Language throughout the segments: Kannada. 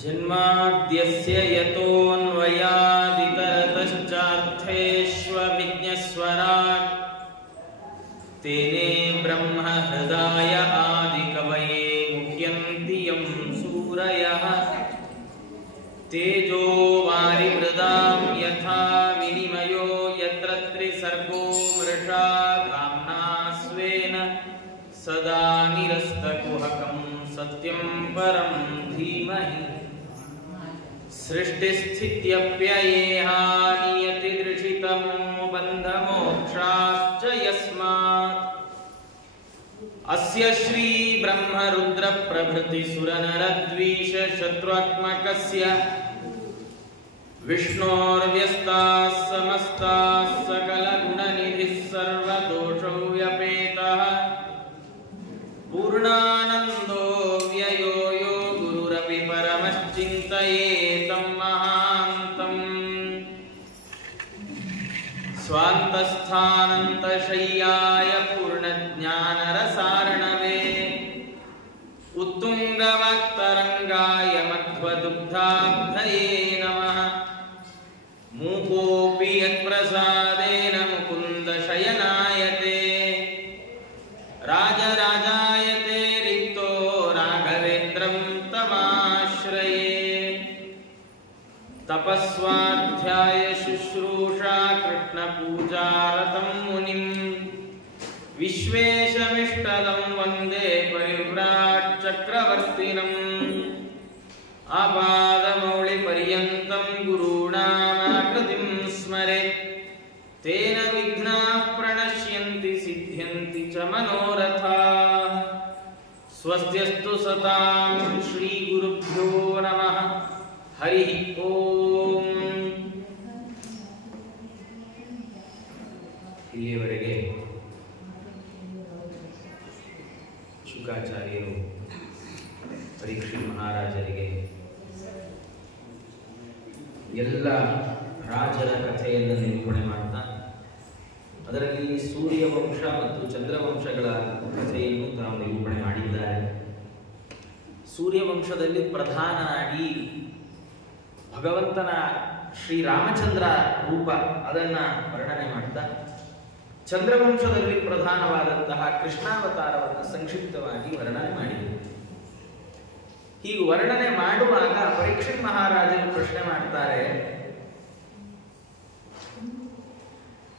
ಜನ್ಮಾದ್ಯಸ್ಯ ಯತೋನ್ವಯಾದಿತರತಶ್ಚಾರ್ಥೇಷ್ವಭಿಜ್ಞಸ್ವರಾಟ್ ತೇನೇ ಬ್ರಹ್ಮ ಹೃದಯ ಆದಿಕವಯೇ ಮುಹ್ಯಂತಿ ಯಂ ಸೂರಯಃ ತೇಜೋ ವಾರಿಮೃದಾಂ ಯಥಾ ವಿನಿಮಯೋ ಯತ್ರ ತ್ರಿಸರ್ಗೋ ಮೃಷಾ ಧಾಮ್ನಾ ಸ್ವೇನ ಸದಾ ನಿರಸ್ತಕುಹಕಂ ಸತ್ಯಂ ಪರಂ ಧೀಮಹಿ ಸೃಷ್ಟಿಸ್ಥಿತ್ಯಪ್ಯಯೇಹ ನಿಯತಿದೃಶಿತಮೋ ಬಂಧಮೋಕ್ಷಾಶ್ಚ ಯಸ್ಮಾತ್ ಅಸ್ಯ ಶ್ರೀ ಬ್ರಹ್ಮರುದ್ರ ಪ್ರಭೃತಿ ಸುರನರದ್ವೀಷ ಶತ್ರುತ್ಮಕಸ್ಯ ವಿಷ್ಣೋರ್ವ್ಯಸ್ತಾಃ ಸಮಸ್ತಾಃ ಸಕಲಗುಣನಿಧಿಃ ಸರ್ವದೋಷೋ ವ್ಯಪೇತಃ ಪೂರ್ಣಾನಂದೋ ವ್ಯಯೋ ಯೋ ಗುರುರಪಿ ಪರಮಶ್ಚಿಂತಯೇತಂ ಮಹಾಂತಂ ಸ್ವಾಂತಸ್ಥಾನಂತಶಯ್ಯಾಯ ಪೂರ್ಣಜ್ಞಾನರಸಾರ್ಣವೇ ಉತ್ತುಂಗವತ್ತರಂಗಾಯ ಮಧ್ವದುಗ್ಧಾಬ್ಧಯೇ ನಮಃ ಮೂಕೋಪಿ ಯತ್ಪ್ರಸಾದೇನ ಮುಕುಂದ ಶಯನಾಯತೆ ರಾಜರಾಜಾಯತೆ ರಿಕ್ತೋ ರಾಘವೇಂದ್ರಂ ತಮಾಶ್ರಯೇ ತಪಸ್ವಾಧ್ಯಾಯ ಶುಶ್ರೂಷಾ ಕೃಷ್ಣ ಪೂಜಾರತಂ ಮುನಿಂ ವಿಶ್ವೇಶಮಿಷ್ಟದಂ ವಂದೇ ಪರಿವ್ರಾಟ್ ಚಕ್ರವರ್ತಿನಂ ಆಪಾದಮೌಳಿ ಪರ್ಯಂತಂ ಗುರುಣಾಮಾಕೃತಿಂ ಸ್ಮರೆತ್ ತೇನ ವಿಘ್ನಾಃ ಪ್ರಣಶ್ಯಂತಿ ಸಿದ್ಧ್ಯಂತಿ ಚ ಮನೋರಥಾಃ ಸ್ವಸ್ತ್ಯಸ್ತು ಸತಾಂ ಶ್ರೀ ಗುರುಭ್ಯೋ ನಮಃ ಹರಿ ಓಂ. ಇಲ್ಲಿಯವರೆಗೆ ಶುಕಾಚಾರ್ಯರು ಪರೀಕ್ಷಿತ್ ಮಹಾರಾಜರಿಗೆ ಎಲ್ಲ ರಾಜರ ಕಥೆಯನ್ನು ನಿರೂಪಣೆ ಮಾಡ್ತಾ ಅದರಲ್ಲಿ ಸೂರ್ಯವಂಶ ಮತ್ತು ಚಂದ್ರವಂಶಗಳ ಕಥೆಯನ್ನು ತಾವು ನಿರೂಪಣೆ ಮಾಡಿದ್ದಾರೆ. ಸೂರ್ಯವಂಶದಲ್ಲಿ ಪ್ರಧಾನವಾಗಿ ಭಗವಂತನ ಶ್ರೀರಾಮಚಂದ್ರ ರೂಪ ಅದನ್ನ ವರ್ಣನೆ ಮಾಡ್ತಾ, ಚಂದ್ರವಂಶದಲ್ಲಿ ಪ್ರಧಾನವಾದಂತಹ ಕೃಷ್ಣಾವತಾರವನ್ನು ಸಂಕ್ಷಿಪ್ತವಾಗಿ ವರ್ಣನೆ ಮಾಡಿದರು. ಹೀಗೆ ವರ್ಣನೆ ಮಾಡುವಾಗ ಪರೀಕ್ಷಿತ್ ಮಹಾರಾಜರು ಪ್ರಶ್ನೆ ಮಾಡ್ತಾರೆ,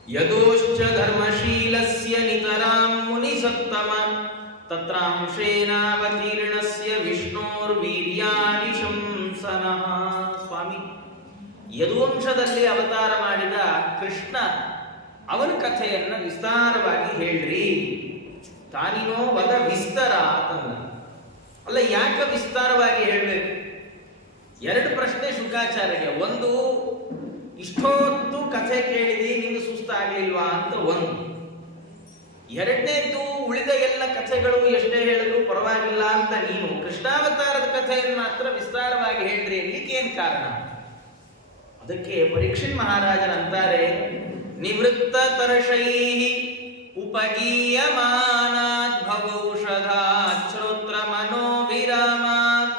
ಯದೋಶ್ಚ ಧರ್ಮಶೀಲಸ್ಯ ನಿತರಾಂ ಮುನಿಸತ್ತಮ ತತ್ರಾಂಶೇನಾವತೀರ್ಣಸ್ಯ ವಿಷ್ಣೋರ್ವೀರ್ಯಾಣಿ ಶಂಸನಃ. ಸ್ವಾಮಿ, ಯದುವಂಶದಲ್ಲಿ ಅವತಾರ ಮಾಡಿದ ಕೃಷ್ಣ ಅವನ ಕಥೆಯನ್ನ ವಿಸ್ತಾರವಾಗಿ ಹೇಳ್ರಿ. ತಾನಿನೋ ವದ ವಿಸ್ತಾರ ಆತನ್ನ. ಅಲ್ಲ, ಯಾಕೆ ವಿಸ್ತಾರವಾಗಿ ಹೇಳ್ಬೇಕು? ಎರಡು ಪ್ರಶ್ನೆ ಶುಕಾಚಾರ್ಯಗೆ. ಒಂದು, ಇಷ್ಟೊತ್ತು ಕಥೆ ಕೇಳಿದಿ, ನಿಂಗೆ ಸುಸ್ತಾಗ್ಲಿಲ್ವಾ ಅಂತ ಒಂದು. ಎರಡನೇದ್ದು, ಉಳಿದ ಎಲ್ಲ ಕಥೆಗಳು ಎಷ್ಟೇ ಹೇಳಿದ್ರು ಪರವಾಗಿಲ್ಲ ಅಂತ ನೀನು ಕೃಷ್ಣಾವತಾರದ ಕಥೆಯನ್ನು ಮಾತ್ರ ವಿಸ್ತಾರವಾಗಿ ಹೇಳ್ರಿ ಅನ್ಲಿಕ್ಕೆ ಏನ್ ಕಾರಣ? ಅದಕ್ಕೆ ಪರೀಕ್ಷಿತ್ ಮಹಾರಾಜರಂತಾರೆ, ನಿವೃತ್ತ ತರ್ಷೈಃ ಉಪಗೀಯಮಾನಾತ್ ಭವೌಷಧಾತ್ ಶ್ರೋತ್ರ ಮನೋಭಿರಾಮಾತ್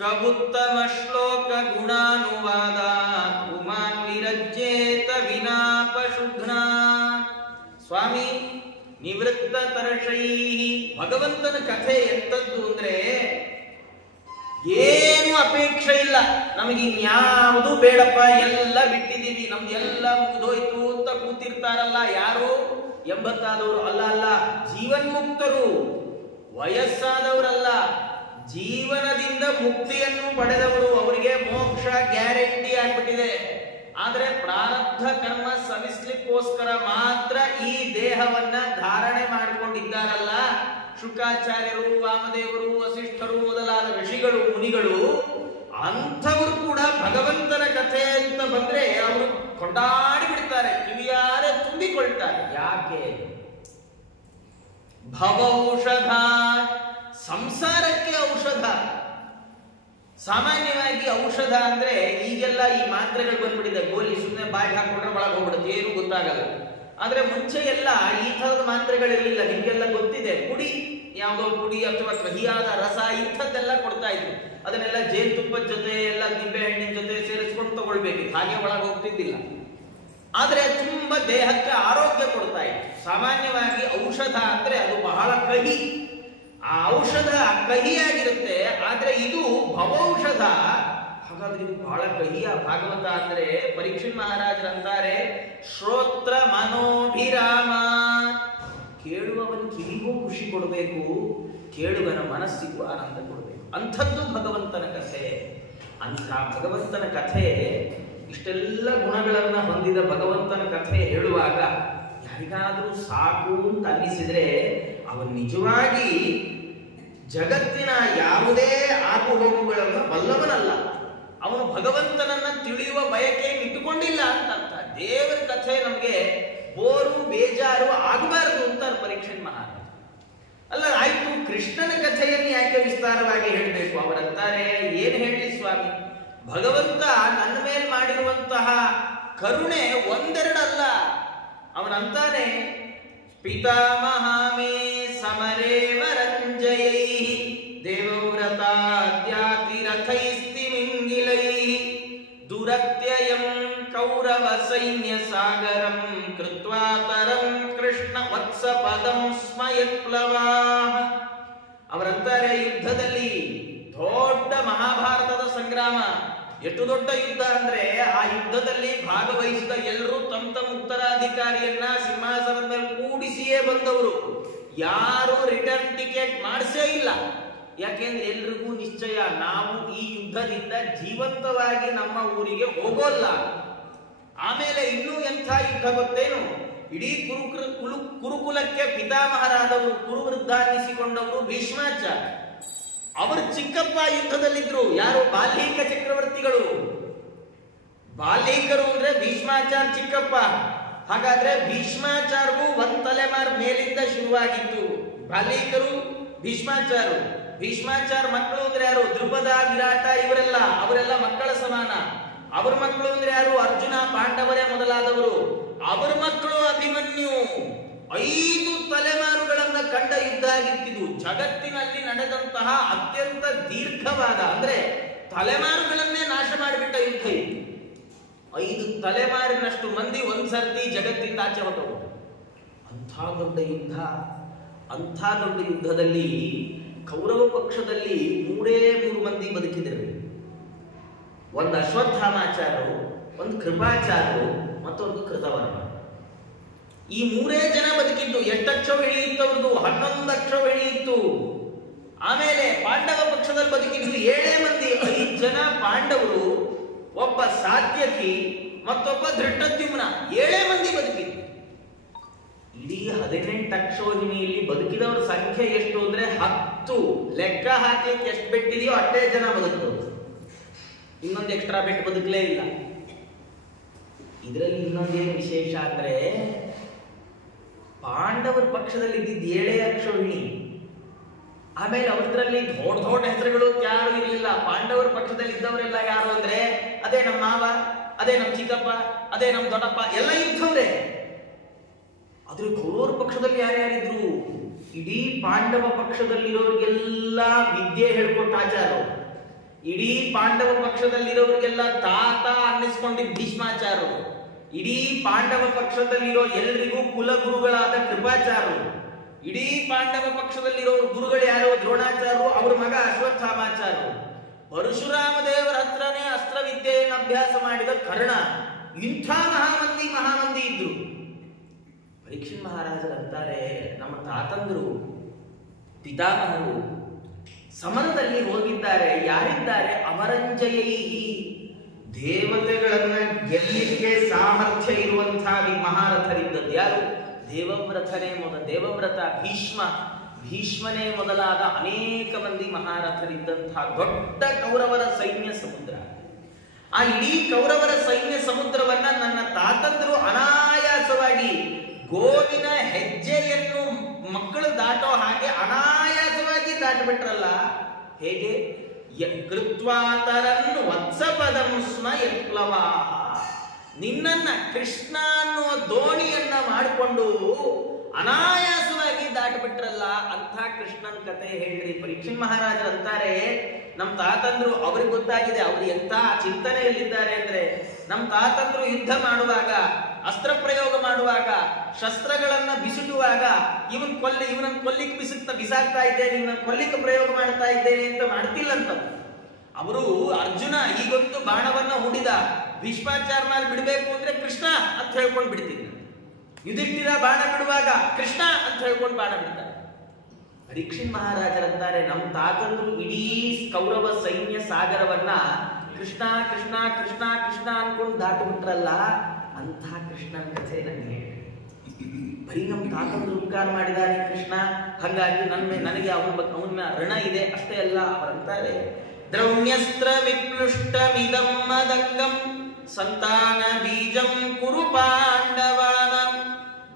ಕವುತ್ತಮ ಶ್ಲೋಕ ಗುಣಾನುವಾದಾತ್ ಉಮಾನ್ ವಿರಜ್ಯೇತ ವಿನಾಪಶುಘ್ನಾತ್. ಸ್ವಾಮಿ, ನಿವೃತ್ತ ತರ್ಷೈಃ, ಭಗವಂತನ ಕಥೆ ಎಂತದ್ದು ಅಂದ್ರೆ ಏನು ಅಪೇಕ್ಷೆ ಇಲ್ಲ, ನಮಗೆ ಇನ್ಯಾವುದು ಬೇಡಪ್ಪ, ಎಲ್ಲ ಬಿಟ್ಟಿದ್ದೀವಿ, ನಮ್ದೆಲ್ಲ ಮುಗಿದೋಯ್ತು ಅಂತ ಕೂತಿರ್ತಾರಲ್ಲ ಯಾರು? 80 ಅಲ್ಲ ಅಲ್ಲ, ಜೀವನ್ಮುಕ್ತರು, ವಯಸ್ಸಾದವರಲ್ಲ, ಜೀವನದಿಂದ ಮುಕ್ತಿಯನ್ನು ಪಡೆದವರು. ಅವರಿಗೆ ಮೋಕ್ಷ ಗ್ಯಾರಂಟಿ ಆಗ್ಬಿಟ್ಟಿದೆ. ಆದ್ರೆ ಪ್ರಾರಬ್ಧ ಕರ್ಮ ಸವಿಸ್ಲಿಕ್ಕೋಸ್ಕರ ಮಾತ್ರ ಈ ದೇಹವನ್ನ ಧಾರಣೆ ಮಾಡಿಕೊಂಡಿದ್ದಾರಲ್ಲ ಶುಕಾಚಾರ್ಯರು, ವಾಮದೇವರು, ವಸಿಷ್ಠರು ಮೊದಲಾದ ಋಷಿಗಳು, ಮುನಿಗಳು. ಅಂಥವರು ಕೂಡ ಭಗವಂತನ ಕಥೆ ಅಂತ ಬಂದ್ರೆ ಅವರು ಕೊಂಡಾಡಿ ಬಿಡ್ತಾರೆ, ಕಿವಿಯಾರೆ ತುಂಬಿಕೊಳ್ತಾರೆ. ಯಾಕೆ? ಭವೌಷಧ, ಸಂಸಾರಕ್ಕೆ ಔಷಧ. ಸಾಮಾನ್ಯವಾಗಿ ಔಷಧ ಅಂದ್ರೆ ಈಗೆಲ್ಲ ಈ ಮಾತ್ರೆಗಳು ಬಂದ್ಬಿಟ್ಟಿದೆ, ಗೋಲಿ ಸುಮ್ಮನೆ ಬಾಯಿ ಹಾಕೊಂಡ್ರೆ ಒಳಗೆ ಹೋಗ್ಬಿಡುತ್ತೆ, ಏನು ಗೊತ್ತಾಗಲ್ಲ. ಆದ್ರೆ ಮುಂಚೆ ಎಲ್ಲ ಈ ತರದ ಮಾತ್ರೆಗಳಿರಲಿಲ್ಲ, ನಿಮ್ಗೆಲ್ಲ ಗೊತ್ತಿದೆ. ಕುಡಿ, ಯಾವುದೋ ಪುಡಿ ಅಥವಾ ಕಹಿಯಾದ ರಸ ಇಂಥದ್ದೆಲ್ಲ ಕೊಡ್ತಾ ಇದ್ರು. ಅದನ್ನೆಲ್ಲ ಜೇನುತುಪ್ಪದ ಜೊತೆ ಎಲ್ಲ ನಿಂಬೆ ಹಣ್ಣಿನ ಜೊತೆ ಸೇರಿಸ್ಕೊಂಡು ತಗೊಳ್ಬೇಕು, ಹಾಗೆ ಒಳಗೆ ಹೋಗ್ತಿದ್ದಿಲ್ಲ. ಆದ್ರೆ ತುಂಬಾ ದೇಹಕ್ಕೆ ಆರೋಗ್ಯ ಕೊಡ್ತಾ ಇತ್ತು. ಸಾಮಾನ್ಯವಾಗಿ ಔಷಧ ಅಂದ್ರೆ ಅದು ಬಹಳ ಕಹಿ, ಆ ಔಷಧ ಕಹಿಯಾಗಿರುತ್ತೆ. ಆದ್ರೆ ಇದು ಭವೌಷಧ, ಹಾಗಾದ್ರೆ ಇದು ಬಹಳ ಕಹಿಯ. ಭಾಗವತ ಅಂದ್ರೆ ಪರೀಕ್ಷಿತ್ ಮಹಾರಾಜರಂತಾರೆ ಶ್ರೋತ್ರ ಮನೋಭಿರಾಮ, ಕೇಳುವವನ ಕಿವಿಗೂ ಖುಷಿ ಕೊಡಬೇಕು, ಕೇಳುವನ ಮನಸ್ಸಿಗೂ ಆನಂದ ಕೊಡಬೇಕು. ಅಂಥದ್ದು ಭಗವಂತನ ಕಥೆ. ಅಂಥ ಭಗವಂತನ ಕಥೆ, ಇಷ್ಟೆಲ್ಲ ಗುಣಗಳನ್ನ ಹೊಂದಿದ ಭಗವಂತನ ಕಥೆ ಹೇಳುವಾಗ ಯಾರಿಗಾದ್ರೂ ಸಾಕು ಅಂತ ಅನ್ನಿಸಿದ್ರೆ ಅವನು ನಿಜವಾಗಿ ಜಗತ್ತಿನ ಯಾವುದೇ ಆಗು ಹೋಗುಗಳನ್ನು ಬಲ್ಲವನಲ್ಲ. ಅವನು ಭಗವಂತನನ್ನ ತಿಳಿಯುವ ಬಯಕೆ ಇಟ್ಟುಕೊಂಡಿಲ್ಲ ಅಂತ ಅರ್ಥ. ದೇವರ ಕಥೆ ನಮಗೆ ಬೋರು ಬೇಜಾರು ಆಗಬಾರದು ಅಂತ ಪರೀಕ್ಷಿತ್ ಮಹಾರಾಜ. ಅಲ್ಲ ಆಯ್ತು, ಕೃಷ್ಣನ ಕಥೆಯನ್ನು ಯಾಕೆ ವಿಸ್ತಾರವಾಗಿ ಹೇಳಬೇಕು? ಅವರಂತಾರೆ, ಏನ್ ಹೇಳಿ ಸ್ವಾಮಿ, ಭಗವಂತ ನನ್ನ ಮೇಲೆ ಮಾಡಿರುವಂತಹ ಕರುಣೆ ಒಂದೆರಡಲ್ಲ. ಅವನಂತಾನೆ ಪಿತಾಮಹಾಮೇ ಸಮರೇವ ರಂಜಯೈ ದೇವವ್ರತಾದ್ಯಾತಿರಥೈಸ್ತಿಮಿಂಗಿಲೈ ದುರತ್ಯಯಂ ಕೌರವ ಸೈನ್ಯ ಸಾಗರಂ ಕೃತ್ವಾತರಂ ಕೃಷ್ಣ ವತ್ಸಪದಂ ಸ್ಮಯತ್ಪ್ಲವಾ. ಅವರಂತಾರೆ, ಯುದ್ಧದಲ್ಲಿ ದೊಡ್ಡ ಮಹಾಭಾರತದ ಸಂಗ್ರಾಮ, ಎಷ್ಟು ದೊಡ್ಡ ಯುದ್ಧ ಅಂದ್ರೆ ಆ ಯುದ್ಧದಲ್ಲಿ ಭಾಗವಹಿಸಿದ ಎಲ್ಲರೂ ತಮ್ಮ ತಮ್ಮ ಉತ್ತರಾಧಿಕಾರಿಯನ್ನ ಸಿಂಹಾಸನದ ಮೇಲೆ ಕೂಡಿಸಿಯೇ ಬಂದವರು. ಯಾರು ರಿಟರ್ನ್ ಟಿಕೆಟ್ ಮಾಡಿಸೇ ಇಲ್ಲ. ಯಾಕೆಂದ್ರೆ ಎಲ್ರಿಗೂ ನಿಶ್ಚಯ, ನಾವು ಈ ಯುದ್ಧದಿಂದ ಜೀವಂತವಾಗಿ ನಮ್ಮ ಊರಿಗೆ ಹೋಗೋಲ್ಲ. ಆಮೇಲೆ ಇನ್ನೂ ಎಂಥ ಯುದ್ಧ ಗೊತ್ತೇನು? ಇಡೀ ಕುರುಕುಲಕ್ಕೆ ಪಿತಾಮಹರಾದವರು, ಕುರುವೃದ್ಧ ಅನ್ನಿಸಿಕೊಂಡವರು ಭೀಷ್ಮಾಚಾರ್ಯ. ಅವರು ಚಿಕ್ಕಪ್ಪ ಯುದ್ಧದಲ್ಲಿದ್ರು. ಯಾರು? ಬಾಲ್ಮೀಕ ಚಕ್ರವರ್ತಿಗಳು. ಬಾಲ್ಮೀಕರು ಅಂದ್ರೆ ಭೀಷ್ಮಾಚಾರ್ಯ ಚಿಕ್ಕಪ್ಪ. ಹಾಗಾದ್ರೆ ಭೀಷ್ಮಾಚಾರ್ಯವು ಒಂದ್ ತಲೆಮಾರು ಮೇಲಿಂದ ಶುರುವಾಗಿತ್ತು. ಬಾಲ್ಮೀಕರು ಭೀಷ್ಮಾಚಾರ್ಯರು. ಭೀಷ್ಮಾಚಾರ್ಯ ಮಕ್ಕಳು ಅಂದ್ರೆ ಯಾರು? ದ್ರುಪದ, ವಿರಾಟ, ಅವರೆಲ್ಲ ಮಕ್ಕಳ ಸಮಾನ. ಅವ್ರ ಮಕ್ಕಳು ಅಂದ್ರೆ ಯಾರು? ಅರ್ಜುನ, ಪಾಂಡವರೇ ಮೊದಲಾದವರು. ಅವರ ಮಕ್ಕಳು ಅಭಿಮನ್ಯು. 5 ತಲೆಮಾರುಗಳನ್ನ ಕಂಡ ಯುದ್ಧ ಆಗಿದ್ದು. ಜಗತ್ತಿನಲ್ಲಿ ನಡೆದಂತಹ ಅತ್ಯಂತ ದೀರ್ಘವಾದ, ಅಂದ್ರೆ ತಲೆಮಾರುಗಳನ್ನೇ ನಾಶ ಮಾಡಿಬಿಟ್ಟ ಯುದ್ಧ ಇತ್ತು. 5 ತಲೆಮಾರಿನಷ್ಟು ಮಂದಿ ಒಂದ್ಸರ್ತಿ ಜಗತ್ತಿಂದ ಆಚೆ ಹೊರಟು. ಅಂಥ ದೊಡ್ಡ ಯುದ್ಧ. ಅಂಥ ದೊಡ್ಡ ಯುದ್ಧದಲ್ಲಿ ಕೌರವ ಪಕ್ಷದಲ್ಲಿ 3 ಮಂದಿ ಬದುಕಿದ್ರು. ಒಂದು ಅಶ್ವತ್ಥಾಮಾಚಾರ್ಯರು, ಒಂದು ಕೃಪಾಚಾರ್ಯರು, ಮತ್ತೊಂದು ಕೃತವರ್ಮ. ಈ 3 ಜನ ಬದುಕಿದ್ದು. 8 ಅಕ್ಷೋಹಿಣಿ ಇತ್ತು ಅವ್ರದ್ದು, 11 ಅಕ್ಷೋಹಿಣಿ ಇತ್ತು. ಆಮೇಲೆ ಪಾಂಡವ ಪಕ್ಷದಲ್ಲಿ ಬದುಕಿದ್ದು 7 ಮಂದಿ. 5 ಜನ ಪಾಂಡವರು, ಒಬ್ಬ ಸಾತ್ಯಕಿ, ಮತ್ತೊಬ್ಬ ಧೃಷ್ಟದ್ಯುಮ್ನ. 7 ಮಂದಿ ಬದುಕಿದ್ದು. ಇಡೀ 18 ಅಕ್ಷೋಹಿಣಿಯಲ್ಲಿ ಬದುಕಿದವರ ಸಂಖ್ಯೆ ಎಷ್ಟು ಅಂದ್ರೆ 10. ಲೆಕ್ಕ ಹಾಕ್ಲಿಕ್ಕೆ ಎಷ್ಟು ಬೆಟ್ಟಿದೆಯೋ ಅಷ್ಟೇ ಜನ ಬದುಕಿದವರು. ಇನ್ನೊಂದು ಎಕ್ಸ್ಟ್ರಾ ಬೆಟ್ ಬದುಕಲೇ ಇಲ್ಲ. ಇದರಲ್ಲಿ ಇನ್ನೊಂದೇನು ವಿಶೇಷ ಅಂದ್ರೆ, ಪಾಂಡವರ ಪಕ್ಷದಲ್ಲಿ ಇದ್ದಿದ್ದು 7 ಅಕ್ಷೋಹಿಣಿ. ಆಮೇಲೆ ಅವರಲ್ಲಿ ದೊಡ್ಡ ದೊಡ್ಡ ಹೆಸರುಗಳು ಯಾರು ಇರಲಿಲ್ಲ. ಪಾಂಡವರ ಪಕ್ಷದಲ್ಲಿ ಇದ್ದವರೆಲ್ಲ ಯಾರು ಅಂದ್ರೆ, ಅದೇ ನಮ್ಮ ಮಾವ, ಅದೇ ನಮ್ಮ ಚಿಕ್ಕಪ್ಪ, ಅದೇ ನಮ್ಮ ದೊಡ್ಡಪ್ಪ, ಎಲ್ಲ ಇದ್ದವ್ರೆ. ಆದ್ರೆ ಕೌರವರ ಪಕ್ಷದಲ್ಲಿ ಯಾರ್ಯಾರಿದ್ರು? ಇಡೀ ಪಾಂಡವ ಪಕ್ಷದಲ್ಲಿರೋರಿಗೆಲ್ಲ ವಿದ್ಯೆ ಹೇಳ್ಕೊಟ್ಟ ಆಚಾರ್ಯರು. ಇಡೀ ಪಾಂಡವ ಪಕ್ಷದಲ್ಲಿರೋರಿಗೆಲ್ಲ ತಾತ ಅನ್ನಿಸ್ಕೊಂಡಿದ್ದ ಭೀಷ್ಮಾಚಾರ್ಯರು. ಇಡೀ ಪಾಂಡವ ಪಕ್ಷದಲ್ಲಿರೋ ಎಲ್ರಿಗೂ ಕುಲಗುರುಗಳಾದ ಕೃಪಾಚಾರ್ಯರು. ಇಡೀ ಪಾಂಡವ ಪಕ್ಷದಲ್ಲಿರೋ ಗುರುಗಳು ಯಾರು? ದ್ರೋಣಾಚಾರ್ಯರು, ಅವ್ರ ಮಗ ಅಶ್ವತ್ಥಾಮಾಚಾರ್ಯರು. ಪರಶುರಾಮ ದೇವರ ಹತ್ರನೇ ಅಸ್ತ್ರವಿದ್ಯೆಯನ್ನು ಅಭ್ಯಾಸ ಮಾಡಿದ ಕರ್ಣ. ಇಂಥ ಮಹಾಮಂದಿ ಇದ್ರು. ಪರೀಕ್ಷಿತ್ ಮಹಾರಾಜರಂತಾರೆ, ನಮ್ಮ ತಾತಂದ್ರು, ಪಿತಾಮಹರು ಸಮರದಲ್ಲಿ ಹೋಗಿದ್ದಾರೆ. ಯಾರಿದ್ದಾರೆ? ಅಮರಂಜಯೈಹಿ, ದೇವತೆಗಳನ್ನ ಗೆಲ್ಲಿಕ್ಕೆ ಸಾಮರ್ಥ್ಯ ಇರುವಂತಹ ಮಹಾರಥರಿದ್ದದ್ದು. ಯಾರು? ದೇವವ್ರತ, ಭೀಷ್ಮನೇ ಮೊದಲಾದ ಅನೇಕ ಮಂದಿ ಮಹಾರಥರಿದ್ದಂತಹ ದೊಡ್ಡ ಕೌರವರ ಸೈನ್ಯ ಸಮುದ್ರ. ಆ ಇಡೀ ಕೌರವರ ಸೈನ್ಯ ಸಮುದ್ರವನ್ನ ನನ್ನ ತಾತಂದ್ರು ಅನಾಯಾಸವಾಗಿ, ಗೋವಿನ ಹೆಜ್ಜೆಯನ್ನು ಮಕ್ಕಳು ದಾಟೋ ಹಾಗೆ ಅನಾಯಾಸವಾಗಿ ದಾಟಬಿಟ್ರಲ್ಲ. ಹೇಗೆ? ಕೃತ್ವಾತರನ್ನು ವತ್ಸಪದಂ ಸ್ಮಯತ್ಪ್ಲವಾ. ನಿನ್ನನ್ನ ಕೃಷ್ಣ ಅನ್ನುವ ದೋಣಿಯನ್ನ ಮಾಡಿಕೊಂಡು ಅನಾಯಾಸವಾಗಿ ದಾಟಬಿಟ್ರಲ್ಲ ಅಂಥ ಕೃಷ್ಣನ್ ಕತೆ ಹೇಳ್ರಿ. ಪರೀಕ್ಷಿತ್ ಮಹಾರಾಜರು ಅಂತಾರೆ, ನಮ್ ತಾತಂದ್ರು ಅವ್ರಿಗೆ ಗೊತ್ತಾಗಿದೆ ಅವ್ರು ಎಂಥ ಚಿಂತನೆಯಲ್ಲಿದ್ದಾರೆ ಅಂದ್ರೆ, ನಮ್ ತಾತಂದ್ರು ಯುದ್ಧ ಮಾಡುವಾಗ, ಅಸ್ತ್ರ ಪ್ರಯೋಗ ಮಾಡುವಾಗ, ಶಸ್ತ್ರಗಳನ್ನ ಬಿಸುಟುವಾಗ ಇವನನ್ನ ಕೊಲ್ಲಿಕ್ ಬಿಸಾಕ್ತಾ ಇದ್ದೇನೆ, ಇವನನ್ನ ಕೊಲ್ಲಿಕ್ಕೆ ಪ್ರಯೋಗ ಮಾಡ್ತಾ ಇದ್ದೇನೆ ಅಂತ ಮಾಡ್ತಿಲ್ಲಂತ. ಅವರು ಅರ್ಜುನ ಹೀಗೊಂದು ಬಾಣವನ್ನ ಹೂಡಿದ, ಭೀಷ್ಮಾಚಾರ್ಯ ಬಿಡ್ಬೇಕು ಅಂದ್ರೆ ಕೃಷ್ಣ ಅಂತ ಹೇಳ್ಕೊಂಡು ಬಿಡ್ತಿದ್ದ. ಯುಧಿಷ್ಠಿರ ಬಾಣ ಬಿಡುವಾಗ ಕೃಷ್ಣ ಅಂತ ಹೇಳ್ಕೊಂಡು ಬಾಣ ಬಿಡ್ತಾರೆ. ಪರೀಕ್ಷಿತ್ ಮಹಾರಾಜರಂತಾರೆ, ನಮ್ಮ ತಾತಂದ್ರು ಇಡೀ ಕೌರವ ಸೈನ್ಯ ಸಾಗರವನ್ನ ಕೃಷ್ಣ ಕೃಷ್ಣ ಕೃಷ್ಣ ಕೃಷ್ಣ ಅನ್ಕೊಂಡು ದಾಟು ಬಿಟ್ರಲ್ಲ, ಅಂಥ ಕೃಷ್ಣನ ಕಥೆ ನನಗೆ ಬರೀ ನಮ್ಮ ತಾತಂದ್ರು ಉಪಕಾರ ಮಾಡಿದಾರೆ ಕೃಷ್ಣ, ಹಾಗಾಗಿ ನನಗೆ ಅವನ ಋಣ ಇದೆ ಅಷ್ಟೇ ಅಲ್ಲ. ಅವರಂತಾರೆ, ದ್ರೌಣ್ಯಸ್ತ್ರ ವಿಪ್ಲುಷ್ಟಮಿದಂ ಮದಂಗಂ ಸಂತಾನ ಬೀಜಂ ಕುರು ಪಾಂಡವಾನಾಂ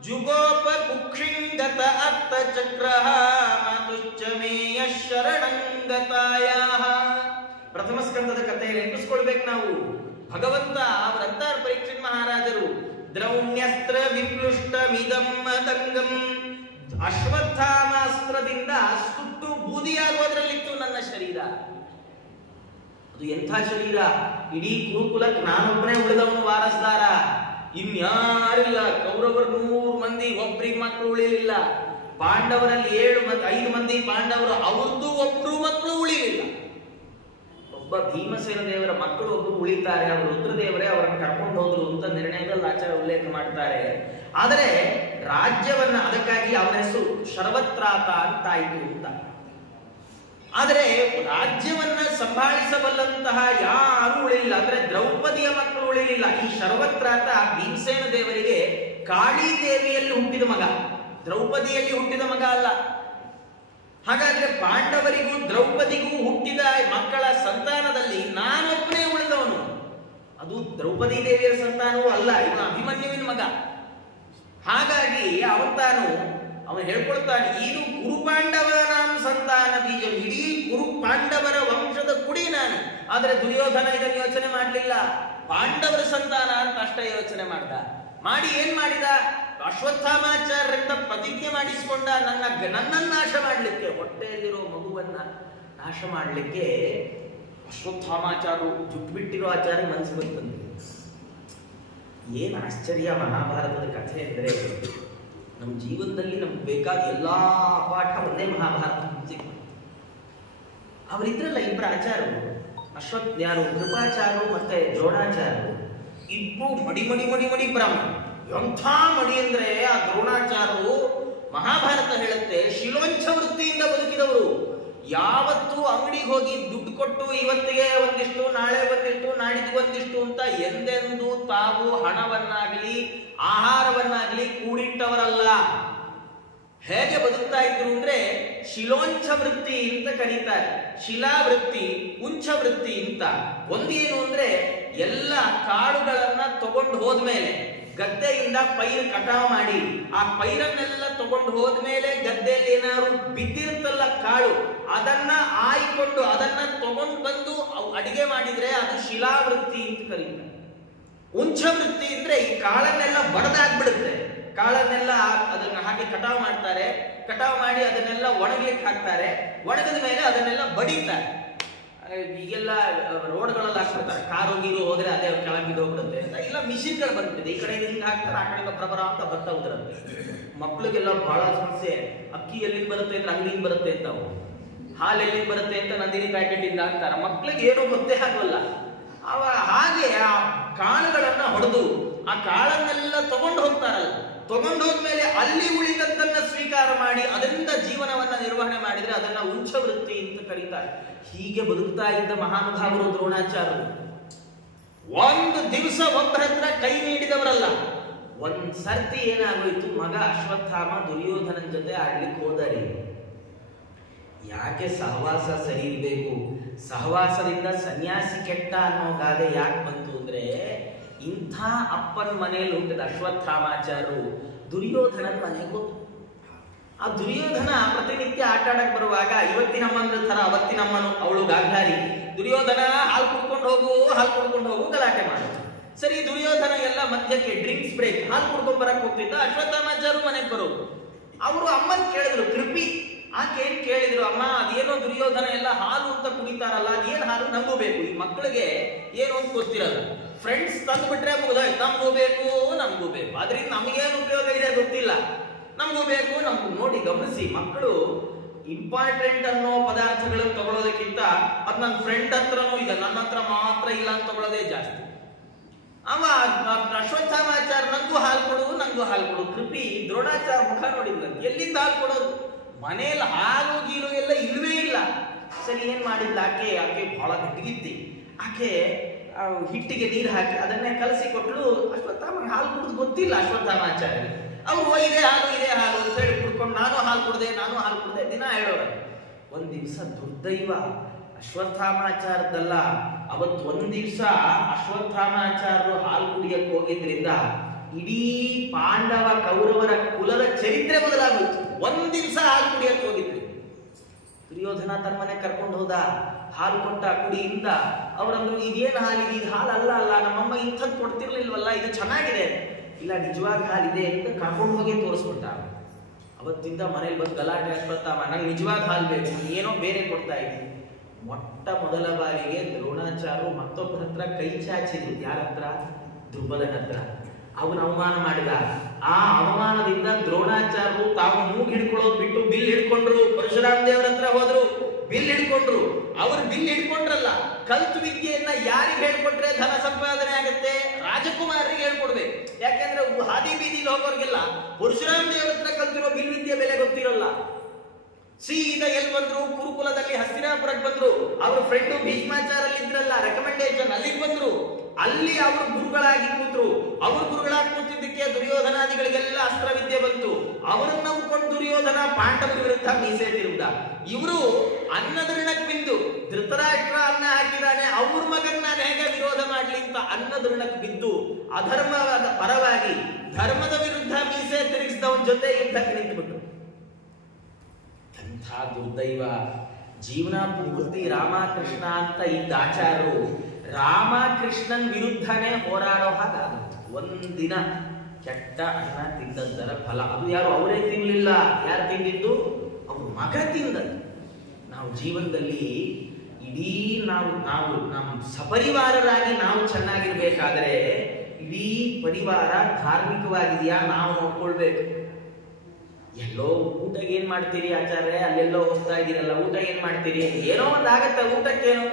ಜುಗೋಪ ಕುಕ್ಷಿಂಗತ ಅರ್ಥ ಚಕ್ರಃ ಮಾತುಶ್ಚ ಮೇಯ ಶರಣಂಗತಾಯಾಃ. ಪ್ರಥಮ ಸ್ಕಂದದ ಕಥೆಯಲ್ಲಿ ನೆನಪಿಸ್ಕೊಳ್ಬೇಕು ನಾವು. ಭಗವಂತ ಅವರಂತಾರ ಪರೀಕ್ಷಿತ್ ಮಹಾರಾಜರು, ದ್ರೌಣ್ಯಸ್ತ್ರ ವಿಪ್ಲುಷ್ಟಮಿದಂ ಮದಂಗಂ, ಅಶ್ವತ್ಥಾಮಾಸ್ತ್ರದಿಂದ ಸುಟ್ಟು ಬೂದಿಯಾಗುವುದರಲ್ಲಿತ್ತು ನನ್ನ ಶರೀರ. ಅದು ಎಂಥ ಶರೀರ! ಇಡೀ ಕುರುಕುಲಕ್ಕೆ ನಾನೊಬ್ಬನೇ ಉಳಿದವನು ವಾರಸ್ದಾರ, ಇನ್ಯಾರಿಲ್ಲ. ಕೌರವರು 100 ಮಂದಿ, ಒಬ್ರಿಗೆ ಮಕ್ಕಳು ಉಳಿಲಿಲ್ಲ. ಪಾಂಡವರಲ್ಲಿ 5 ಮಂದಿ ಪಾಂಡವರು, ಅವ್ರದ್ದು ಒಬ್ರು ಮಕ್ಕಳು ಉಳಿಲಿಲ್ಲ. ಒಬ್ಬ ಭೀಮಸೇನ ದೇವರ ಮಕ್ಕಳು ಒಬ್ಬರು ಉಳಿತಾರೆ, ಅವರು ರುದ್ರದೇವರೇ ಅವರನ್ನು ಕರ್ಕೊಂಡು ಹೋದ್ರು ಅಂತ ನಿರ್ಣಯದಲ್ಲಿ ಆಚಾರ್ಯ ಉಲ್ಲೇಖ ಮಾಡ್ತಾರೆ. ಆದರೆ ರಾಜ್ಯವನ್ನ, ಅದಕ್ಕಾಗಿ ಅವನ ಹೆಸರು ಶರ್ವತ್ರಾತ ಅಂತಾಯಿತು ಅಂತ. ಆದರೆ ರಾಜ್ಯವನ್ನ ಸಂಭಾಳಿಸಬಲ್ಲಂತಹ ಯಾರು ಉಳಿಲಿಲ್ಲ, ಅಂದ್ರೆ ದ್ರೌಪದಿಯ ಮಕ್ಕಳು ಉಳಿಲಿಲ್ಲ. ಈ ಶರ್ವತ್ರಾತ ಭೀಮಸೇನ ದೇವರಿಗೆ ಕಾಳಿ ದೇವಿಯಲ್ಲಿ ಹುಟ್ಟಿದ ಮಗ, ದ್ರೌಪದಿಯಲ್ಲಿ ಹುಟ್ಟಿದ ಮಗ ಅಲ್ಲ. ಹಾಗಾದ್ರೆ ಪಾಂಡವರಿಗೂ ದ್ರೌಪದಿಗೂ ಹುಟ್ಟಿದ ಮಕ್ಕಳ ಸಂತಾನದಲ್ಲಿ ನಾನೊಬ್ಬನೇ ಉಳಿದವನು. ಅದು ದ್ರೌಪದಿ ದೇವಿಯರ ಸಂತಾನವೂ ಅಲ್ಲ, ಇವನು ಅಭಿಮನ್ಯುವಿನ ಮಗ. ಹಾಗಾಗಿ ಅವನು ಹೇಳ್ಕೊಳ್ತಾನೆ, ಇದು ಕುರು ಪಾಂಡವನಾಂ ಸಂತಾನ ಬೀಜ, ಇಡೀ ಕುರು ಪಾಂಡವರ ವಂಶದ ಕುಡಿ ನಾನು. ಆದ್ರೆ ದುರ್ಯೋಧನ ಇದನ್ನು ಯೋಚನೆ ಮಾಡಲಿಲ್ಲ, ಪಾಂಡವರ ಸಂತಾನ ಅಂತ ಅಷ್ಟೇ ಯೋಚನೆ ಮಾಡಿ ಏನ್ ಮಾಡಿದ, ಅಶ್ವತ್ಥಾಮಾಚಾರ್ಯರಿಂದ ಪ್ರತಿಜ್ಞೆ ಮಾಡಿಸಿಕೊಂಡ, ನನ್ನನ್ನು ನಾಶ ಮಾಡಲಿಕ್ಕೆ, ಹೊಟ್ಟೆಯಲ್ಲಿರೋ ಮಗುವನ್ನ ನಾಶ ಮಾಡಲಿಕ್ಕೆ ಅಶ್ವತ್ಥಾಮಾಚಾರ್ಯರು ಜುಟ್ಟು ಬಿಟ್ಟಿರೋ ಆಚಾರ್ಯ ಮನಸ್ಸು ಬರ್ತಂತೆ. ಏನ್ ಆಶ್ಚರ್ಯ ಮಹಾಭಾರತದ ಕಥೆ ಅಂದ್ರೆ, ನಮ್ಮ ಜೀವನದಲ್ಲಿ ನಮ್ಗೆ ಬೇಕಾದ ಎಲ್ಲಾ ಪಾಠ ಒಂದೇ ಮಹಾಭಾರತ. ಅವರಿದ್ರಲ್ಲ ಇಬ್ಬರು ಆಚಾರ್ಯರು, ಯಾರು ಕೃಪಾಚಾರ್ಯರು ಮತ್ತೆ ದ್ರೋಣಾಚಾರ್ಯರು, ಇಬ್ರು ಮಡಿ ಬ್ರಾಹ್ಮಣ. ಎಂಥ ಮಡಿ ಅಂದ್ರೆ ಆ ದ್ರೋಣಾಚಾರ್ಯರು, ಮಹಾಭಾರತ ಹೇಳುತ್ತೆ, ಶಿಲೋಂಚ ವೃತ್ತಿಯಿಂದ ಬದುಕಿದವರು. ಯಾವತ್ತೂ ಅಂಗಡಿಗೆ ಹೋಗಿ ದುಡ್ಡು ಕೊಟ್ಟು ಇವತ್ತಿಗೆ ಒಂದಿಷ್ಟು, ನಾಳೆ ಒಂದಿಷ್ಟು, ನಾಡಿದ್ದು ಒಂದಿಷ್ಟು ಅಂತ ಎಂದೆಂದು ತಾವು ಹಣವನ್ನಾಗಲಿ ಆಹಾರವನ್ನಾಗಲಿ ಕೂಡಿಟ್ಟವರಲ್ಲ. ಹೇಗೆ ಬದುಕ್ತಾ ಇದ್ರು ಅಂದ್ರೆ ಶಿಲೋಂಚ ವೃತ್ತಿ ಅಂತ ಕರೀತಾರೆ. ಶಿಲಾವೃತ್ತಿ, ಉಂಚ ವೃತ್ತಿ ಅಂತ. ಒಂದೇನು ಅಂದ್ರೆ ಎಲ್ಲ ಕಾಳುಗಳನ್ನ ತಗೊಂಡು ಹೋದ್ಮೇಲೆ ಗದ್ದೆಯಿಂದ ಪೈರು ಕಟಾವು ಮಾಡಿ, ಆ ಪೈರನ್ನೆಲ್ಲ ತಗೊಂಡು ಹೋದ್ಮೇಲೆ ಗದ್ದೆಯಲ್ಲಿ ಏನಾದ್ರು ಬಿದ್ದಿರುತ್ತಲ್ಲ ಕಾಳು, ಅದನ್ನ ಆಯ್ಕೊಂಡು ಅದನ್ನ ತಗೊಂಡು ಬಂದು ಅಡಿಗೆ ಮಾಡಿದ್ರೆ ಅದು ಶಿಲಾವೃತ್ತಿ ಅಂತ ಕರೀತಾರೆ. ಉಂಚ ವೃತ್ತಿ ಅಂದ್ರೆ ಈ ಕಾಳನ್ನೆಲ್ಲ ಬಡದಾಗ್ಬಿಡುತ್ತೆ, ಕಾಳನ್ನೆಲ್ಲ ಅದನ್ನ ಹಾಕಿ ಕಟಾವು ಮಾಡ್ತಾರೆ, ಕಟಾವು ಮಾಡಿ ಅದನ್ನೆಲ್ಲ ಒಣಗ್ಲಿಕ್ಕೆ ಹಾಕ್ತಾರೆ, ಒಣಗಿದ ಮೇಲೆ ಅದನ್ನೆಲ್ಲ ಬಡಿತಾರೆ. ಈಗೆಲ್ಲ ರೋಡ್ಗಳೆಲ್ಲ ಹಾಕ್ಬಿಡ್ತಾರೆ, ಕಾರು ಗೀರು ಹೋದ್ರೆ ಅದೇ ಕೆಳಗೆ ಹೋಗ್ಬಿಡುತ್ತೆ. ಇಲ್ಲ ಮಿಷಿನ್ಗಳು ಬಂದ್ಬಿಟ್ಟಿದೆ, ಈ ಕಡೆ ಹಿಂಗೆ ಹಾಕ್ತಾರೆ, ಆ ಕಡೆ ಪ್ರಬರ ಅಂತ ಬರ್ತಾ ಹೋದ್ರಂತೆ. ಮಕ್ಳಿಗೆಲ್ಲ ಬಹಳ ಸಮಸ್ಯೆ, ಅಕ್ಕಿ ಎಲ್ಲಿಂದ ಬರುತ್ತೆ ಅಂದ್ರೆ ಅಂಗಡಿಯಿಂದ ಬರುತ್ತೆ ಅಂತ, ಹಾಲು ಎಲ್ಲಿಂದ ಬರುತ್ತೆ ಅಂತ ನಂದಿನಿ ಪ್ಯಾಕೆಟ್ ಇಂದ ಅಂತಾರೆ. ಮಕ್ಳಿಗೆ ಏನೋ ಗೊತ್ತೇ ಆಗೋಲ್ಲ. ಹಾಗೆ ಆ ಕಾಳುಗಳನ್ನ ಹೊಡೆದು ಆ ಕಾಳನ್ನೆಲ್ಲ ತಗೊಂಡು ಹೋಗ್ತಾರಲ್ಲ, ತಗೊಂಡು ಹೋದ್ಮೇಲೆ ಅಲ್ಲಿ ಉಳಿದದ್ದನ್ನ ಸ್ವೀಕಾರ ಮಾಡಿ ಅದರಿಂದ ಜೀವನವನ್ನ ನಿರ್ವಹಣೆ ಮಾಡಿದ್ರೆ ಅದನ್ನ ಉಂಚ ವೃತ್ತಿ ಅಂತ ಕರೀತಾರೆ. ಹೀಗೆ ಬದುಕ್ತಾ ಇದ್ದ ಮಹಾನುಭಾವರು ದ್ರೋಣಾಚಾರ್ಯರು. ಒಂದು ದಿವಸ ಒಬ್ಬರ ಹತ್ರ ಕೈ ನೀಡಿದವರಲ್ಲ. ಒಂದ್ ಸರ್ತಿ ಏನಾಗೋಯ್ತು, ಮಗ ಅಶ್ವತ್ಥಾಮ ದುರ್ಯೋಧನನ ಜೊತೆ ಆಡ್ಲಿಕ್ಕೆ ಹೋದರೆ. ಯಾಕೆ ಸಹವಾಸ ಸರಿ ಇರಬೇಕು, ಸಹವಾಸದಿಂದ ಸನ್ಯಾಸಿ ಕೆಟ್ಟ ಅನ್ನೋ ಗಾದೆ ಯಾಕೆ ಬಂತು ಅಂದ್ರೆ, ಇಂಥ ಅಪ್ಪನ ಮನೆಯಲ್ಲಿ ಹುಟ್ಟಿದ ಅಶ್ವತ್ಥಾಮಾಚಾರ್ಯರು ದುರ್ಯೋಧನನ ಮನೆಗೆ ಹೋದ್ರು. ಆ ದುರ್ಯೋಧನ ಪ್ರತಿನಿತ್ಯ ಆಟ ಆಡಕ್ ಬರುವಾಗ ಇವತ್ತಿನಮ್ಮನ ತರ ಅವತ್ತಿನಮ್ಮನು, ಅವಳು ಗಾಂಧಾರಿ. ದುರ್ಯೋಧನ ಹಾಲು ಕುಡ್ಕೊಂಡು ಹೋಗು ಗಲಾಟೆ ಮಾಡೋದು. ಸರಿ, ದುರ್ಯೋಧನ ಎಲ್ಲ ಮಧ್ಯಕ್ಕೆ ಡ್ರಿಂಕ್ಸ್ ಬ್ರೇಕ್, ಹಾಲು ಕುಡ್ಕೊಂಡ್ ಬರಕ್ ಹೋಗ್ತಿದ್ದ, ಅಶ್ವತ್ಥಾಮಾಚಾರ್ಯರು ಮನೆಗೆ ಬರೋದು. ಅವರು ಅಮ್ಮನ್ ಕೇಳಿದ್ರು, ಕೃಪಿ ಆಕೆ ಏನ್ ಕೇಳಿದ್ರು, ಅಮ್ಮ ಅದೇನೋ ದುರ್ಯೋಧನ ಎಲ್ಲ ಹಾಲು ಅಂತ ಕುಡಿತಾರಲ್ಲ, ಅದೇನ್ ಹಾಲು ನಮಗೂ ಬೇಕು. ಈ ಮಕ್ಕಳಿಗೆ ಏನು ಅಂತ ಗೊತ್ತಿರಲ್ಲ, ಫ್ರೆಂಡ್ಸ್ ತಂದು ಬಿಟ್ರೆ ಮುಗಿದೋಯ್ತು, ನಮಗೂ ಬೇಕು ನಮಗೂ ಬೇಕು, ಅದ್ರಿಂದ ನಮಗೇನು ಉಪಯೋಗ ಇದೆ ಗೊತ್ತಿಲ್ಲ, ನಮಗೂ ಬೇಕು ನಮಗೂ. ನೋಡಿ ಗಮನಿಸಿ, ಮಕ್ಕಳು ಇಂಪಾರ್ಟೆಂಟ್ ಅನ್ನೋ ಪದಾರ್ಥಗಳನ್ನು ತಗೊಳ್ಳೋದಕ್ಕಿಂತ ಅದು ನನ್ನ ಫ್ರೆಂಡ್ ಹತ್ರನೂ ಇದೆ, ನನ್ನ ಹತ್ರ ಮಾತ್ರ ಇಲ್ಲ ಅಂತ ತಗೊಳ್ಳೋದೇ ಜಾಸ್ತಿ. ಅವ ಅಶ್ವತ್ಥಾಮಾಚಾರ ನಂಗೂ ಹಾಲು ಕೊಡು ನಂಗೂ ಹಾಲು ಕೊಡು. ಕೃಪಿ ದ್ರೋಣಾಚಾರ ಮುಖ ನೋಡಿದ್ಲ, ಎಲ್ಲಿಂದ ಹಾಲು ಕೊಡೋದು, ಮನೆಯಲ್ಲಿ ಹಾಲು ಗೀಲು ಎಲ್ಲ ಇಲ್ವೇ ಇಲ್ಲ. ಸರಿ ಏನ್ ಮಾಡಿದ್ಲ ಆಕೆ ಬಹಳ ಗಟ್ಟಿಗಿತ್ತಿ, ಆಕೆ ಹಿಟ್ಟಿಗೆ ನೀರು ಹಾಕಿ ಅದನ್ನೇ ಕಲಸಿ ಕೊಟ್ಟಳು. ಅಶ್ವತ್ಥಾಮ ಹಾಲು ಕುಡಿದು ಗೊತ್ತಿಲ್ಲ ಅಶ್ವತ್ಥಾಮಾಚಾರ್ಯ. ಅವರು ಇದೇ ಹಾಲು ಅಂತ ಹೇಳಿ ಕುಡ್ಕೊಂಡು ನಾನು ಹಾಲು ಕುಡ್ದೆ ದಿನ ಹೇಳೋರ. ಒಂದ್ ದಿವಸ ದುರ್ದೈವ ಅಶ್ವತ್ಥಾಮಾಚಾರದಲ್ಲ, ಅವತ್ತು ಒಂದ್ ದಿವಸ ಅಶ್ವತ್ಥಾಮಾಚಾರ್ಯರು ಹಾಲು ಕುಡಿಯಕ್ಕೆ ಹೋಗಿದ್ರಿಂದ ಇಡೀ ಪಾಂಡವ ಕೌರವರ ಕುಲದ ಚರಿತ್ರೆ ಬದಲಾಗೋಯ್ತು. ಒಂದ್ ದಿವಸ ಹಾಲು ಕುಡಿಯಕ್ಕೆ ಹೋಗಿದ್ರಿ. ದುರ್ಯೋಧನ ತನ್ನ ಮನೆ ಕರ್ಕೊಂಡು ಹೋದ, ಹಾಲು ಕೊಟ್ಟ ಕುಡಿ ಇಂದ. ಅವರಂದ್ರು ಇದೇನು ಹಾಲಿದೆ, ಇದು ಹಾಲು ಅಲ್ಲ, ನಮ್ಮಮ್ಮ ಇಂಥದ್ದು ಕೊಡ್ತಿರ್ಲಿಲ್ವಲ್ಲ, ಇದು ಚೆನ್ನಾಗಿದೆ. ಇಲ್ಲ ನಿಜವಾದ ಹಾಲಿದೆ ಅಂತ ಕರ್ಕೊಂಡು ಹೋಗಿ ತೋರಿಸ್ಬಿಟ್ಟ. ಅವತ್ತಿಂದ ಮನೇಲಿ ಬಂದು ಗಲಾಟೆ ಅಶ್ವತ್ಥಾಮ, ನಂಗೆ ನಿಜವಾದ ಹಾಲು ಬೇಕು, ಏನೋ ಬೇರೆ ಕೊಡ್ತಾ ಇದ್ದೀನಿ. ಮೊಟ್ಟ ಮೊದಲ ಬಾರಿಗೆ ದ್ರೋಣಾಚಾರ್ಯರು ಮತ್ತೊಬ್ಬರ ಹತ್ರ ಕೈ ಚಾಚಿದ್ರು. ಯಾರ ಹತ್ರ? ದ್ರುಪದನ ಹತ್ರ. ಅವನ ಅವಮಾನ ಮಾಡಿದ. ಆ ಅವಮಾನದಿಂದ ದ್ರೋಣಾಚಾರ್ಯರು ತಾವು ಮೂಗ್ ಹಿಡ್ಕೊಳ್ಳೋದು ಬಿಟ್ಟು ಬಿಲ್ ಹಿಡ್ಕೊಂಡ್ರು. ಪರಶುರಾಮ ದೇವರ ಹತ್ರ ಹೋದ್ರು, ಬಿಲ್ ಹಿಡ್ಕೊಂಡ್ರು. ಅವ್ರು ಬಿಲ್ ಹಿಡ್ಕೊಂಡ್ರಲ್ಲ, ಕಲ್ತು ವಿದ್ಯೆಯನ್ನ ಯಾರಿಗೆ ಹೇಳ್ಕೊಟ್ರೆ ಧನ ಸಂಪಾದನೆ ಆಗುತ್ತೆ? ರಾಜಕುಮಾರರಿಗೆ ಹೇಳ್ಕೊಡ್ಬೇಕು. ಯಾಕೆಂದ್ರೆ ಹಾದಿ ಬೀದಿಲಿ ಹೋಗೋರ್ಗೆಲ್ಲ ಪರಶುರಾಮ ದೇವರ ಹತ್ರ ಕಲ್ತಿರೋ ಬಿಲ್ ವಿದ್ಯೆ ಬೆಲೆ ಗೊತ್ತಿರಲ್ಲ. ಸೀದಾ ಎಲ್ಲಿ ಬಂದ್ರು? ಕುರುಕುಲದಲ್ಲಿ ಹಸ್ತಿನಾಪುರಕ್ಕೆ ಬಂದ್ರು. ಅವ್ರ ಫ್ರೆಂಡು ಭೀಷ್ಮಾಚಾರಲ್ಲಿ ಇದ್ರಲ್ಲ, ರೆಕಮೆಂಡೇಶನ್ ಅಲ್ಲಿಗೆ ಬಂದ್ರು. ಅಲ್ಲಿ ಅವರು ಗುರುಗಳಾಗಿ ಕೂತ್ರು. ಅವರು ಗುರುಗಳಾಗಿ ಕೂತಿದ್ದಕ್ಕೆ ದುರ್ಯೋಧನಾದಿಗಳಿಗೆಲ್ಲ ಅಸ್ತ್ರವಿದ್ಯೆ ಬಂತು. ಅವರನ್ನ ನಂಬಿಕೊಂಡು ದುರ್ಯೋಧನ ಪಾಂಡವರ ವಿರುದ್ಧ ಮೀಸೆ ತಿರುಗಿದ. ಇವರು ಅನ್ನದ ಋಣಕ್ಕೆ ಬಿದ್ದು, ಧೃತರಾಷ್ಟ್ರ ಅನ್ನ ಹಾಕಿದಾನೆ, ಅವ್ರ ಮಗನ್ ನಾನು ಹೇಗೆ ವಿರೋಧ ಮಾಡ್ಲಿ ಅಂತ ಅನ್ನದ ಋಣಕ್ಕೆ ಬಿದ್ದು ಅಧರ್ಮವಾದ ಪರವಾಗಿ ಧರ್ಮದ ವಿರುದ್ಧ ಮೀಸೆ ತಿರುಗಿಸಿದವನ ಜೊತೆ ಯುದ್ಧಕ್ಕೆ ನಿಂತುಬಿಟ್ರು. ಎಂಥ ದುರ್ದೈವ! ಜೀವನ ಪೂರ್ತಿ ರಾಮಕೃಷ್ಣ ಅಂತ ಇದ್ದ ಆಚಾರ್ಯರು ರಾಮಕೃಷ್ಣನ್ ವಿರುದ್ಧನೇ ಹೋರಾಡೋ ಹಾಗಾಗುತ್ತೆ. ಒಂದಿನ ಕೆಟ್ಟ ಅನ್ನ ತಿಂದದ್ದರ ಫಲ. ಅದು ಯಾರು ಅವರೇ ತಿನ್ಲಿಲ್ಲ, ಯಾರು ತಿಂದಿದ್ದು? ಅವ್ರ ಮಗ ತಿಂದದ್ದು. ನಾವು ಜೀವನದಲ್ಲಿ ಇಡೀ ನಾವು ಸಪರಿವಾರರಾಗಿ ನಾವು ಚೆನ್ನಾಗಿರ್ಬೇಕಾದ್ರೆ ಇಡೀ ಪರಿವಾರ ಧಾರ್ಮಿಕವಾಗಿದೆಯಾ ನಾವು ನೋಡ್ಕೊಳ್ಬೇಕು. ಎಲ್ಲೋ ಊಟ ಏನ್ ಮಾಡ್ತೀರಿ ಆಚಾರ್ಯ, ಅಲ್ಲೆಲ್ಲೋ ಹೋಗ್ತಾ ಇದ್ದೀರಲ್ಲ, ಊಟ ಏನ್ ಮಾಡ್ತೀರಿ? ಏನೋ ಒಂದ್ ಆಗತ್ತ ಊಟಕ್ಕೇನು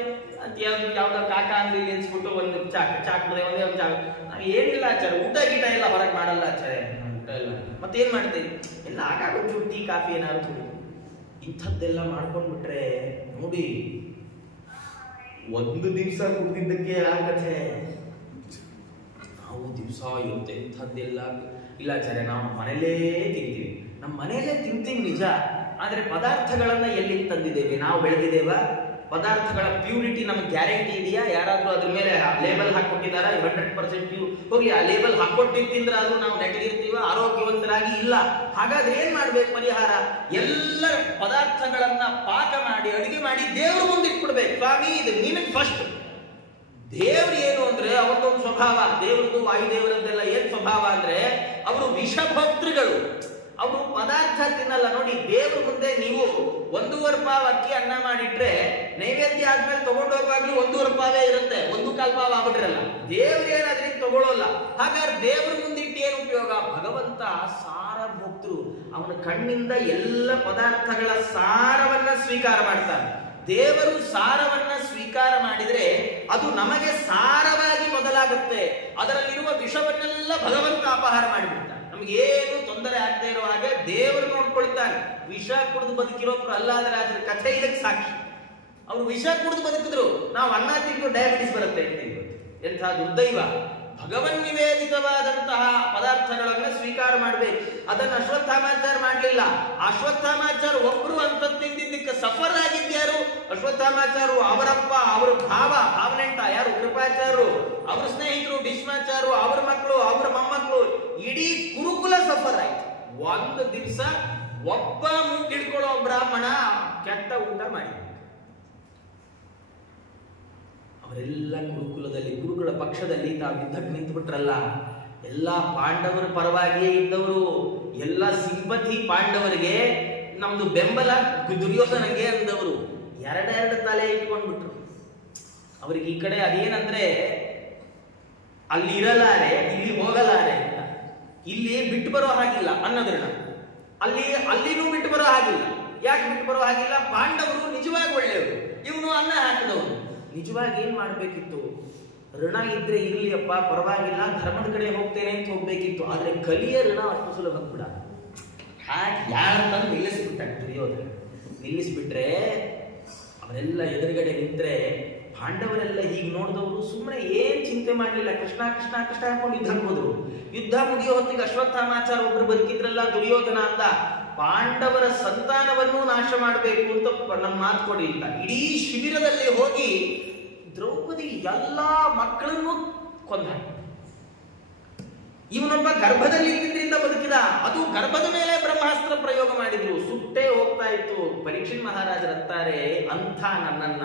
ಅಂತ ಯಾವ್ದೋ ಕಾಕ ಅಂದ್ರೆ ಎನ್ಸ್ಬಿಟ್ಟು ಒಂದು ಚಾಕ್ರೆ ಒಂದೇ ಒಂದು ಚಾಕ್. ನಾವ್ ಏನಿಲ್ಲ ಆಚಾರ್ಯ, ಊಟ ಗೀಟ ಎಲ್ಲ ಹೊರಗೆ ಮಾಡಲ್ಲ ಆಚಾರ್ಯ, ಊಟ ಎಲ್ಲ. ಮತ್ತೇನ್ ಮಾಡ್ತೀರಿ? ಎಲ್ಲ ಆಗಾಗ ಟೀ ಕಾಫಿ ಏನಾದ್ರು ಇಂಥದ್ದೆಲ್ಲ ಮಾಡ್ಕೊಂಡ್ಬಿಟ್ರೆ ನೋಡಿ, ಒಂದು ದಿವಸ ಕುಡಿದಿದ್ದಕ್ಕೆ ಆಗತ್ತೆ. ನಾವು ದಿವಸ ಇರುತ್ತೆ ಇಂಥದ್ದೆಲ್ಲ ಇಲ್ಲ ಆಚಾರ್ಯ, ನಾವು ಮನೇಲೇ ತಿಂತೀವಿ. ನಮ್ಮ ಮನೇಲೇ ತಿಂತೀವಿ ನಿಜ, ಆದ್ರೆ ಪದಾರ್ಥಗಳನ್ನ ಎಲ್ಲಿ ತಂದಿದ್ದೇವೆ? ನಾವು ಬೆಳೆದಿದ್ದೇವ? ಪದಾರ್ಥಗಳ ಪ್ಯೂರಿಟಿ ನಮ್ಗೆ ಗ್ಯಾರಂಟಿ ಇದೆಯಾ? ಯಾರಾದ್ರೂ ಅದ್ರ ಮೇಲೆ ಲೇಬಲ್ ಹಾಕೊಟ್ಟಿದಾರ 100% ಪ್ಯೂರ್? ಹೋಗಿ ಆ ಲೇಬಲ್ ಹಾಕೊಟ್ಟಿದ್ರೆ ಅದು ನಾವು ನೆಟ್ಟಿರ್ತೀವ ಆರೋಗ್ಯವಂತರಾಗಿ? ಇಲ್ಲ. ಹಾಗಾದ್ರೆ ಏನ್ ಮಾಡ್ಬೇಕು ಪರಿಹಾರ? ಎಲ್ಲ ಪದಾರ್ಥಗಳನ್ನ ಪಾಕ ಮಾಡಿ ಅಡಿಗೆ ಮಾಡಿ ದೇವ್ರ ಮುಂದೆ ಇಟ್ಬಿಡ್ಬೇಕು. ಸ್ವಾಮಿ ಇದು ನಿನಗೆ ಫಸ್ಟ್. ದೇವ್ರು ಏನು ಅಂದ್ರೆ ಅವತ್ತೊಂದು ಸ್ವಭಾವ, ದೇವ್ರದ್ದು ವಾಯುದೇವರದ್ದೆಲ್ಲ ಏನ್ ಸ್ವಭಾವ ಅಂದ್ರೆ ಅವರು ವಿಷಭಕ್ತೃಗಳು. ಅವರು ಪದಾರ್ಥ ತಿನ್ನಲ್ಲ. ನೋಡಿ, ದೇವ್ರ ಮುಂದೆ ನೀವು 1.25 ಪಾವ್ ಅಕ್ಕಿ ಅನ್ನ ಮಾಡಿಟ್ರೆ ನೈವೇದ್ಯ ಆದ್ಮೇಲೆ ತಗೊಂಡೋಗುವಾಗ್ಲೂ 1.25 ಪಾವೇ ಇರುತ್ತೆ, 1.25 ಪಾವ್ ಆಗ್ಬಿಟ್ರಲ್ಲ. ದೇವ್ರ ಏನಾದ್ರೂ ತಗೊಳ್ಳೋಲ್ಲ. ಹಾಗಾದ್ರೆ ದೇವ್ರ ಮುಂದಿಟ್ಟು ಏನು ಉಪಯೋಗ? ಭಗವಂತ ಸಾರಭೋಕ್ತೃ, ಅವನ ಕಣ್ಣಿಂದ ಎಲ್ಲ ಪದಾರ್ಥಗಳ ಸಾರವನ್ನ ಸ್ವೀಕಾರ ಮಾಡ್ತಾನೆ. ದೇವರು ಸಾರವನ್ನ ಸ್ವೀಕಾರ ಮಾಡಿದ್ರೆ ಅದು ನಮಗೆ ಸಾರವಾಗಿ ಬದಲಾಗುತ್ತೆ. ಅದರಲ್ಲಿರುವ ವಿಷವನ್ನೆಲ್ಲ ಭಗವಂತ ಅಪಹಾರ ಮಾಡಿಬಿಡ್ತಾನೆ. ನಮ್ಗೇನು ತೊಂದರೆ ಆಗದೆ ಇರೋ ಹಾಗೆ ದೇವರು ನೋಡ್ಕೊಳ್ತಾನೆ. ವಿಷ ಕುಡಿದು ಬದುಕಿರೋ ಪ್ರಹ್ಲಾದರಾಜರ ಕಥೆ ಇದಕ್ಕೆ ಸಾಕ್ಷಿ. ಅವ್ರು ವಿಷ ಕುಡಿದು ಬದುಕಿದ್ರು, ನಾವು ಅನ್ನ ತಿಂದು ಡಯಾಬಿಟಿಸ್ ಬರುತ್ತೆ. ಎಂಥ ದುರ್ದೈವ! ಭಗವನ್ ನಿವೇದಿತವಾದಂತಹ ಪದಾರ್ಥಗಳನ್ನ ಸ್ವೀಕಾರ ಮಾಡ್ಬೇಕು. ಅದನ್ನ ಅಶ್ವತ್ಥಾಮಾಚಾರ್ಯ ಮಾಡ್ಲಿಲ್ಲ. ಅಶ್ವತ್ಥಾಮಾಚಾರ್ಯ ಒಬ್ರು ಅಂತ ತಿಂದಿದ್ದಕ್ಕೆ ಸಫರ್ ಆಗಿದ್ಯಾರು? ಅಶ್ವತ್ಥಾಮಾಚಾರ್ಯರು, ಅವರಪ್ಪ, ಅವರ ಭಾವನೆಂಟ ಯಾರು? ಕೃಪಾಚಾರ್ಯರು, ಅವ್ರ ಸ್ನೇಹಿತರು ಭೀಷ್ಮಾಚಾರ್ಯರು, ಅವ್ರ ಮಕ್ಕಳು, ಅವ್ರ ಮೊಮ್ಮಕ್ಕಳು, ಇಡೀ ಗುರುಕುಲ ಸಫರ್ ಆಯ್ತು. ಒಂದು ದಿವಸ ಒಬ್ಬ ಮೂಗಿಡ್ಕೊಳ್ಳೋ ಬ್ರಾಹ್ಮಣ ಕೆಟ್ಟ ಊಟ ಮಾಡಿ ಅವರೆಲ್ಲ ಗುರುಕುಲದಲ್ಲಿ ಗುರುಗಳ ಪಕ್ಷದಲ್ಲಿ ತಾವು ಯುದ್ಧಕ್ಕೆ ನಿಂತು ಬಿಟ್ರಲ್ಲ. ಎಲ್ಲ ಪಾಂಡವರ ಪರವಾಗಿಯೇ ಇದ್ದವರು ಎಲ್ಲ ಸಿಂಪತಿ ಪಾಂಡವರಿಗೆ, ನಮ್ದು ಬೆಂಬಲ ದುರ್ಯೋಧನಗೆ ಅಂದವರು ಎರಡೆರಡು ತಲೆ ಇಟ್ಕೊಂಡ್ಬಿಟ್ರು. ಅವ್ರಿಗೆ ಈ ಕಡೆ ಅದೇನಂದ್ರೆ ಅಲ್ಲಿ ಇರಲಾರೆ, ಇಲ್ಲಿ ಹೋಗಲಾರೆ ಅಂತ. ಇಲ್ಲಿ ಬಿಟ್ಟು ಬರೋ ಹಾಗಿಲ್ಲ ಅನ್ನೋದ್ರಣ, ಅಲ್ಲಿನೂ ಬಿಟ್ಟು ಬರೋ ಹಾಗಿಲ್ಲ. ಯಾಕೆ ಬಿಟ್ಟು ಬರೋ ಹಾಗಿಲ್ಲ? ಪಾಂಡವರು ನಿಜವಾಗಿ ಒಳ್ಳೆಯವರು, ಇವನು ಅನ್ನ ಹಾಕಿದವನು. ನಿಜವಾಗಿ ಏನ್ ಮಾಡ್ಬೇಕಿತ್ತು? ಋಣ ಇದ್ರೆ ಇರ್ಲಿಯಪ್ಪ, ಪರವಾಗಿಲ್ಲ, ಧರ್ಮದ ಕಡೆ ಹೋಗ್ತೇನೆ ಅಂತ ಹೋಗ್ಬೇಕಿತ್ತು. ಆದ್ರೆ ಕಲಿಯ ಋಣ ಅಷ್ಟು ಸುಲಭ ಕೂಡ ಯಾರಂತಂದು ನಿಲ್ಲಿಸ್ಬಿಟ್ಟ ದುರ್ಯೋಧನ. ನಿಲ್ಲಿಸ್ಬಿಟ್ರೆ ಅವರೆಲ್ಲ ಎದುರುಗಡೆ ನಿಂತ್ರೆ ಪಾಂಡವರೆಲ್ಲ ಹೀಗೆ ನೋಡಿದವರು ಸುಮ್ಮನೆ ಏನ್ ಚಿಂತೆ ಮಾಡಲಿಲ್ಲ. ಕೃಷ್ಣ ಕೃಷ್ಣ ಕೃಷ್ಣ ಹಾಕೊಂಡು ಯುದ್ಧಕ್ಕೆ ಹೋದ್ರು. ಯುದ್ಧ ಮುಗಿಯೋ ಹೊತ್ತಿಗೆ ಅಶ್ವತ್ಥಾಮಾಚಾರ ಒಬ್ರು ಬದುಕಿದ್ರಲ್ಲ ದುರ್ಯೋಧನ ಅಂತ, ಪಾಂಡವರ ಸಂತಾನವನ್ನು ನಾಶ ಮಾಡಬೇಕು ಅಂತ ನಮ್ಮ ಮಾತು ಕೊಡಲಿಲ್ಲ. ಇಡೀ ಶಿಬಿರದಲ್ಲಿ ಹೋಗಿ ದ್ರೌಪದಿ ಎಲ್ಲಾ ಮಕ್ಕಳನ್ನು ಕೊಂದ. ಇವನೊಬ್ಬ ಗರ್ಭದಲ್ಲಿ ಇದ್ದಿದ್ರಿಂದ ಬದುಕಿದ. ಅದು ಗರ್ಭದ ಮೇಲೆ ಬ್ರಹ್ಮಾಸ್ತ್ರ ಪ್ರಯೋಗ ಮಾಡಿದ್ರು, ಸುಟ್ಟೇ ಹೋಗ್ತಾ ಇತ್ತು. ಪರೀಕ್ಷಿತ್ ಮಹಾರಾಜರಂತಾರೆ, ಅಂಥ ನನ್ನನ್ನ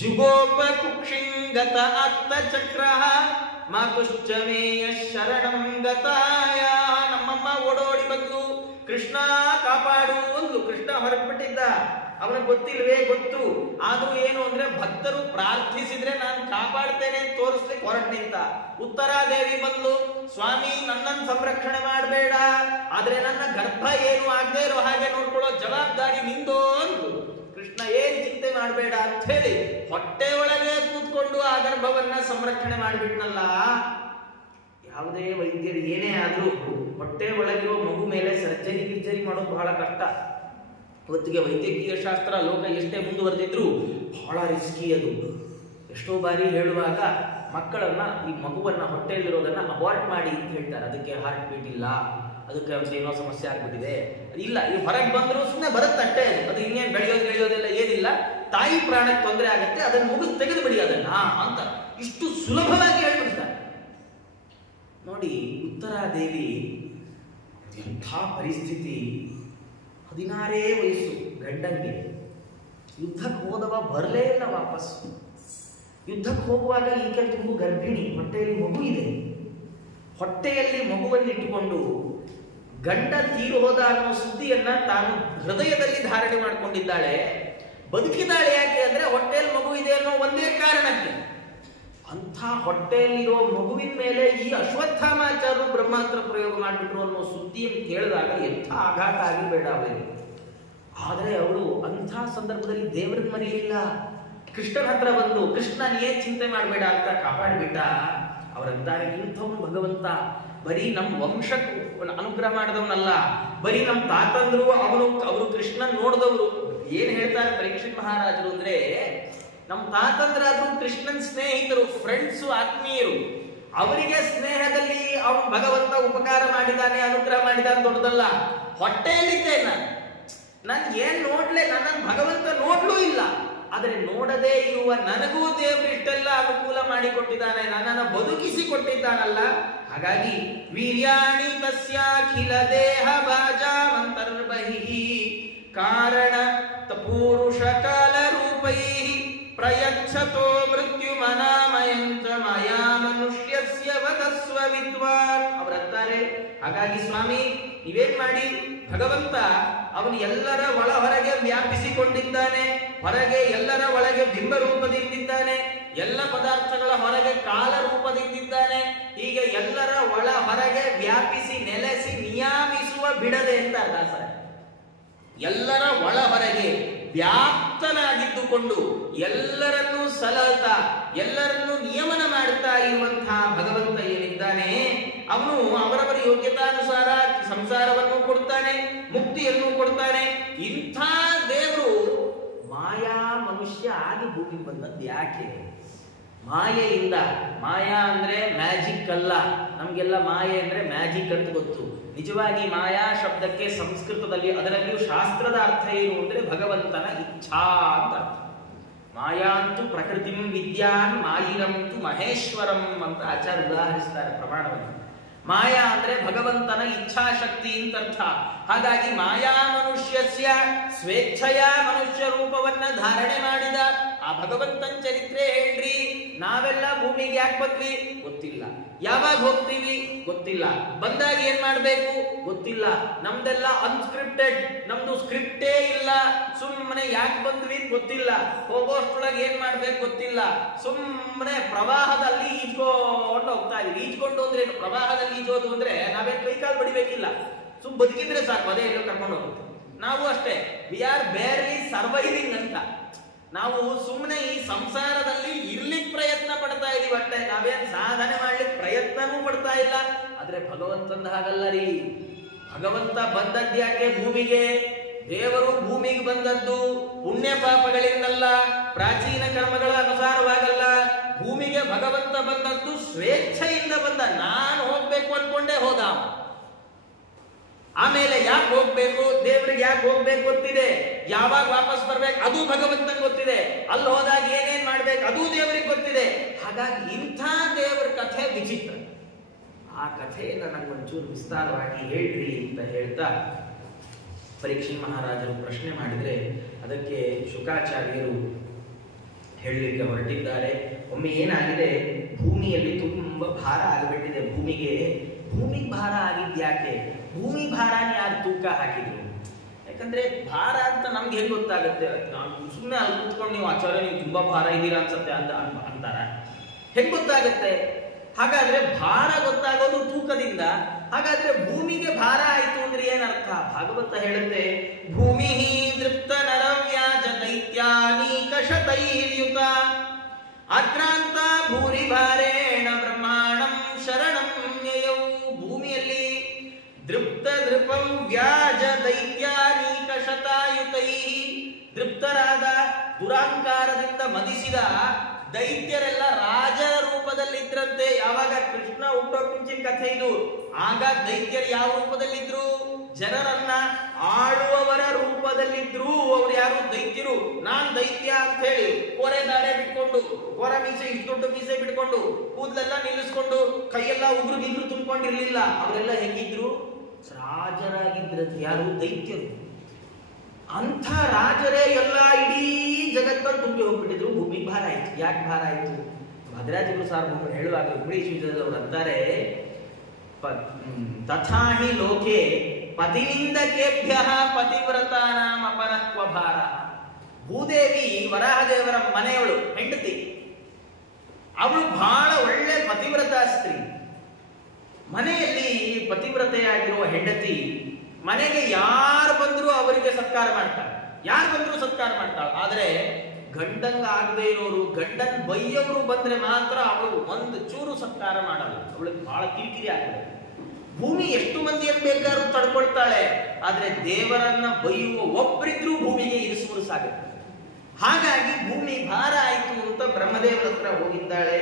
ಜುಗೋಪ ಕುಕ್ಷಿಂಗತ ಅತ್ತ ಚಕ್ರ ಮಾತುಶ್ಚಮೇಯ ಶರಣಂ ಗತಾಯ. ನಮ್ಮಮ್ಮ ಓಡೋಡಿ ಬಂದು ಕೃಷ್ಣ ಕಾಪಾಡು ಅಂದ್ಲು. ಕೃಷ್ಣ ಹೊರಟ್ಬಿಟ್ಟಿದ್ದ, ಅವನಿಗೆ ಗೊತ್ತಿಲ್ವೇ? ಗೊತ್ತು. ಆದ್ರೂ ಏನು ಅಂದ್ರೆ ಭಕ್ತರು ಪ್ರಾರ್ಥಿಸಿದ್ರೆ ನಾನು ಕಾಪಾಡ್ತೇನೆ ಅಂತ ತೋರಿಸ್ಲಿಕ್ಕೆ ಹೊರಟು ನಿಂತ. ಉತ್ತರಾದೇವಿ ಬಂದ್ಲು, ಸ್ವಾಮಿ ನನ್ನನ್ನು ಸಂರಕ್ಷಣೆ ಮಾಡಬೇಡ, ಆದ್ರೆ ನನ್ನ ಗರ್ಭ ಏನು ಆಗದೆ ಇರೋ ಹಾಗೆ ನೋಡ್ಕೊಳ್ಳೋ ಜವಾಬ್ದಾರಿ ನಿಂದು ಅಂದ್ಲು. ಕೃಷ್ಣ ಏನ್ ಚಿಂತೆ ಮಾಡಬೇಡ ಅಂತ ಹೇಳಿ ಹೊಟ್ಟೆ ಒಳಗೆ ಕೂತ್ಕೊಂಡು ಆ ಗರ್ಭವನ್ನ ಸಂರಕ್ಷಣೆ ಮಾಡಿಬಿಟ್ನಲ್ಲ. ಯಾವುದೇ ವೈದ್ಯರು ಏನೇ ಆದ್ರೂ ಹೊಟ್ಟೆ ಒಳಗಿರೋ ಮಗು ಮೇಲೆ ಸರ್ಜರಿ ಮಾಡೋದು ಬಹಳ ಕಷ್ಟ. ಇವತ್ತಿಗೆ ವೈದ್ಯಕೀಯ ಶಾಸ್ತ್ರ ಲೋಕ ಎಷ್ಟೇ ಮುಂದುವರೆದಿದ್ರು ಬಹಳ ರಿಸ್ಕಿ ಅದು. ಎಷ್ಟೋ ಬಾರಿ ಹೇಳುವಾಗ ಮಕ್ಕಳನ್ನ, ಈ ಮಗುವನ್ನ ಹೊಟ್ಟೆಯಲ್ಲಿರೋದನ್ನ ಅವಾಯ್ಡ್ ಮಾಡಿ ಅಂತ ಹೇಳ್ತಾರೆ. ಅದಕ್ಕೆ ಹಾರ್ಟ್ ಬೀಟ್ ಇಲ್ಲ, ಅದಕ್ಕೆ ಏನೋ ಸಮಸ್ಯೆ ಆಗ್ಬಿಟ್ಟಿದೆ, ಇಲ್ಲ, ಈ ಹೊರಗೆ ಬಂದ್ರು ಸುಮ್ಮನೆ ಬರುತ್ತಷ್ಟೇ, ಅದು ಇನ್ನೇನು ಬೆಳೆಯೋದೆಲ್ಲ ಏನಿಲ್ಲ, ತಾಯಿ ಪ್ರಾಣಕ್ಕೆ ತೊಂದರೆ ಆಗತ್ತೆ, ಅದನ್ನ ಮುಗಿದು ತೆಗೆದು ಬಿಡಿ ಅದನ್ನ ಅಂತ ಇಷ್ಟು ಸುಲಭವಾಗಿ ಹೇಳ್ಬಿಡ್ತಾರೆ. ನೋಡಿ, ಉತ್ತರಾದೇವಿ ಎಂಥ ಪರಿಸ್ಥಿತಿ. 16 ವಯಸ್ಸು ಗಂಡಂಗೆ. ಯುದ್ಧಕ್ಕೆ ಹೋದವ ಬರಲೇ ಇಲ್ಲ ವಾಪಸ್. ಯುದ್ಧಕ್ಕೆ ಹೋಗುವಾಗ ಈಕೆ ತುಂಬು ಗರ್ಭಿಣಿ, ಹೊಟ್ಟೆಯಲ್ಲಿ ಮಗು ಇದೆ. ಹೊಟ್ಟೆಯಲ್ಲಿ ಮಗುವನ್ನಿಟ್ಟುಕೊಂಡು ಗಂಡ ತೀರು ಹೋದ ಅನ್ನೋ ಸುದ್ದಿಯನ್ನ ತಾನು ಹೃದಯದಲ್ಲಿ ಧಾರಣೆ ಮಾಡಿಕೊಂಡಿದ್ದಾಳೆ. ಬದುಕಿದ್ದಾಳೆ ಯಾಕೆ ಅಂದ್ರೆ ಹೊಟ್ಟೆಯಲ್ಲಿ ಮಗು ಇದೆ ಅನ್ನೋ ಒಂದೇ ಕಾರಣಕ್ಕೆ. ಅಂಥ ಹೊಟ್ಟೆಯಲ್ಲಿರೋ ಮಗುವಿನ ಮೇಲೆ ಈ ಅಶ್ವತ್ಥಾಮಾಚಾರ್ಯರು ಬ್ರಹ್ಮಾಸ್ತ್ರ ಪ್ರಯೋಗ ಮಾಡಿಬಿಟ್ರು ಅನ್ನೋ ಸುದ್ದಿಯನ್ನು ಕೇಳಿದಾಗ ಎಂಥ ಆಘಾತ ಆಗಿಬೇಡ ಅವಳಿಗೆ. ಆದರೆ ಅವಳು ಅಂಥ ಸಂದರ್ಭದಲ್ಲಿ ದೇವರನ್ನ ಮರೆಯಲಿಲ್ಲ. ಕೃಷ್ಣನ ಹತ್ರ ಬಂದು, ಕೃಷ್ಣ ಏನ್ ಚಿಂತೆ ಮಾಡಬೇಡ ಅಂತ ಕಾಪಾಡಿಬಿಟ್ಟ. ಅವರಂತಾರೆ, ಇಂಥವನು ಭಗವಂತ ಬರೀ ನಮ್ಮ ವಂಶಕ್ಕೆ ಅನುಗ್ರಹ ಮಾಡಿದವನಲ್ಲ, ಬರೀ ನಮ್ಮ ತಾತಂದ್ರು ಅವರು ಕೃಷ್ಣನ್ ನೋಡಿದವರು. ಏನ್ ಹೇಳ್ತಾರೆ ಪರೀಕ್ಷಿತ್ ಮಹಾರಾಜರು ಅಂದ್ರೆ, ನಮ್ಮ ತಾತಂದ್ರಾದ್ರು ಕೃಷ್ಣನ್ ಸ್ನೇಹಿತರು, ಫ್ರೆಂಡ್ಸು, ಆತ್ಮೀಯರು. ಅವರಿಗೆ ಸ್ನೇಹದಲ್ಲಿ ಅವನು ಭಗವಂತ ಉಪಕಾರ ಮಾಡಿದಾನೆ, ಅನುಗ್ರಹ ಮಾಡಿದಾನೆ ದೊಡ್ಡದಲ್ಲ. ಹೊಟ್ಟೆಯಲ್ಲಿದ್ದೆ ನಾನು ಏನ್ ನೋಡ್ಲೆ, ನನ್ನ ಭಗವಂತ ನೋಡ್ಲೂ ಇಲ್ಲ. ಆದರೆ ನೋಡದೇ ಇರುವ ನನಗೂ ದೇವರು ಇಷ್ಟೆಲ್ಲ ಅನುಕೂಲ ಮಾಡಿಕೊಟ್ಟಿದ್ದಾನೆ, ನನ್ನನ್ನು ಬದುಕಿಸಿ ಕೊಟ್ಟಿದ್ದಾನಲ್ಲ. ಹಾಗಾಗಿ ವೀರ್ಯಾಣಿ ತಸ್ಯಾಖಿಲ ದೇಹ ಬಾಜಾಮಂತರ್ಬಹಿ ಕಾರಣ ಪೂರುಷ ಕಾಲ ರೂಪೈ ಪ್ರಯಚ್ಛತೋ ಮೃತ್ಯುಮನಾಮಯಂತ ಮಾಯಾ ಮನುಷ್ಯಸ್ಯ ವದಸ್ವ ವಿದ್ವಾನ್. ಅವರಂತಾರೆ, ಹಾಗಾಗಿ ಸ್ವಾಮಿ ನೀವೇನ್ ಮಾಡಿ, ಭಗವಂತ ಅವನು ಎಲ್ಲರ ಒಳ ಹೊರಗೆ ವ್ಯಾಪಿಸಿಕೊಂಡಿದ್ದಾನೆ, ಹೊರಗೆ ಎಲ್ಲರ ಒಳಗೆ ಬಿಂಬ ರೂಪದಿಂದಿದ್ದಾನೆ, ಎಲ್ಲ ಪದಾರ್ಥಗಳ ಹೊರಗೆ ಕಾಲ ರೂಪದಿಂದಿದ್ದಾನೆ. ಹೀಗೆ ಎಲ್ಲರ ಒಳ ಹೊರಗೆ ವ್ಯಾಪಿಸಿ ನೆಲೆಸಿ ನಿಯಾಮಿಸುವ ಬಿಡದೆ ಅಂತ ದಾಸರ. ಎಲ್ಲರ ಒಳ ಹೊರಗೆ ವ್ಯಾಪ್ತನಾಗಿದ್ದುಕೊಂಡು ಎಲ್ಲರನ್ನೂ ಸಲಹತಾ, ಎಲ್ಲರನ್ನೂ ನಿಯಮನ ಮಾಡುತ್ತಾ ಇರುವಂತಹ ಭಗವಂತ ಏನಿದ್ದಾನೆ, ಅವನು ಅವರವರ ಯೋಗ್ಯತಾನುಸಾರ ಸಂಸಾರವನ್ನು ಕೊಡ್ತಾನೆ, ಮುಕ್ತಿಯನ್ನು ಕೊಡ್ತಾನೆ. ಇಂಥ ದೇವರು ಮಾಯಾ ಮನುಷ್ಯ ಆಗಿ ಭೂಮಿಗೆ ಬಂದದ್ದು ಯಾಕೆ? ಮಾಯೆಯಿಂದ. ಮಾಯಾ ಅಂದ್ರೆ ಮ್ಯಾಜಿಕ್ ಅಲ್ಲ. ನಮ್ಗೆಲ್ಲ ಮಾಯೆ ಅಂದ್ರೆ ಮ್ಯಾಜಿಕ್ ಅಂತ ಗೊತ್ತು. ನಿಜವಾಗಿ ಮಾಯಾ ಶಬ್ದಕ್ಕೆ ಸಂಸ್ಕೃತದಲ್ಲಿ, ಅದರಲ್ಲಿಯೂ ಶಾಸ್ತ್ರದ ಅರ್ಥ ಏನು ಅಂದ್ರೆ ಭಗವಂತನ ಇಚ್ಛಾ ಅಂತ ಅರ್ಥ. ಮಾಯಾಂತು ಪ್ರಕೃತಿಂ ವಿದ್ಯಾನ್ ಮಾಯಿರಂತು ಮಹೇಶ್ವರಂ ಅಂತ ಆಚಾರ್ಯ ಉದಾಹರಿಸ್ತಾರೆ ಪ್ರಮಾಣವನ್ನು. ಮಾಯಾ ಅಂದ್ರೆ ಭಗವಂತನ ಇಚ್ಛಾಶಕ್ತಿ ಅಂತ ಅರ್ಥ. ಹಾಗಾಗಿ ಮಾಯಾ ಮನುಷ್ಯಸ್ಯ ಸ್ವೇಚ್ಛೆಯ ಮನುಷ್ಯ ರೂಪವನ್ನ ಧಾರಣೆ ಮಾಡಿದ ಆ ಭಗವಂತನ ಚರಿತ್ರೆ ಹೇಳ್ರಿ. ನಾವೆಲ್ಲ ಭೂಮಿಗೆ ಯಾಕೆ ಬಂದ್ವಿ ಗೊತ್ತಿಲ್ಲ, ಯಾವಾಗ ಹೋಗ್ತೀವಿ ಗೊತ್ತಿಲ್ಲ, ಬಂದಾಗ ಏನ್ ಮಾಡ್ಬೇಕು ಗೊತ್ತಿಲ್ಲ, ನಮ್ದೆಲ್ಲ ಅನ್ಸ್ಕ್ರಿಪ್ಟೆಡ್, ನಮ್ದು ಸ್ಕ್ರಿಪ್ಟೇ ಇಲ್ಲ, ಸುಮ್ಮನೆ ಯಾಕೆ ಬಂದ್ವಿ ಗೊತ್ತಿಲ್ಲ, ಹೋಗೋಷ್ಟ್ರೊಳಗೆ ಏನ್ ಮಾಡ್ಬೇಕು ಗೊತ್ತಿಲ್ಲ, ಸುಮ್ಮನೆ ಪ್ರವಾಹದಲ್ಲಿ ಈಜ್ಕೊಂಡು ಹೋಗ್ತಾ ಇದೀವಿ. ಈಜ್ಕೊಂಡು ಅಂದ್ರೆ ಪ್ರವಾಹದಲ್ಲಿ ಈಜೋದು ಅಂದ್ರೆ ನಾವೇನ್ ಕೈಕಾಲು ಬಡಿಬೇಕಿಲ್ಲ, ಬದುಕಿದ್ರೆ ಸಾಕು, ಅದೇ ಎಲ್ಲೋ ಕರ್ಕೊಂಡು ಹೋಗುತ್ತೆ. ನಾವು ಅಷ್ಟೇ, ವಿ ಆರ್ ಬೇರ್ಲಿ ಸರ್ವೈವಿಂಗ್ ಅಂತ. ನಾವು ಸುಮ್ಮನೆ ಈ ಸಂಸಾರದಲ್ಲಿ ಇರ್ಲಿಕ್ಕೆ ಪ್ರಯತ್ನ ಪಡ್ತಾ ಇದೀವಿ ಅಷ್ಟೇ, ನಾವೇನ್ ಸಾಧನೆ ಮಾಡ್ಲಿಕ್ಕೆ ಪ್ರಯತ್ನನೂ ಪಡ್ತಾ ಇಲ್ಲ. ಆದ್ರೆ ಭಗವಂತಂದ ಹಾಗಲ್ಲ ರೀ. ಭಗವಂತ ಬಂದದ್ಯಾಕೆ ಭೂಮಿಗೆ? ದೇವರು ಭೂಮಿಗೆ ಬಂದದ್ದು ಪುಣ್ಯ ಪಾಪಗಳಿಂದಲ್ಲ, ಪ್ರಾಚೀನ ಕರ್ಮಗಳ ಅನುಸಾರವಾಗಲ್ಲ. ಭೂಮಿಗೆ ಭಗವಂತ ಬಂದದ್ದು ಸ್ವೇಚ್ಛೆಯಿಂದ ಬಂದ. ನಾನು ಹೋಗ್ಬೇಕು ಅನ್ಕೊಂಡೇ ಹೋದ. ಆಮೇಲೆ ಯಾಕೆ ಹೋಗ್ಬೇಕು, ದೇವರಿಗೆ ಯಾಕೆ ಹೋಗ್ಬೇಕು ಗೊತ್ತಿದೆ, ಯಾವಾಗ ವಾಪಸ್ ಬರ್ಬೇಕು ಅದು ಭಗವಂತನ್ ಗೊತ್ತಿದೆ, ಅಲ್ಲಿ ಹೋದಾಗ ಏನೇನ್ ಮಾಡ್ಬೇಕು ಅದು ದೇವರಿಗೆ ಗೊತ್ತಿದೆ. ಹಾಗಾಗಿ ಇಂಥ ದೇವರ ಕಥೆ ವಿಚಿತ್ರ. ಆ ಕಥೆಯನ್ನು ನಂಗೊಂಚೂರು ವಿಸ್ತಾರವಾಗಿ ಹೇಳ್ರಿ ಅಂತ ಹೇಳ್ತಾ ಪರೀಕ್ಷಿತ್ ಮಹಾರಾಜರು ಪ್ರಶ್ನೆ ಮಾಡಿದ್ರೆ ಅದಕ್ಕೆ ಶುಕಾಚಾರ್ಯರು ಹೇಳಲಿಕ್ಕೆ ಹೊರಟಿದ್ದಾರೆ. ಒಮ್ಮೆ ಏನಾಗಿದೆ, ಭೂಮಿಯಲ್ಲಿ ತುಂಬಾ ಭಾರ ಆಗಿಬಿಟ್ಟಿದೆ. ಭೂಮಿಗೆ ಭಾರ ಆಗಿದ್ಯಾಕೆ? ಭೂಮಿ ಭಾರನ ಯಾರು ತೂಕ ಹಾಕಿದ್ರು? ಯಾಕಂದ್ರೆ ಭಾರ ಅಂತ ನಮ್ಗೆ ಹೆಂಗ್ ಗೊತ್ತಾಗುತ್ತೆ? ನಾವು ಸುಮ್ಮನೆ ಅಲ್ಲಿ ಕೂತ್ಕೊಂಡು ನೀವು ಆಚಾರ್ಯ ನೀವು ತುಂಬಾ ಭಾರ ಇದ್ದೀರಾ ಅನ್ಸತ್ತೆ ಅಂತಾರ, ಹೆಂಗ್ ಗೊತ್ತಾಗುತ್ತೆ? ಹಾಗಾದ್ರೆ ಭಾರ ಗೊತ್ತಾಗೋದು ತೂಕದಿಂದ. ಹಾಗಾದ್ರೆ ಭೂಮಿಗೆ ಭಾರ ಆಯ್ತು ಅಂದ್ರೆ ಏನರ್ಥ? ಭಾಗವತ ಹೇಳುತ್ತೆ, ಭೂಮಿ ದೃಪ್ತ ನರವ್ಯಾಜ ದೈತ್ಯಾನೀಕಶತೈರ್ಯುತ ಆಕ್ರಾಂತ ಭೂರಿ ಭಾರೇಣ ಬ್ರಹ್ಮಾಣಂ ಶರಣಂ ಯಯೌ. ಭೂಮಿಯಲ್ಲಿ ದೃಪ್ತ ದೃಪಂ ವ್ಯಾಜ ದೈತ್ಯಾನೀಕ ಶತಾಯುತೈ, ದೃಪ್ತರಾದ ದುರಾಂಕಾರದಿಂದ ಮದಿಸಿದ ದೈತ್ಯರೆಲ್ಲ ರಾಜರ ರೂಪದಲ್ಲಿದ್ರಂತೆ. ಯಾವಾಗ ಕೃಷ್ಣ ಹುಟ್ಟೋಕ್ ಮುಂಚಿನ ಕಥೆ ಇದು. ಆಗ ದೈತ್ಯರು ಯಾವ ರೂಪದಲ್ಲಿದ್ರು? ಜನರನ್ನ ಆಳುವವರ ರೂಪದಲ್ಲಿದ್ರು. ಅವ್ರು ಯಾರು? ದೈತ್ಯರು. ನಾನ್ ದೈತ್ಯ ಅಂತ ಹೇಳಿ ಕೋರೆ ದಾಡೆ ಬಿಟ್ಕೊಂಡು, ಕೋರ ಮೀಸೆ, ಇಷ್ಟು ದೊಡ್ಡ ಮೀಸೆ ಬಿಟ್ಕೊಂಡು, ಕೂದಲೆಲ್ಲ ನಿಲ್ಲಿಸ್ಕೊಂಡು, ಕೈಯೆಲ್ಲ ಉಗುರು ಬಿದ್ರು ತುಂಬಿಕೊಂಡಿರ್ಲಿಲ್ಲ. ಅವರೆಲ್ಲ ಹೆಂಗಿದ್ರು? ರಾಜರಾಗಿದ್ರಂತೆ. ಯಾರು? ದೈತ್ಯರು. ಅಂಥ ರಾಜರೇ ಎಲ್ಲ ಇಡೀ ಜಗತ್ತನ್ನು ತುಂಬಿ ಹೋಗ್ಬಿಟ್ಟಿದ್ರು. ಭೂಮಿಗೆ ಭಾರ ಆಯ್ತು. ಯಾಕೆ ಭಾರ ಆಯ್ತು? ಭದ್ರಾಜಿಗಳು ಸಾರ್ವಭೌಮರು ಹೇಳುವಾಗ ಉಪದೇಶ ಅವರು ಅಂತಾರೆ, ತಥಾಹಿ ಲೋಕೆ ಪತಿನಿಂದಕೇಭ್ಯ ಪತಿವ್ರತಾನಾಂ ಅಪರತ್ವ ಭಾರ. ಭೂದೇವಿ ವರಾಹದೇವರ ಮನೆಯವಳು, ಹೆಂಡತಿ. ಅವಳು ಬಹಳ ಒಳ್ಳೆ ಪತಿವ್ರತ ಸ್ತ್ರೀ. ಮನೆಯಲ್ಲಿ ಪತಿವ್ರತೆಯಾಗಿರುವ ಹೆಂಡತಿ ಮನೆಗೆ ಯಾರು ಬಂದ್ರು ಅವರಿಗೆ ಸತ್ಕಾರ ಮಾಡ್ತಾಳೆ, ಯಾರು ಬಂದ್ರು ಸತ್ಕಾರ ಮಾಡ್ತಾಳೆ. ಆದ್ರೆ ಗಂಡಂಗ ಆಗದೆ ಇರೋರು, ಗಂಡನ್ ಬೈಯವರು ಬಂದ್ರೆ ಮಾತ್ರ ಅವಳು ಒಂದು ಚೂರು ಸತ್ಕಾರ ಮಾಡಲ್ಲ. ಅವಳಿಗೆ ಬಹಳ ಕಿರಿಕಿರಿ ಆಗ್ತದೆ. ಭೂಮಿ ಎಷ್ಟು ಮಂದಿಯನ್ನು ಬೇಕಾದ್ರೂ ತಡ್ಕೊಳ್ತಾಳೆ, ಆದ್ರೆ ದೇವರನ್ನ ಬೈಯುವ ಒಬ್ಬರಿದ್ರೂ ಭೂಮಿಗೆ ಇರಿಸುವುದು ಸಾಗುತ್ತೆ. ಹಾಗಾಗಿ ಭೂಮಿ ಭಾರ ಆಯ್ತು ಅಂತ ಬ್ರಹ್ಮದೇವರ ಹತ್ರ ಹೋಗಿದ್ದಾಳೆ.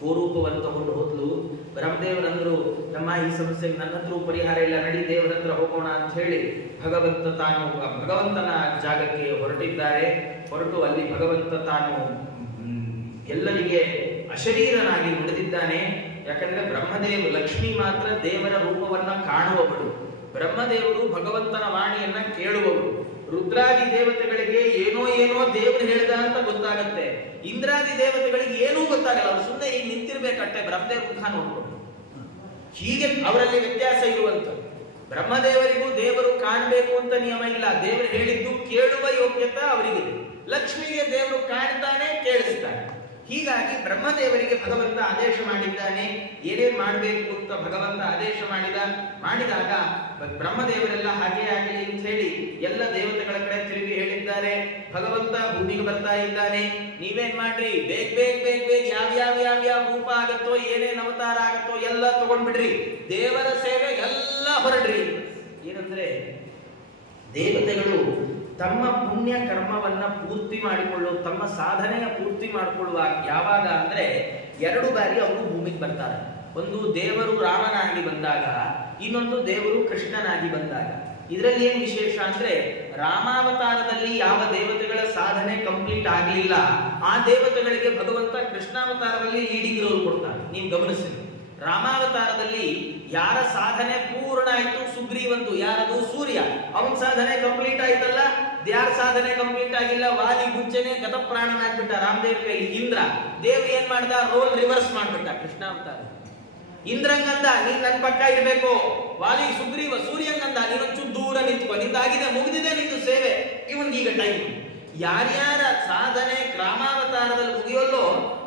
ಕೋರೂಪವನ್ನು ತಗೊಂಡು ಹೋದ್ಲು. ಬ್ರಹ್ಮದೇವರಂದ್ರು, ನಮ್ಮ ಈ ಸಮಸ್ಯೆಗೆ ನನ್ನ ಹತ್ರ ಪರಿಹಾರ ಇಲ್ಲ, ನಡಿ ದೇವರ ಹತ್ರ ಹೋಗೋಣ ಅಂತ ಹೇಳಿ ಭಗವಂತನ ಜಾಗಕ್ಕೆ ಹೊರಟಿದ್ದಾರೆ. ಹೊರಟು ಅಲ್ಲಿ ಭಗವಂತ ತಾನು ಎಲ್ಲರಿಗೆ ಅಶರೀರನಾಗಿ ನುಡಿದಿದ್ದಾನೆ. ಯಾಕಂದ್ರೆ ಬ್ರಹ್ಮದೇವ, ಲಕ್ಷ್ಮಿ ಮಾತ್ರ ದೇವರ ರೂಪವನ್ನ ಕಾಣುವವಳು. ಬ್ರಹ್ಮದೇವರು ಭಗವಂತನ ವಾಣಿಯನ್ನ ಕೇಳುವವರು. ರುದ್ರಾದಿ ದೇವತೆಗಳಿಗೆ ಏನೋ ದೇವರು ಹೇಳ್ದ ಅಂತ ಗೊತ್ತಾಗತ್ತೆ. ಇಂದ್ರಾದಿ ದೇವತೆಗಳಿಗೆ ಏನೂ ಗೊತ್ತಾಗಲ್ಲ. ಅವ್ರು ಸುಮ್ಮನೆ ಈಗ ನಿಂತಿರ್ಬೇಕಟ್ಟೆ ಬ್ರಹ್ಮದೇವ ಮುಖ ನೋಡ್ಕೊಂಡು. ಹೀಗೆ ಅವರಲ್ಲಿ ವ್ಯತ್ಯಾಸ ಇರುವಂಥದ್ದು. ಬ್ರಹ್ಮದೇವರಿಗೂ ದೇವರು ಕಾಣಬೇಕು ಅಂತ ನಿಯಮ ಇಲ್ಲ. ದೇವರು ಹೇಳಿದ್ದು ಕೇಳುವ ಯೋಗ್ಯತೆ ಅವರಿಗಿದೆ. ಲಕ್ಷ್ಮಿಗೆ ದೇವರು ಕಾಣ್ತಾನೆ, ಕೇಳಿಸ್ತಾನೆ. ಬ್ರಹ್ಮದೇವರಿಗೆ ಭಗವಂತ ಆದೇಶ ಮಾಡಿದ್ದಾನೆ, ಏನೇನ್ ಮಾಡಬೇಕು ಅಂತ ಭಗವಂತ ಆದೇಶ ಮಾಡಿದಾಗ ಬ್ರಹ್ಮದೇವರೆಲ್ಲ ಹಾಗೆ ಆಗಲಿ ಅಂತ ಹೇಳಿ ಎಲ್ಲ ದೇವತೆಗಳ ಕಡೆ ತಿರುಗಿ ಹೇಳಿದ್ದಾರೆ. ಭಗವಂತ ಭೂಮಿಗೆ ಬರ್ತಾ ಇದ್ದಾನೆ, ನೀವೇನ್ ಮಾಡ್ರಿ, ಬೇಗ ಯಾವ ರೂಪ ಆಗತ್ತೋ, ಏನೇನ್ ಅವತಾರ ಆಗತ್ತೋ ಎಲ್ಲ ತಗೊಂಡ್ಬಿಡ್ರಿ, ದೇವರ ಸೇವೆ ಎಲ್ಲ ಹೊರಡ್ರಿ. ಏನಂದ್ರೆ ದೇವತೆಗಳು ತಮ್ಮ ಪುಣ್ಯ ಕರ್ಮವನ್ನ ಪೂರ್ತಿ ಮಾಡಿಕೊಳ್ಳೋ, ತಮ್ಮ ಸಾಧನೆಯ ಪೂರ್ತಿ ಮಾಡಿಕೊಳ್ಳುವಾಗ ಯಾವಾಗ ಅಂದ್ರೆ 2 ಬಾರಿ ಅವರು ಭೂಮಿಗೆ ಬರ್ತಾರೆ. ಒಂದು ದೇವರು ರಾಮನಾಗಿ ಬಂದಾಗ, ಇನ್ನೊಂದು ದೇವರು ಕೃಷ್ಣನಾಗಿ ಬಂದಾಗ. ಇದರಲ್ಲಿ ಏನ್ ವಿಶೇಷ ಅಂದ್ರೆ, ರಾಮಾವತಾರದಲ್ಲಿ ಯಾವ ದೇವತೆಗಳ ಸಾಧನೆ ಕಂಪ್ಲೀಟ್ ಆಗ್ಲಿಲ್ಲ, ಆ ದೇವತೆಗಳಿಗೆ ಭಗವಂತ ಕೃಷ್ಣಾವತಾರದಲ್ಲಿ ಲೀಡಿಂಗ್ ರೋಲ್ ಕೊಡ್ತಾನೆ. ನೀವು ಗಮನಿಸಿ, ರಾಮಾವತಾರದಲ್ಲಿ ಯಾರ ಸಾಧನೆ ಪೂರ್ಣ ಆಯ್ತು, ಸುಗ್ರೀವಂದು, ಯಾರದು ಸೂರ್ಯ, ಅವನ ಸಾಧನೆ ಕಂಪ್ಲೀಟ್ ಆಯ್ತಲ್ಲ, ಯಾರ ಸಾಧನೆ ಕಂಪ್ಲೀಟ್ ಆಗಿಲ್ಲ, ವಾಲಿ ಗುಜ್ಜನೆ ಗತಪ್ರಾಣನಾಗ್ಬಿಟ್ಟ ರಾಮದೇವ್ರ ಕೈ. ಇಂದ್ರ ದೇವ್ ಏನ್ ಮಾಡ್ದ, ರೋಲ್ ರಿವರ್ಸ್ ಮಾಡ್ಬಿಟ್ಟ ಕೃಷ್ಣಾವತಾರ. ಇಂದ್ರಂಗಂದ ನೀನ್ ನನ್ ಪಕ್ಕ ಇರ್ಬೇಕು, ವಾಲಿ ಸುಗ್ರೀವ ಸೂರ್ಯಂಗಂದ ನೀನೊಂಚು ದೂರ ನಿಂತ್ಕೊ, ನಿಂದಾಗಿದೆ ಮುಗಿದಿದೆ ನಿಂದು ಸೇವೆ, ಇವನ್ಗೀಗ ಟೈಮ್. ಯಾರ್ಯಾರ ಸಾಧನೆ ರಾಮಾವತಾರದಲ್ಲಿ ಮುಗಿಯೋಲ್ಲೋ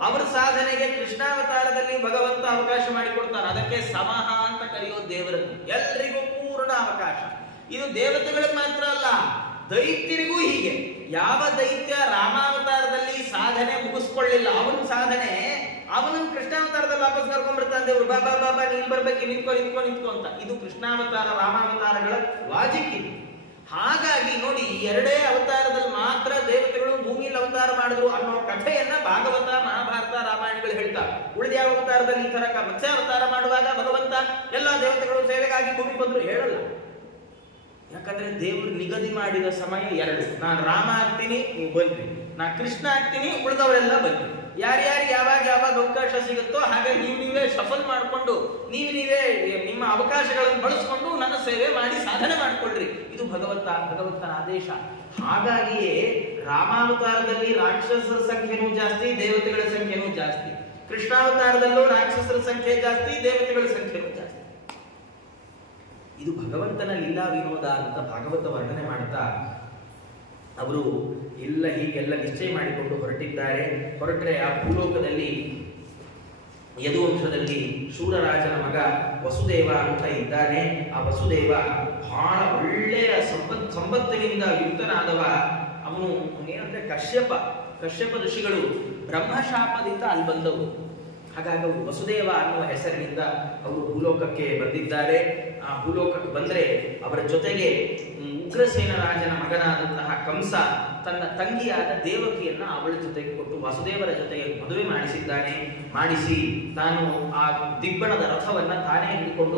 ಅವರ ಸಾಧನೆಗೆ ಕೃಷ್ಣಾವತಾರದಲ್ಲಿ ಭಗವಂತ ಅವಕಾಶ ಮಾಡಿಕೊಡ್ತಾನೆ. ಅದಕ್ಕೆ ಸಮಹ ಅಂತ ಕರೆಯೋದು ದೇವರನ್ನು, ಎಲ್ರಿಗೂ ಪೂರ್ಣ ಅವಕಾಶ. ಇದು ದೇವತೆಗಳಿಗೆ ಮಾತ್ರ ಅಲ್ಲ, ದೈತ್ಯರಿಗೂ ಹೀಗೆ. ಯಾವ ದೈತ್ಯ ರಾಮಾವತಾರದಲ್ಲಿ ಸಾಧನೆ ಮುಗಿಸ್ಕೊಳ್ಳಿಲ್ಲ ಅವನ ಸಾಧನೆ ಅವನನ್ನು ಕೃಷ್ಣಾವತಾರದಲ್ಲಿ ವಾಪಸ್ ಕರ್ಕೊಂಡ್ಬಿಡ್ತಾನೆ ದೇವರು. ಬಾಬಾ ಬಾಬಾ ನೀನ್ ಬರ್ಬೇಕು, ನಿಂತ್ಕೊ ನಿಂತ್ಕೊ ನಿಂತ್ಕೊ ಅಂತ. ಇದು ಕೃಷ್ಣಾವತಾರ ರಾಮಾವತಾರಗಳ ಲಾಜಿಕ್ ಇದು. ಹಾಗಾಗಿ ನೋಡಿ, ಎರಡೇ ಅವತಾರದಲ್ಲಿ ಮಾತ್ರ ದೇವತೆಗಳು ಭೂಮಿಯಲ್ಲಿ ಅವತಾರ ಮಾಡಿದ್ರು ಅನ್ನೋ ಕಥೆಯನ್ನ ಭಾಗವತ, ಮಹಾಭಾರತ, ರಾಮಾಯಣಗಳು ಹೇಳ್ತಾರೆ. ಉಳಿದ ಯಾವ ಅವತಾರದಲ್ಲಿ ಈ ತರ ಮತ್ಸ್ಯ ಅವತಾರ ಮಾಡುವಾಗ ಭಗವಂತ ಎಲ್ಲಾ ದೇವತೆಗಳು ಸೇವೆಗಾಗಿ ಭೂಮಿ ಬಂದ್ರು ಹೇಳಲ್ಲ. ಯಾಕಂದ್ರೆ ದೇವರು ನಿಗದಿ ಮಾಡಿದ ಸಮಯ ಎರಡು. ನಾನು ರಾಮ ಆಗ್ತೀನಿ, ನೀವು ಬನ್ನಿ. ನಾ ಕೃಷ್ಣ ಆಗ್ತೀನಿ, ಉಳಿದವರೆಲ್ಲ ಬನ್ನಿ. ಯಾರ್ಯಾರು ಯಾವಾಗ ಅವಕಾಶ ಸಿಗುತ್ತೋ ಹಾಗೆ ನೀವೇ ಶಫಲ್ ಮಾಡಿಕೊಂಡು ನೀವೇ ನಿಮ್ಮ ಅವಕಾಶಗಳನ್ನು ಬಳಸ್ಕೊಂಡು ನನ್ನ ಸೇವೆ ಮಾಡಿ ಸಾಧನೆ ಮಾಡಿಕೊಳ್ಳ್ರಿ. ಇದು ಭಗವಂತನ ಆದೇಶ. ಹಾಗಾಗಿಯೇ ರಾಮಾವತಾರದಲ್ಲಿ ರಾಕ್ಷಸರ ಸಂಖ್ಯೆನೂ ಜಾಸ್ತಿ, ದೇವತೆಗಳ ಸಂಖ್ಯೆನೂ ಜಾಸ್ತಿ. ಕೃಷ್ಣಾವತಾರದಲ್ಲೂ ರಾಕ್ಷಸರ ಸಂಖ್ಯೆ ಜಾಸ್ತಿ, ದೇವತೆಗಳ ಸಂಖ್ಯೆನೂ ಜಾಸ್ತಿ. ಇದು ಭಗವಂತನ ಲೀಲಾ ವಿನೋದ ಅಂತ ಭಾಗವತ ವರ್ಣನೆ ಮಾಡ್ತಾ ಅವರು ಹೀಗೆಲ್ಲ ನಿಶ್ಚಯ ಮಾಡಿಕೊಂಡು ಹೊರಟ್ರೆ ಆ ಭೂಲೋಕದಲ್ಲಿ ಯದುವಂಶದಲ್ಲಿ ಶೂರರಾಜನ ಮಗ ವಸುದೇವ ಅಂತ ಇದ್ದಾನೆ. ಆ ವಸುದೇವ ಬಹಳ ಒಳ್ಳೆಯ ಸಂಪತ್ತಿನಿಂದ ಯುಕ್ತನಾದವ. ಅವನು ಏನಂದ್ರೆ ಕಶ್ಯಪ ಋಷಿಗಳು ಬ್ರಹ್ಮಶಾಪದಿಂದ ಅಲ್ಲಿ ಬಂದವರು. ಹಾಗಾಗಿ ಅವರು ವಸುದೇವ ಅನ್ನುವ ಹೆಸರಿನಿಂದ ಅವರು ಭೂಲೋಕಕ್ಕೆ ಬಂದಿದ್ದಾರೆ. ಆ ಭೂಲೋಕಕ್ಕೆ ಬಂದ್ರೆ ಅವರ ಜೊತೆಗೆ ಉಗ್ರಸೇನ ರಾಜನ ಮಗನಾದಂತಹ ಕಂಸ ತನ್ನ ತಂಗಿಯಾದ ದೇವಕಿಯನ್ನ ಅವಳ ಜೊತೆಗೆ ಕೊಟ್ಟು ವಾಸುದೇವರ ಜೊತೆಗೆ ಮದುವೆ ಮಾಡಿಸಿ ತಾನು ಆ ದಿಬ್ಬಣದ ರಥವನ್ನ ತಾನೇ ಹಿಡಿದುಕೊಂಡು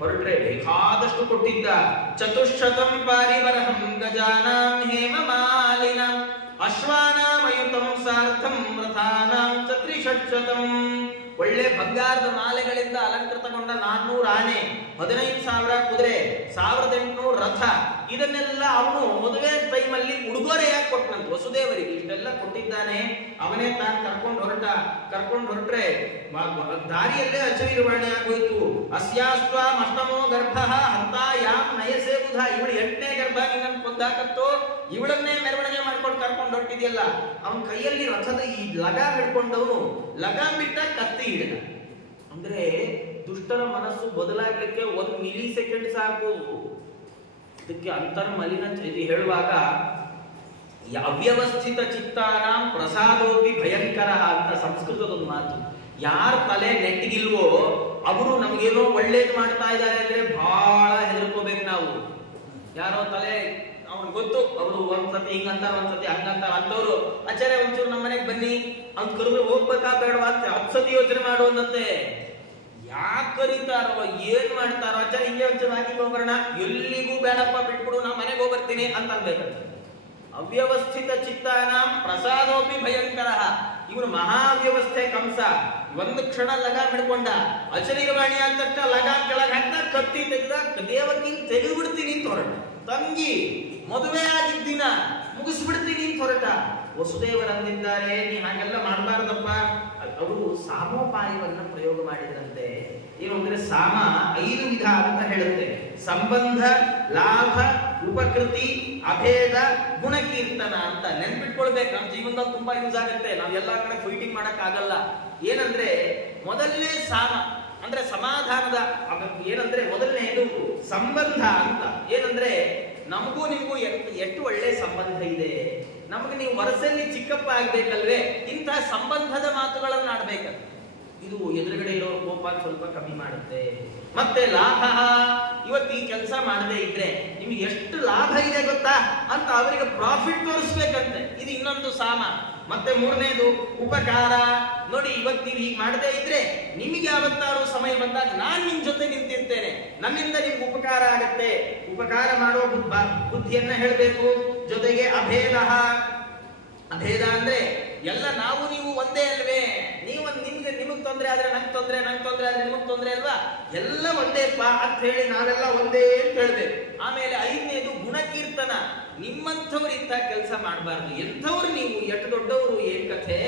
ಹೊರಟ್ರೆ ಬೇಕಾದಷ್ಟು ಕೊಟ್ಟಿದ್ದ. ಚತುಶ್ಶತಂ ಪಾರಿವರಹಂ ಗಜಾನಾಂ ಹೇಮಮಾಲಿನಂ ಅಶ್ವಾನಾಮಯುತಂ ಸಾರ್ಥಂ ರಥಾನಾಂ ಚತ್ರಿಷಟ್ಶತಂ. ಒಳ್ಳೆ ಬಂಗಾರದ ಮಾಲೆಗಳಿಂದ ಅಲಂಕೃತಗೊಂಡ 400 ಆನೆ, 15,000 ಕುದುರೆ, 1,800 ರಥ, ಇದನ್ನೆಲ್ಲ ಅವನು ಮದುವೆ ಟೈಮಲ್ಲಿ ಉಡುಗೊರೆಯಾಗಿ ಕೊಟ್ಟನಂತ ವಸುದೇವರಿಗೆ. ಇಷ್ಟೆಲ್ಲ ಕೊಟ್ಟಿದ್ದಾನೆ. ಅವನೇ ತಾನು ಕರ್ಕೊಂಡು ಹೊರಟ್ರೆ ದಾರಿಯಲ್ಲೇ ಅಚರಿರ್ವಾಣಿ ಆಗೋಯ್ತು. ಅಸ್ಯಾಸ್ವಾಂ ಅಷ್ಟಮೋ ಗರ್ಭ ಹಂತ ಯಾಮ್ ನಯಸೇ ಬುಧ. ಇವಳು 8ನೇ ಗರ್ಭ ನಿನ್ನನ್ನು ಕೊಂದಾಕತ್ತೋ, ಇವಳನ್ನೇ ಮೆರವಣಿಗೆ ಮಾಡ್ಕೊಂಡು ಕರ್ಕೊಂಡು ಹೊರಟಿದೆಯಲ್ಲ. ಅವನ ಕೈಯಲ್ಲಿ ರಥದ ಈ ಲಗ ಹಿಡ್ಕೊಂಡವನು ಲಗ ಬಿಟ್ಟ ಕತ್ತಿ ಹಿಡಿದ. ಅಂದ್ರೆ ದುಷ್ಟರ ಮನಸ್ಸು ಬದಲಾಗ್ಲಿಕ್ಕೆ 1 ಮಿಲಿ ಸೆಕೆಂಡ್ ಸಾಕು. ಇದಕ್ಕೆ ಅಂತರ್ಮಲಿನ ಹೇಳುವಾಗ ಅವ್ಯವಸ್ಥಿತ ಚಿತ್ತಾನಾಂ ಪ್ರಸಾದೋಪಿ ಭಯಂಕರ ಅಂತ ಸಂಸ್ಕೃತದೊಂದು ಮಾತು. ಯಾರ ತಲೆ ನೆಟ್ಟಿಗಿಲ್ವೋ ಅವರು ನಮ್ಗೇನೋ ಒಳ್ಳೇದು ಮಾಡ್ತಾ ಇದ್ದಾರೆ ಅಂದ್ರೆ ಬಹಳ ಹೆದರ್ಕೋಬೇಕು ನಾವು. ಯಾರೋ ತಲೆ ಅವ್ರಿಗೆ ಗೊತ್ತು, ಅವರು ಒಂದ್ಸತಿ ಹಿಂಗಂತಾರ, ಒಂದ್ಸತಿ ಹಂಗಂತಾರ ಅಂತವ್ರು ಆಚಾರ್ಯ ಒಂಚೂರು ನಮ್ಮ ಮನೆಗೆ ಬನ್ನಿ ಅಂತ ಕರೆದ್ರೆ ಹೋಗ್ಬೇಕಾ ಬೇಡವಾ ಅಂತ 10 ಸತಿ ಯೋಚನೆ ಮಾಡುವಂತೆ. ಯಾಕೆ ಕರೀತಾರೋ, ಏನ್ ಮಾಡ್ತಾರೋ, ಆಚಾರ್ಯ ಹಿಂಗೆ ಒಂಚೂರು ಹಾಕಿ ಹೋಗೋಣ, ಎಲ್ಲಿಗೂ ಬೇಡಪ್ಪ ಬಿಟ್ಬಿಡು, ನಾ ಮನೆಗೆ ಹೋಗ್ಬರ್ತೀನಿ ಅಂತ ಅನ್ಬೇಕಂತ. ಅವ್ಯವಸ್ಥಿತ ಚಿತ್ತಾನಾಂ ಪ್ರಸಾದೋಪಿ ಭಯಂಕರ. ಇವನು ಮಹಾವ್ಯವಸ್ಥೆ ಕಂಸ. ಒಂದು ಕ್ಷಣ ಲಗ ಹಿಡ್ಕೊಂಡ, ಅಚರಿರ್ವಾಣಿ ಆದ ತಕ್ಷಣ ಲಗ ಕೆಳಗೆ ಹಾಕ್ತಾ ಕತ್ತಿ ತೆಗೆದ, ದೇವಕಿ ತೆಗೆದು ಬಿಡ್ತೀನಿ ಅಂತ ಹೊರಟ. ತಂಗಿ ಮದುವೆ ಆಗಿದ್ದಿನ ಮುಗಿಸ್ಬಿಡ್ತೀನಿ ಅಂತ ಹೊರಟ. ವಸುದೇವರಂದಿದ್ದಾರೆ, ನೀ ಹಾಗೆಲ್ಲ ಮಾಡಬಾರ್ದಪ್ಪ. ಅವರು ಸಾಮೋಪಾಯವನ್ನ ಪ್ರಯೋಗ ಮಾಡಿದ್ರಂತೆ. ಏನು ಅಂದ್ರೆ ಸಾಮ 5 ವಿಧ ಅಂತ ಹೇಳುತ್ತೆ. ಸಂಬಂಧ, ಲಾಭ, ಉಪಕೃತಿ, ಅಭೇದ, ಗುಣಕೀರ್ತನ ಅಂತ ನೆನ್ಪಿಟ್ಕೊಳ್ಬೇಕು. ನಮ್ಮ ಜೀವನದಲ್ಲಿ ತುಂಬಾ ಯೂಸ್ ಆಗುತ್ತೆ. ನಾವ್ ಎಲ್ಲಾ ಕಡೆ ಫೈಟಿಂಗ್ ಮಾಡಕ್ ಆಗಲ್ಲ. ಏನಂದ್ರೆ ಮೊದಲನೇ ಸಾಮ ಅಂದ್ರೆ ಸಮಾಧಾನದ, ಏನಂದ್ರೆ ಮೊದಲನೇದು ಸಂಬಂಧ ಅಂತ. ಏನಂದ್ರೆ ನಮಗೂ ನಿಮಗೂ ಎಷ್ಟು ಒಳ್ಳೆ ಸಂಬಂಧ ಇದೆ, ನಮಗೆ ನೀವು ವರಸಲ್ಲಿ ಚಿಕ್ಕಪ್ಪ ಆಗ್ಬೇಕಲ್ವೇ, ಇಂತಹ ಸಂಬಂಧದ ಮಾತುಗಳನ್ನು ಆಡ್ಬೇಕಂತ. ಇದು ಎದುರುಗಡೆ ಇರೋ ಕೋಪ ಸ್ವಲ್ಪ ಕಮ್ಮಿ ಮಾಡುತ್ತೆ. ಮತ್ತೆ ಲಾಭ, ಇವತ್ತು ಈ ಕೆಲಸ ಮಾಡದೇ ಇದ್ರೆ ನಿಮ್ಗೆ ಎಷ್ಟು ಲಾಭ ಇದೆ ಗೊತ್ತಾ ಅಂತ ಅವರಿಗೆ ಪ್ರಾಫಿಟ್ ತೋರಿಸ್ಬೇಕಂತೆ. ಇದು ಇನ್ನೊಂದು ಸಾಮ. ಮತ್ತೆ 3ನೇದು ಉಪಕಾರ. ನೋಡಿ, ಇವತ್ತು ನೀವು ಹೀಗೆ ಮಾಡದೇ ಇದ್ರೆ ನಿಮಗೆ ಯಾವತ್ತಾರು ಸಮಯ ಬಂದಾಗ ನಾನ್ ನಿಮ್ ಜೊತೆ ನಿಂತಿರ್ತೇನೆ, ನನ್ನಿಂದ ನಿಮ್ಗೆ ಉಪಕಾರ ಆಗತ್ತೆ. ಉಪಕಾರ ಮಾಡೋ ಬುದ್ಧಿಯನ್ನ ಹೇಳಬೇಕು. ಜೊತೆಗೆ ಅಭೇದ. ಅಭೇದ ಅಂದ್ರೆ ಎಲ್ಲ ನಾವು ನೀವು ಒಂದೇ ಅಲ್ವೇ, ನಿಮಗ್ ತೊಂದ್ರೆ ಆದ್ರೆ ನಂಗೆ ತೊಂದ್ರೆ, ನಂಗೆ ತೊಂದ್ರೆ ಆದ್ರೆ ನಿಮಗ್ ತೊಂದ್ರೆ ಅಲ್ವಾ, ಎಲ್ಲ ಒಂದೇಪ್ಪ ಅಂತ ಹೇಳಿ ನಾವೆಲ್ಲ ಒಂದೇ ಅಂತ ಹೇಳ್ಬೇಕು. ಆಮೇಲೆ 5ನೇದು ಗುಣಕೀರ್ತನ. ನಿಮ್ಮಂಥವ್ರು ಇಂಥ ಕೆಲಸ ಮಾಡಬಾರ್ದು, ಎಂಥವ್ರು ನೀವು, ಎಷ್ಟು ದೊಡ್ಡವರು, ಏನ್ ಕಥೆ,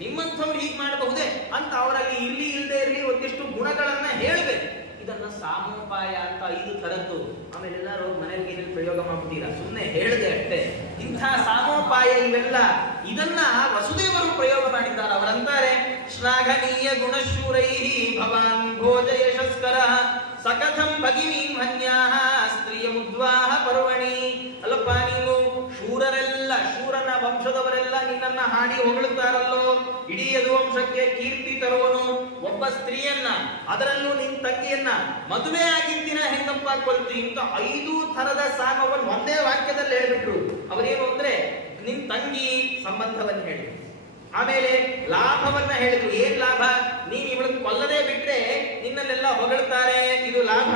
ನಿಮ್ಮಂಥವ್ರು ಹೀಗೆ ಮಾಡಬಹುದೇ ಅಂತ ಅವರಲ್ಲಿ ಇಲ್ಲಿ ಇಲ್ಲದೆ ಇರಲಿ ಒಂದಿಷ್ಟು ಗುಣಗಳನ್ನ ಹೇಳ್ಬೇಕು. ಇದನ್ನ ಸಾಮೋಪಾಯ ಅಂತ 5 ಥರದ್ದು. ಆಮೇಲೆ ಎಲ್ಲರೂ ಮನೆಯಲ್ಲಿ ಪ್ರಯೋಗ ಮಾಡ್ಬಿಟ್ಟಿರ, ಸುಮ್ಮನೆ ಹೇಳಿದೆ ಅಷ್ಟೇ. ಇಂಥ ಸಾಮೋಪಾಯ ಇವೆಲ್ಲ ಇದನ್ನ ವಸುದೇವರು ಪ್ರಯೋಗ ಮಾಡಿದ್ದಾರೆ. ಅವರಂತಾರೆ, ಶ್ಲಾಘನೀಯ ಗುಣಶೂರೈ ಭವಾನ್ ಭೋಜ ಯಶಸ್ಕರ ಸಕಥಂ ಭಗಿನೀಂ ಹನ್ಯಾಹ ಸ್ತ್ರೀಯ ಮುದ್ವಾಹ ಪರ್ವಣಿ. ಅಲ್ಲಪ್ಪ, ನೀನು ಶೂರರೆಲ್ಲ, ಶೂರನ ವಂಶದವರೆಲ್ಲ ನಿನ್ನನ್ನ ಹಾಡಿ ಹೊಗಳುತ್ತಾರಲ್ಲೋ, ಇಡೀ ಯದುವಂಶಕ್ಕೆ ಕೀರ್ತಿ ತರುವನು. ಒಬ್ಬ ಸ್ತ್ರೀಯನ್ನ, ಅದರಲ್ಲೂ ನಿನ್ ತಂಗಿಯನ್ನ ಮದುವೆ ಆಗಿದ್ದಿನ ಹೆಂಗಪ್ಪ ಕೊಲ್ತಿ ಅಂತ 5 ಥರದ ಸಾಮವನ್ನು ಒಂದೇ ವಾಕ್ಯದಲ್ಲಿ ಹೇಳ್ಬಿಟ್ರು. ಅವರೇನು ಅಂದ್ರೆ, ನಿನ್ ತಂಗಿ ಸಂಬಂಧವನ್ನು ಹೇಳಿ, ಆಮೇಲೆ ಲಾಭವನ್ನ ಹೇಳಿದ್ರು. ಏನ್ ಲಾಭ? ನೀನ್ ಇವಳನ್ನು ಕೊಲ್ಲದೆ ಬಿಟ್ರೆ ನಿನ್ನಲ್ಲೆಲ್ಲ ಹೊಗಳ್ತಾರೆ, ಇದು ಲಾಭ,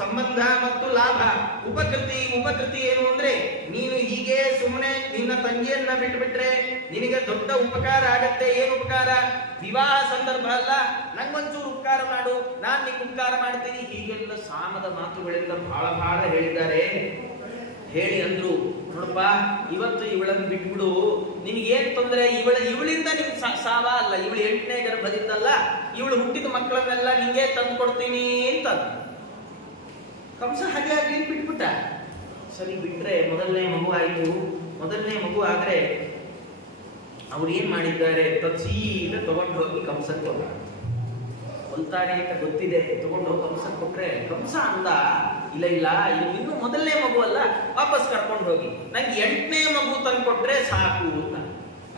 ಸಂಬಂಧ ಮತ್ತು ಲಾಭ. ಉಪಕೃತಿ, ಉಪಕೃತಿ ಏನು ಅಂದ್ರೆ, ನೀನು ಹೀಗೆ ಸುಮ್ಮನೆ ನಿನ್ನ ತಂಗಿಯನ್ನ ಬಿಟ್ಬಿಟ್ರೆ ನಿನಗೆ ದೊಡ್ಡ ಉಪಕಾರ ಆಗತ್ತೆ. ಏನು ಉಪಕಾರ? ವಿವಾಹ ಸಂದರ್ಭ ಅಲ್ಲ, ನಂಗೊಂಚೂರು ಉಪಕಾರ ಮಾಡು, ನಾನ್ ನಿಂಗೆ ಉಪಕಾರ ಮಾಡ್ತೀನಿ. ಹೀಗೆಲ್ಲ ಸಾಮದ ಮಾತುಗಳೆಲ್ಲ ಬಹಳ ಬಹಳ ಹೇಳಿದ್ದಾರೆ. ಹೇಳಿ ಅಂದ್ರು, ನೋಡಪ್ಪ, ಇವತ್ತು ಇವಳನ್ನು ಬಿಟ್ಬಿಡು, ನಿನಗೇನ್ ತೊಂದರೆ, ಇವಳಿಂದ ನಿನ್ ಸಾವ ಅಲ್ಲ, ಇವಳು 8ನೇ ಗರ್ಭದಿಂದಲ್ಲ, ಇವಳು ಹುಟ್ಟಿದ ಮಕ್ಕಳನ್ನೆಲ್ಲ ನಿಂಗೆ ತಂದು ಕೊಡ್ತೀನಿ ಅಂತ. ಕಂಸ ಹಾಗೆ ಆಗ್ಲಿ ಬಿಟ್ಬಿಟ್ಟ. ಸರಿ, ಬಿಟ್ರೆ ಮೊದಲನೇ ಮಗು ಆಯ್ತು. ಮೊದಲನೇ ಮಗು ಆದ್ರೆ ಅವ್ರು ಏನ್ ಮಾಡಿದ್ದಾರೆ, ತತ್ಸೀದ ತಗೊಂಡು ಹೋಗಿ ಕಂಸಕ್ಕೆ ಕೊಲ್ತಾನೆ ಅಂತ ಗೊತ್ತಿದೆ, ತಗೊಂಡು ಹೋಗಿ ಕಂಸಕ್ಕೆ ಕೊಟ್ರೆ ಕಂಸ ಅಂದ, ಇಲ್ಲ ಇಲ್ಲ, ಇದು ಇನ್ನು ಮೊದಲನೇ ಮಗು ಅಲ್ಲ, ವಾಪಸ್ ಕರ್ಕೊಂಡು ಹೋಗಿ, ನಂಗೆ 8ನೇ ಮಗು ತಂದು ಕೊಟ್ರೆ ಸಾಕು ಅಂತ.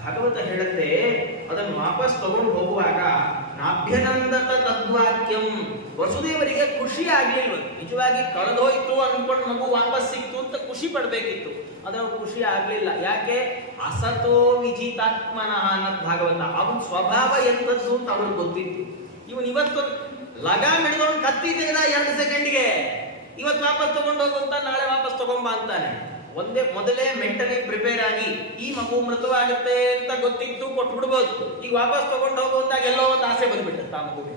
ಭಾಗವತ ಹೇಳುತ್ತೆ, ಅದನ್ನು ವಾಪಸ್ ತಗೊಂಡು ಹೋಗುವಾಗ ನಾಭ್ಯನಂದತ ತದ್ವಾಕ್ಯಂ, ವಸುದೇವರಿಗೆ ಖುಷಿ ಆಗ್ಲಿಲ್ವ. ನಿಜವಾಗಿ ಕಳೆದೋಯ್ತು ಅನ್ಕೊಂಡು ಮಗು ವಾಪಸ್ ಸಿಕ್ತು ಅಂತ ಖುಷಿ ಪಡ್ಬೇಕಿತ್ತು, ಅದ್ರ ಖುಷಿ ಆಗ್ಲಿಲ್ಲ. ಯಾಕೆ? ಅಸತೋ ವಿಜಿತಾತ್ಮನಃ ಅನ್ನೋದು ಭಾಗವತ. ಅವನ ಸ್ವಭಾವ ಎಂತದ್ದು ಅಂತ ಅವ್ರಿಗೆ ಗೊತ್ತಿತ್ತು. ಇವನ್ ಇವತ್ತು ಲಗಾಮ್ ಹಿಡಿದವನು ಕತ್ತಿ ತೆಗೆದ 2 ಸೆಕೆಂಡ್ಗೆ, ಇವತ್ತು ವಾಪಸ್ ತಗೊಂಡು ಹೋಗುವಂತ ನಾಳೆ ವಾಪಸ್ ತಗೊಂಬ ಅಂತಾನೆ. ಮೊದಲೇ ಮೆಂಟಲಿ ಪ್ರಿಪೇರ್ ಆಗಿ, ಈ ಮಗು ಮೃತವಾಗುತ್ತೆ ಅಂತ ಗೊತ್ತಿತ್ತು, ಕೊಟ್ಬಿಡ್ಬೋದು. ಈಗ ವಾಪಸ್ ತಗೊಂಡು ಹೋಗುವಂತಾಗ ಎಲ್ಲೋ ಒಂದು ಆಸೆ ಬಂದ್ಬಿಟ್ಟೆ ಆ ಮಗುಗೆ,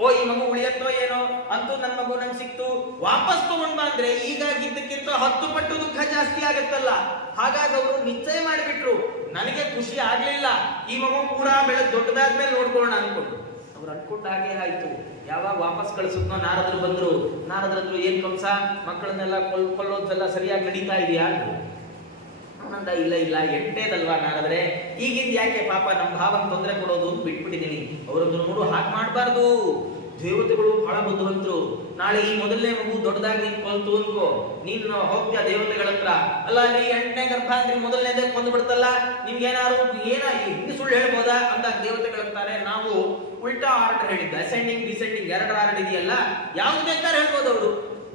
ಓ ಈ ಮಗು ಉಳಿಯತ್ತೋ ಏನೋ, ಅಂತೂ ನನ್ನ ಮಗು ನಂಗೆ ಸಿಕ್ತು, ವಾಪಸ್ ತಗೊಂಡ್ ಬಂದ್ರೆ ಈಗಾಗಿದ್ದಕ್ಕಿಂತ 10 ಪಟ್ಟು ದುಃಖ ಜಾಸ್ತಿ ಆಗತ್ತಲ್ಲ. ಹಾಗಾಗಿ ಅವರು ನಿಶ್ಚಯ ಮಾಡಿಬಿಟ್ರು, ನನಗೆ ಖುಷಿ ಆಗ್ಲಿಲ್ಲ, ಈ ಮಗು ಪೂರಾ ಬೆಳೆದ್ ದೊಡ್ಡದಾದ್ಮೇಲೆ ನೋಡ್ಕೊಳ್ಳೋಣ ಅನ್ಕೊಂಡು. ಅವ್ರು ಅನ್ಕೊಂಡ ಹಾಗೆ ಆಯ್ತು. ಯಾವಾಗ ವಾಪಸ್ ಕಳಿಸಿದ್ನೋ ನಾರದರು ಬಂದ್ರು. ನಾರದ್ರಂದ್ರು, ಏನ್ ಕಂಸ, ಮಕ್ಕಳನ್ನೆಲ್ಲ ಕೊಲ್ಲೋದೆಲ್ಲ ಸರಿಯಾಗಿ ನಡೀತಾ ಇದೆಯಾ? ಅವನಂದ, ಇಲ್ಲ ಇಲ್ಲ, 8ನೇದಲ್ವಾ ನಾರದ್ರೆ, ಈಗಿಂದ ಯಾಕೆ ಪಾಪ ನಮ್ಮ ಭಾವನ ತೊಂದರೆ ಕೊಡೋದು ಅಂತ ಬಿಟ್ಬಿಟ್ಟಿದ್ದೀನಿ. ಅವರನ್ನು ನೋಡು, ಹಾಗೆ ಮಾಡಬಾರ್ದು, ದೇವತೆಗಳು ಬಹಳ ಬುದ್ಧಿವಂತರು. ನಾಳೆ ಈ ಮೊದಲನೇ ಮಗು ದೊಡ್ಡದಾಗಿ ನೀನ್ ಕೊಲ್ತು ಅನ್ಕೋ, ನೀನ್ ಹೋಗ್ತೀಯ ದೇವತೆಗಳ ಹತ್ರ, ಅಲ್ಲ ನೀ 8ನೇ ಗರ್ಭ ಅಂದ್ರೆ ಮೊದಲನೇದೇ ಕೊಂದು ಬಿಡ್ತಲ್ಲ, ನಿಮ್ಗೇನಾದ್ರು ಹಿಂಗೆ ಸುಳ್ಳು ಹೇಳ್ಬೋದಾ ಅಂದಾಗ ದೇವತೆಗಳಂತಾರೆ, ನಾವು ಉಲ್ಟಾ ಆರ್ಡರ್ ಹೇಳಿದ್ದ, ಅಸೆಂಡಿಂಗ್ ಡಿಸೆಂಡಿಂಗ್ 2 ಆರ್ಡರ್ ಇದೆಯಲ್ಲ, ಯಾವ್ದು ಬೇಕಾದ್ರೆ ಹೇಳ್ಬೋದು. ಅವರು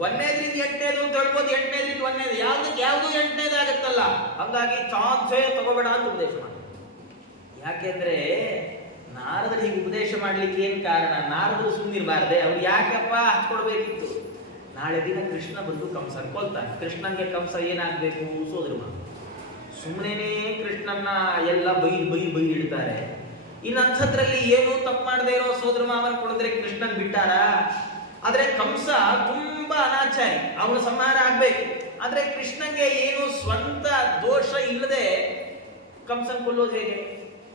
1ನೇದ್ರಿಂದ 8ನೇದು ಅಂತ ಹೇಳ್ಬೋದು, 8ನೇದ್ರಿಂದ 1ನೇದು, ಯಾವ್ದು 8ನೇದಾಗತ್ತಲ್ಲ. ಹಂಗಾಗಿ ಚಾನ್ಸೇ ತಗೋಬೇಡ ಅಂತ ಉಪದೇಶ ಮಾಡಿ. ಯಾಕೆಂದ್ರೆ ನಾರದರು ಹೀಗೆ ಉಪದೇಶ ಮಾಡ್ಲಿಕ್ಕೆ ಏನ್ ಕಾರಣ? ನಾರದರು ಸುಮ್ಮನಿರ್ಬಾರ್ದೆ, ಅವ್ರು ಯಾಕಪ್ಪ ಹಚ್ಕೊಡ್ಬೇಕಿತ್ತು. ನಾಳೆ ದಿನ ಕೃಷ್ಣ ಬಂದು ಕಂಸನ್ ಕೊಲ್ತಾನೆ. ಕೃಷ್ಣನ್ಗೆ ಕಂಸ ಏನಾಗ್ಬೇಕು? ಸೋದರ ಮಾವ. ಸುಮ್ಮನೆ ಕೃಷ್ಣನ್ನ ಎಲ್ಲ ಬೈ ಇಡ್ತಾರೆ. ಇನ್ನಂಥದ್ರಲ್ಲಿ ಏನು ತಪ್ಪು ಮಾಡದೇ ಇರೋ ಸೋದರ ಮಾವನ್ ಕೊಡಿದ್ರೆ ಕೃಷ್ಣನ್ ಬಿಟ್ಟಾರ? ಆದ್ರೆ ಕಂಸ ತುಂಬಾ ಅನಾಚಾರಿ, ಅವನು ಸಂಹಾರ ಆಗ್ಬೇಕು. ಆದ್ರೆ ಕೃಷ್ಣನ್ಗೆ ಏನು ಸ್ವಂತ ದೋಷ ಇಲ್ಲದೆ ಕಂಸನ್ ಕೊಲ್ಲೋದು ಹೇಗೆ?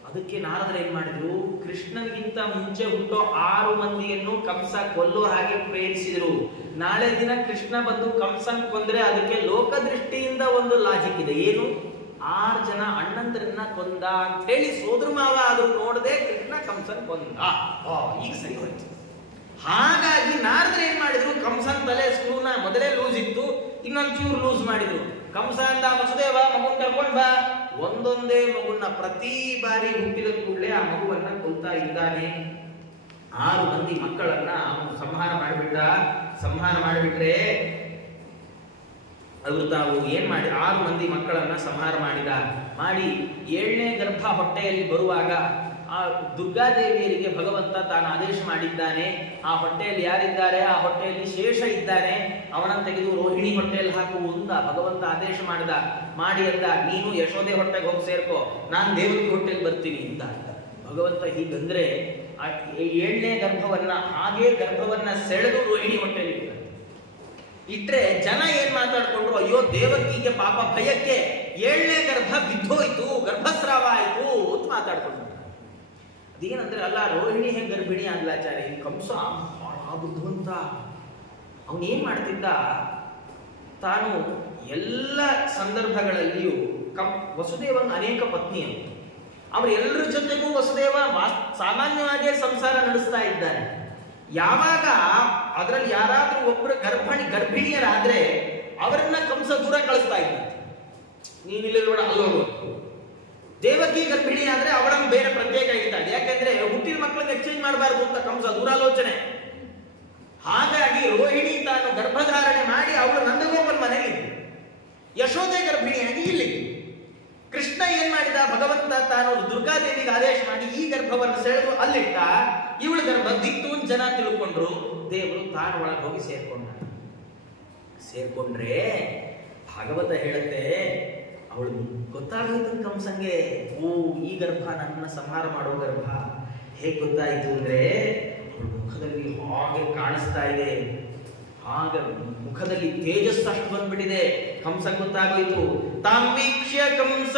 ಅದಕ್ಕೆ ನಾರದರು ಏನ್ ಮಾಡಿದ್ರು, ಕೃಷ್ಣನ್ಗಿಂತ ಮುಂಚೆ ಹುಟ್ಟೋ 6 ಮಂದಿಯನ್ನು ಕಂಸ ಕೊಲ್ಲೋ ಹಾಗೆ ಪ್ರೇರಿಸಿದ್ರು. ನಾಳೆ ದಿನ ಕೃಷ್ಣ ಬಂದು ಕಂಸನ್ ಕೊಂದ್ರೆ ಅದಕ್ಕೆ ಲೋಕದೃಷ್ಟಿಯಿಂದ ಒಂದು ಲಾಜಿಕ್ ಇದೆ. ಏನು? 6 ಜನ ಅಣ್ಣಂದ್ರನ್ನ ಕೊಂದ ಅಂತ ಹೇಳಿ ಸೋದರ ಮಾವ ಆದ್ರೂ ನೋಡದೆ ಕೃಷ್ಣ ಕಂಸನ್ ಕೊಂದ. ಈಗ ಸರಿ ಹೋಯ್ತು. ಹಾಗಾಗಿ ನಾರದ್ರು ಏನ್ ಮಾಡಿದ್ರು, ಕಂಸನ್ ತಲೆ ಸ್ಕ್ರೂನ ಮೊದಲೇ ಲೂಸ್ ಇತ್ತು, ಇನ್ನೊಂಚೂರು ಲೂಸ್ ಮಾಡಿದ್ರು. ಕಂಸ ಅಂತ, ವಸುದೇವ ಮಗುನ್ ಕರ್ಕೊಂಡ್ ಬಾ. ಒಂದೊಂದೇ ಮಗುನ ಪ್ರತಿ ಬಾರಿ ಹುಟ್ಟಿದ ಕೂಡಲೇ ಆ ಮಗುವನ್ನ ಕೊಲ್ತಾ ಇದ್ದಾನೆ. 6 ಮಂದಿ ಮಕ್ಕಳನ್ನ ಅವನು ಸಂಹಾರ ಮಾಡಿಬಿಟ್ರೆ ಅವರು ತಾವು ಏನ್ ಮಾಡಿ 6 ಮಂದಿ ಮಕ್ಕಳನ್ನ ಸಂಹಾರ ಮಾಡಿ 7ನೇ ಗರ್ಭ ಹೊಟ್ಟೆಯಲ್ಲಿ ಬರುವಾಗ ಆ ದುರ್ಗಾದೇವಿಯರಿಗೆ ಭಗವಂತ ತಾನು ಆದೇಶ ಮಾಡಿದ್ದಾನೆ. ಆ ಹೊಟ್ಟೆಯಲ್ಲಿ ಯಾರಿದ್ದಾರೆ? ಆ ಹೊಟ್ಟೆಯಲ್ಲಿ ಶೇಷ ಇದ್ದಾನೆ, ಅವನನ್ನು ತೆಗೆದು ರೋಹಿಣಿ ಹೊಟ್ಟೆಯಲ್ಲಿ ಹಾಕುವುದ ಭಗವಂತ ಆದೇಶ ಮಾಡಿ ಅಂದ, ನೀನು ಯಶೋದೆ ಹೊಟ್ಟೆಗೆ ಹೋಗಿ ಸೇರ್ಕೋ, ನಾನು ದೇವರಿಗೆ ಹೊಟ್ಟೆಗೆ ಬರ್ತೀನಿ ಅಂತ ಭಗವಂತ. ಹೀಗಂದ್ರೆ 7ನೇ ಗರ್ಭವನ್ನ ಹಾಗೆ ಗರ್ಭವನ್ನ ಸೆಳೆದು ರೋಹಿಣಿ ಹೊಟ್ಟೆಯಲ್ಲಿ ಇಟ್ಟ. ಇಟ್ರೆ ಜನ ಏನ್ ಮಾತಾಡ್ಕೊಂಡ್ರು, ಅಯ್ಯೋ ದೇವಕಿಗೆ ಪಾಪ ಭಯಕ್ಕೆ 7ನೇ ಗರ್ಭ ಬಿದ್ದೋಯ್ತು, ಗರ್ಭಸ್ರಾವ ಆಯ್ತು ಅಂತ ಮಾತಾಡ್ಕೊಂಡ್ರು. ಅದೇನಂದ್ರೆ ಅಲ್ಲ, ರೋಹಿಣಿ ಹೆಂಗ್ ಗರ್ಭಿಣಿ ಆಗ್ಲಾಚಾರ್ಯ, ಈ ಕಂಸ ಬುದ್ಧಿವಂತ. ಅವನೇನ್ ಮಾಡ್ತಿದ್ದ, ತಾನು ಎಲ್ಲ ಸಂದರ್ಭಗಳಲ್ಲಿಯೂ ವಸುದೇವನ ಅನೇಕ ಪತ್ನಿಯರು, ಅವರೆಲ್ಲರ ಜೊತೆಗೂ ವಸುದೇವ ಸಾಮಾನ್ಯವಾಗಿಯೇ ಸಂಸಾರ ನಡೆಸ್ತಾ ಇದ್ದಾನೆ. ಯಾವಾಗ ಅದರಲ್ಲಿ ಯಾರಾದ್ರೂ ಒಬ್ಬರು ಗರ್ಭಿಣಿಯರಾದ್ರೆ ಅವರನ್ನ ಕಂಸ ದೂರ ಕಳಿಸ್ತಾ ಇದ್ದ. ನೀನಿಲ್ಲ ನೋಡ ಅಲ್ಲೋದು. ದೇವಕಿ ಗರ್ಭಿಣಿ ಆದ್ರೆ ಅವಳನ್ನು ಬೇರೆ ಪ್ರತ್ಯೇಕ ಇರ್ತಾಳೆ. ಯಾಕಂದ್ರೆ ಹುಟ್ಟಿದ ಮಕ್ಕಳನ್ನ ಎಕ್ಸ್ಚೇಂಜ್ ಮಾಡಬಾರ್ದು ಅಂತ ಕಂಸ ದೂರಾಲೋಚನೆ. ಹಾಗಾಗಿ ರೋಹಿಣಿ ತಾನು ಗರ್ಭಧಾರಣೆ ಮಾಡಿ ಅವಳು ನಂದಗೋಪನ ಮನೆಯಲ್ಲಿ, ಯಶೋದೆ ಗರ್ಭಿಣಿಯಾಗಿ ಇಲ್ಲಿ. ಕೃಷ್ಣ ಏನ್ ಮಾಡಿದ, ಭಗವಂತ ತಾನು ದುರ್ಗಾದೇವಿಗೆ ಆದೇಶ ಮಾಡಿ ಈ ಗರ್ಭವನ್ನು ಸೆಳೆದು ಅಲ್ಲಿಟ್ಟ. ಇವಳ ಗರ್ಭ ದಿತ್ತು ಜನ ತಿಳ್ಕೊಂಡ್ರು. ದೇವರು ತಾನು ಒಳಗೆ ಹೋಗಿ ಸೇರ್ಕೊಂಡ್ರೆ ಭಾಗವತ ಹೇಳುತ್ತೆ, ಅವಳು ಗೊತ್ತಾಗೋಯ್ತು ಕಂಸಂಗೆ, ಓ ಈ ಗರ್ಭ ನನ್ನ ಸಂಹಾರ ಮಾಡೋ ಗರ್ಭ. ಹೇಗೆ ಗೊತ್ತಾಯ್ತು ಅಂದ್ರೆ, ಅವಳ ಮುಖದಲ್ಲಿ ಹಾಗೆ ಕಾಣಿಸ್ತಾ ಇದೆ, ಆಗ ಮುಖದಲ್ಲಿ ತೇಜಸ್ಸು ಅಷ್ಟು ಬಂದ್ಬಿಟ್ಟಿದೆ. ಕಂಸ ಗೊತ್ತಾಗೋಯ್ತು. ತಾಂ ವೀಕ್ಷ್ಯ ಕಂಸ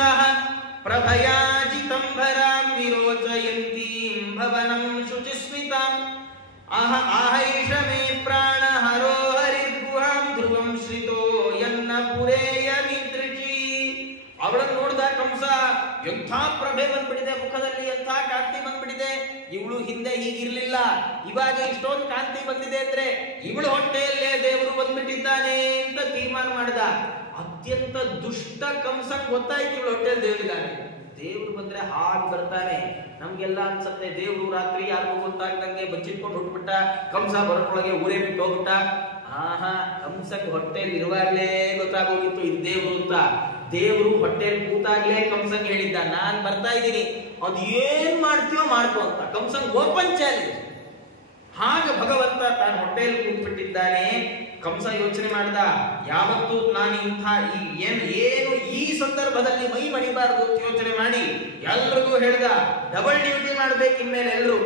ಪ್ರಭಯಾಜಿತಂಭರಾಂ ವಿರೋಚಯಂತೀಂ ಭವನಂ ಶುಚಿಸ್ಮಿತಾಂ ಆಹೈಷ ಮೇ ಪ್ರಾಣ ಹರೋ ಹರಿರ್ಗುಹಾಂ ಧ್ರುವಂ ಶ್ರಿತೋ ಯನ್ನ ಪುರೇಯ ನಿದೃಚಿ. ಅವಳನ್ನು ನೋಡ್ದ ಕಂಸ, ಎಂಥ ಪ್ರಭೆ ಬಂದ್ಬಿಟ್ಟಿದೆ ಮುಖದಲ್ಲಿ, ಎಂಥ ಕಾಂತಿ ಬಂದ್ಬಿಟ್ಟಿದೆ. ಇವಳು ಹಿಂದೆ ಹೀಗಿರ್ಲಿಲ್ಲ, ಇವಾಗ ಇಷ್ಟೊಂದು ಕಾಂತಿ ಬಂದಿದೆ ಅಂದ್ರೆ ಇವಳು ಹೊಟ್ಟೆಯಲ್ಲೇ ದೇವರು ಬಂದ್ಬಿಟ್ಟಿದ್ದಾನೆ ಅಂತ ತೀರ್ಮಾನ ಮಾಡಿದ. ಅತ್ಯಂತ ದುಷ್ಟ ಕಂಸ ಗೊತ್ತಾಯ್ತು ಇವಳು ಹೊಟ್ಟೆಯಲ್ಲಿ ದೇವರಿದ್ದಾನೆ. ದೇವ್ರು ಬಂದ್ರೆ ಹಾಗೆ ಬರ್ತಾನೆ. ನಮ್ಗೆಲ್ಲ ಅನ್ಸತ್ತೆ ದೇವ್ರು ರಾತ್ರಿ ಯಾರಿಗೂ ಗೊತ್ತಾಗ್ದಂಗೆ ಬಚ್ಚಿಟ್ಕೊಂಡು ಹುಟ್ಬಿಟ್ಟ, ಕಂಸ ಬರೋಳಗೆ ಊರೇ ಬಿಟ್ಟು ಹೋಗ್ಬಿಟ್ಟ. ಕಂಸಕ್ಕೆ ಹೊಟ್ಟೆಯಲ್ಲಿ ಇರುವಾಗ್ಲೇ ಗೊತ್ತಾಗೋಗಿತ್ತು ಇದು ದೇವ್ರು ಅಂತ. ದೇವ್ರು ಹೊಟ್ಟೆಯಲ್ಲಿ ಕೂತಾಗ್ಲೇ ಕಂಸಂಗ್ ಹೇಳಿದ್ದ, ನಾನ್ ಬರ್ತಾ ಇದ್ದೀನಿ, ಅದ್ ಏನ್ ಮಾಡ್ತೀವೋ ಮಾಡ್ಕೋ ಅಂತ. ಕಂಸಂಗ್ ಓಪನ್ ಚಾಲೆಂಜ್. ಹಾಗ ಭಗವಂತ ತಾನು ಹೊಟ್ಟೆಯಲ್ಲಿ ಕೂತ್ಬಿಟ್ಟಿದ್ದಾನೆ. ಕಂಸ ಯೋಚನೆ ಮಾಡ್ದ, ಯಾವತ್ತೂ ನಾನು ಇಂಥ ಏನು ಈ ಸಂದರ್ಭದಲ್ಲಿ ಮೈ ಮಣಿಬಾರದು ಅಂತ ಯೋಚನೆ ಮಾಡಿ ಎಲ್ರಿಗೂ ಹೇಳ್ದ, ಡಬಲ್ ಡ್ಯೂಟಿ ಮಾಡ್ಬೇಕು ಇನ್ಮೇಲೆ ಎಲ್ರು.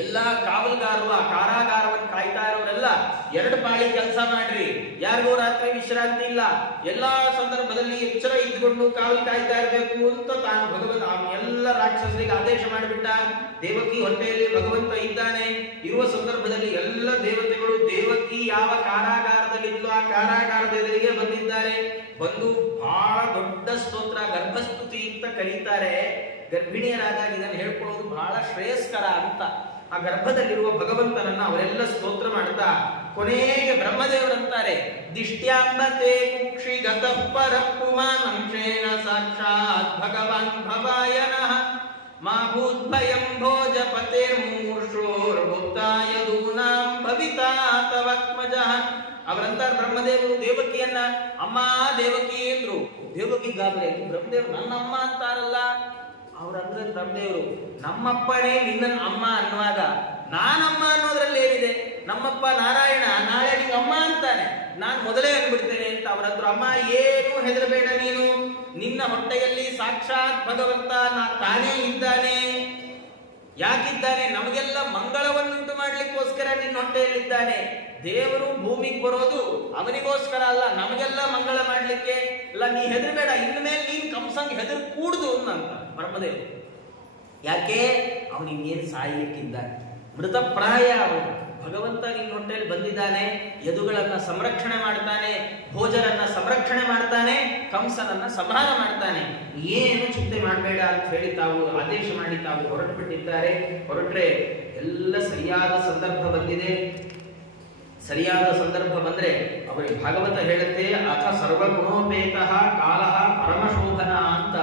ಎಲ್ಲಾ ಕಾವಲ್ಗಾರರು ಆ ಕಾರಾಗಾರವನ್ನು ಕಾಯ್ತಾ ಇರೋರೆಲ್ಲ 2 ಪಾಳಿ ಕೆಲಸ ಮಾಡ್ರಿ, ಯಾರಿಗೂ ರಾತ್ರಿ ವಿಶ್ರಾಂತಿ ಇಲ್ಲ, ಎಲ್ಲಾ ಸಂದರ್ಭದಲ್ಲಿ ಎಚ್ಚರ ಇದ್ಕೊಂಡು ಕಾವಲು ಕಾಯ್ತಾ ಇರಬೇಕು ಅಂತ ತಾನು ಭಗವಂತ ಎಲ್ಲ ರಾಕ್ಷಸರಿಗೆ ಆದೇಶ ಮಾಡಿಬಿಟ್ಟ. ದೇವಕಿ ಹೊಟ್ಟೆಯಲ್ಲಿ ಭಗವಂತ ಇದ್ದಾನೆ. ಇರುವ ಸಂದರ್ಭದಲ್ಲಿ ಎಲ್ಲ ದೇವತೆಗಳು ದೇವಕಿ ಯಾವ ಕಾರಾಗಾರದಲ್ಲಿದ್ದು ಆ ಕಾರಾಗಾರದ ಎದುರಿಗೆ ಬಂದಿದ್ದಾರೆ. ಬಂದು ಬಹಳ ದೊಡ್ಡ ಸ್ತೋತ್ರ ಗರ್ಭಸ್ತುತಿ ಅಂತ ಕರೀತಾರೆ. ಗರ್ಭಿಣಿಯರಾದಾಗ ಇದನ್ನು ಹೇಳ್ಕೊಳ್ಳೋದು ಬಹಳ ಶ್ರೇಯಸ್ಕರ ಅಂತ. ಆ ಗರ್ಭದಲ್ಲಿರುವ ಭಗವಂತನನ್ನ ಅವರೆಲ್ಲ ಸ್ತೋತ್ರ ಮಾಡ್ತಾ ಕೊನೆಗೆ ಬ್ರಹ್ಮದೇವರಂತಾರೆ, ದಿಷ್ಟ್ಯಾಂಬತೆ ಕುಕ್ಷಿ ಗತಃ ಪರಪುಮಾನ್ ಅಂಶೇನ ಸಾಕ್ಷಾತ್ ಭಗವಾನ್ ಭವಾಯನಃ ಮಾ ಭೂದ್ಭಯಂ ಭೋಜಪತೇರ್ಮೂರ್ಷೋರ್ಭುಕ್ತಾಯ ದೂನಾಂ ಭವಿತಾ ತವಾತ್ಮಜಃ. ಅವರಂತಾರೆ ಬ್ರಹ್ಮದೇವರು ದೇವಕಿಯನ್ನ ಅಮ್ಮ ದೇವಕಿ ಎಂದ್ರು. ದೇವಕಿ ಗಾಬರಿ, ಬ್ರಹ್ಮದೇವರು ನನ್ನ ಅಮ್ಮ ಅಂತಾರಲ್ಲ. ಅವ್ರಂದ್ರೆ ಬ್ರಹ್ಮದೇವರು, ನಮ್ಮಪ್ಪನೇ ನಿನ್ನ ಅಮ್ಮ ಅನ್ನುವಾಗ ನಾನಮ್ಮ ಅನ್ನೋದ್ರಲ್ಲಿ ಏನಿದೆ? ನಮ್ಮಪ್ಪ ನಾರಾಯಣ ನಾಳೆ ನಿಂಗೆ ಅಮ್ಮ ಅಂತಾನೆ, ನಾನ್ ಮೊದಲೇ ಅಂದ್ಬಿಡ್ತೇನೆ ಅಂತ ಅವರಂದ್ರು. ಅಮ್ಮ ಏನು ಹೆದರಬೇಡ, ನೀನು ನಿನ್ನ ಹೊಟ್ಟೆಯಲ್ಲಿ ಸಾಕ್ಷಾತ್ ಭಗವಂತ ತಾನೇ ಇದ್ದಾನೆ. ಯಾಕಿದ್ದಾನೆ? ನಮಗೆಲ್ಲ ಮಂಗಳವನ್ನುಂಟು ಮಾಡ್ಲಿಕ್ಕೋಸ್ಕರ ನಿನ್ನ ಹೊಟ್ಟೆಯಲ್ಲಿದ್ದಾನೆ. ದೇವರು ಭೂಮಿಗೆ ಬರೋದು ಅವನಿಗೋಸ್ಕರ ಅಲ್ಲ, ನಮಗೆಲ್ಲ ಮಂಗಳ ಮಾಡ್ಲಿಕ್ಕೆ ಅಲ್ಲ. ನೀ ಹೆದರ್ಬೇಡ, ಇನ್ಮೇಲೆ ನೀನ್ ಕಂಸಂಗ್ ಹೆದರ್ ಕೂಡುದು ಅಂತ ಬ್ರಹ್ಮದೇವ್. ಯಾಕೆ? ಅವನಿಗೇನು ಸಾಯಲಿಕ್ಕಿದ್ದಾನೆ, ಮೃತ ಪ್ರಾಯ ಅವನು. ಭಗವಂತ ನಿನ್ನ ಹೊಟ್ಟೆಯಲ್ಲಿ ಬಂದಿದ್ದಾನೆ, ಯದುಗಳನ್ನ ಸಂರಕ್ಷಣೆ ಮಾಡ್ತಾನೆ, ಭೋಜರನ್ನ ಸಂರಕ್ಷಣೆ ಮಾಡ್ತಾನೆ, ಕಂಸನನ್ನ ಸಂಹಾರ ಮಾಡ್ತಾನೆ. ಏನು ಚಿಂತೆ ಮಾಡಬೇಡ ಅಂತ ಹೇಳಿ ತಾವು ಆದೇಶ ಮಾಡಿ ತಾವು ಹೊರಟು ಬಿಟ್ಟಿದ್ದಾರೆ. ಹೊರಟ್ರೆ ಎಲ್ಲ ಸರಿಯಾದ ಸಂದರ್ಭ ಬಂದಿದೆ. ಸರಿಯಾದ ಸಂದರ್ಭ ಬಂದ್ರೆ ಅವರಿಗೆ ಭಾಗವತ ಹೇಳುತ್ತೆ, ಅಥ ಸರ್ವಗುಣೋಪೇತಃ ಕಾಲಃ ಪರಮಶೋಭನ ಅಂತ.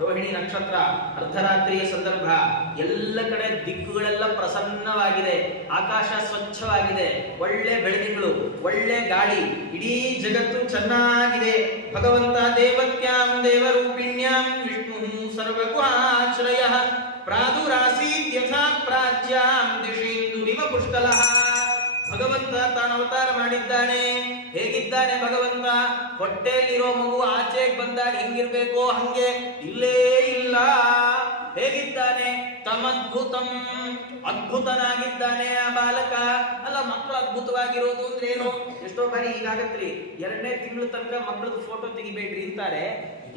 ರೋಹಿಣಿ ನಕ್ಷತ್ರ ಅರ್ಧರಾತ್ರಿಯ ಸಂದರ್ಭ, ಎಲ್ಲ ಕಡೆ ದಿಕ್ಕುಗಳೆಲ್ಲ ಪ್ರಸನ್ನವಾಗಿದೆ, ಆಕಾಶ ಸ್ವಚ್ಛವಾಗಿದೆ, ಒಳ್ಳೆ ಬೆಳದಿಂಗಳು, ಒಳ್ಳೆ ಗಾಳಿ, ಇಡೀ ಜಗತ್ತು ಚೆನ್ನಾಗಿದೆ. ಭಗವಂತ ದೇವಕ್ಯಾಂ ದೇವರೂಪಿಣ್ಯಾಂ ವಿಷ್ಣು ಸರ್ವಗುಹಾಶ್ರಯ ಪ್ರಾದುರಾಸೀತ್ ಯಥಾ ಪ್ರಾಚ್ಯಾಂ ದಿಶೇಂದುರಿವ ಪುಷ್ಕಲಃ. ಭಗವಂತ ತಾನು ಅವತಾರ ಮಾಡಿದ್ದಾನೆ. ಹೇಗಿದ್ದಾನೆ ಭಗವಂತ? ಹೊಟ್ಟೆಯಲ್ಲಿರೋ ಮಗು ಆಚೆಗೆ ಬಂದಾಗ ಹೆಂಗಿರ್ಬೇಕೋ ಹಂಗೆ ಇಲ್ಲೇ ಇಲ್ಲ. ಹೇಗಿದ್ದಾನೆ? ತಮದ್ಭುತಂ, ಅದ್ಭುತನಾಗಿದ್ದಾನೆ ಆ ಬಾಲಕ. ಅಲ್ಲ, ಮಕ್ಕಳು ಅದ್ಭುತವಾಗಿರೋದು ಅಂದ್ರೆ ಏನು? ಎಷ್ಟೋ ಬಾರಿ ಹೀಗಾಗತ್ರಿ, 2ನೇ ತಿಂಗಳ ತನಕ ಮಕ್ಕಳದ್ದು ಫೋಟೋ ತೆಗಿಬೇಡ್ರಿ ಅಂತಾರೆ,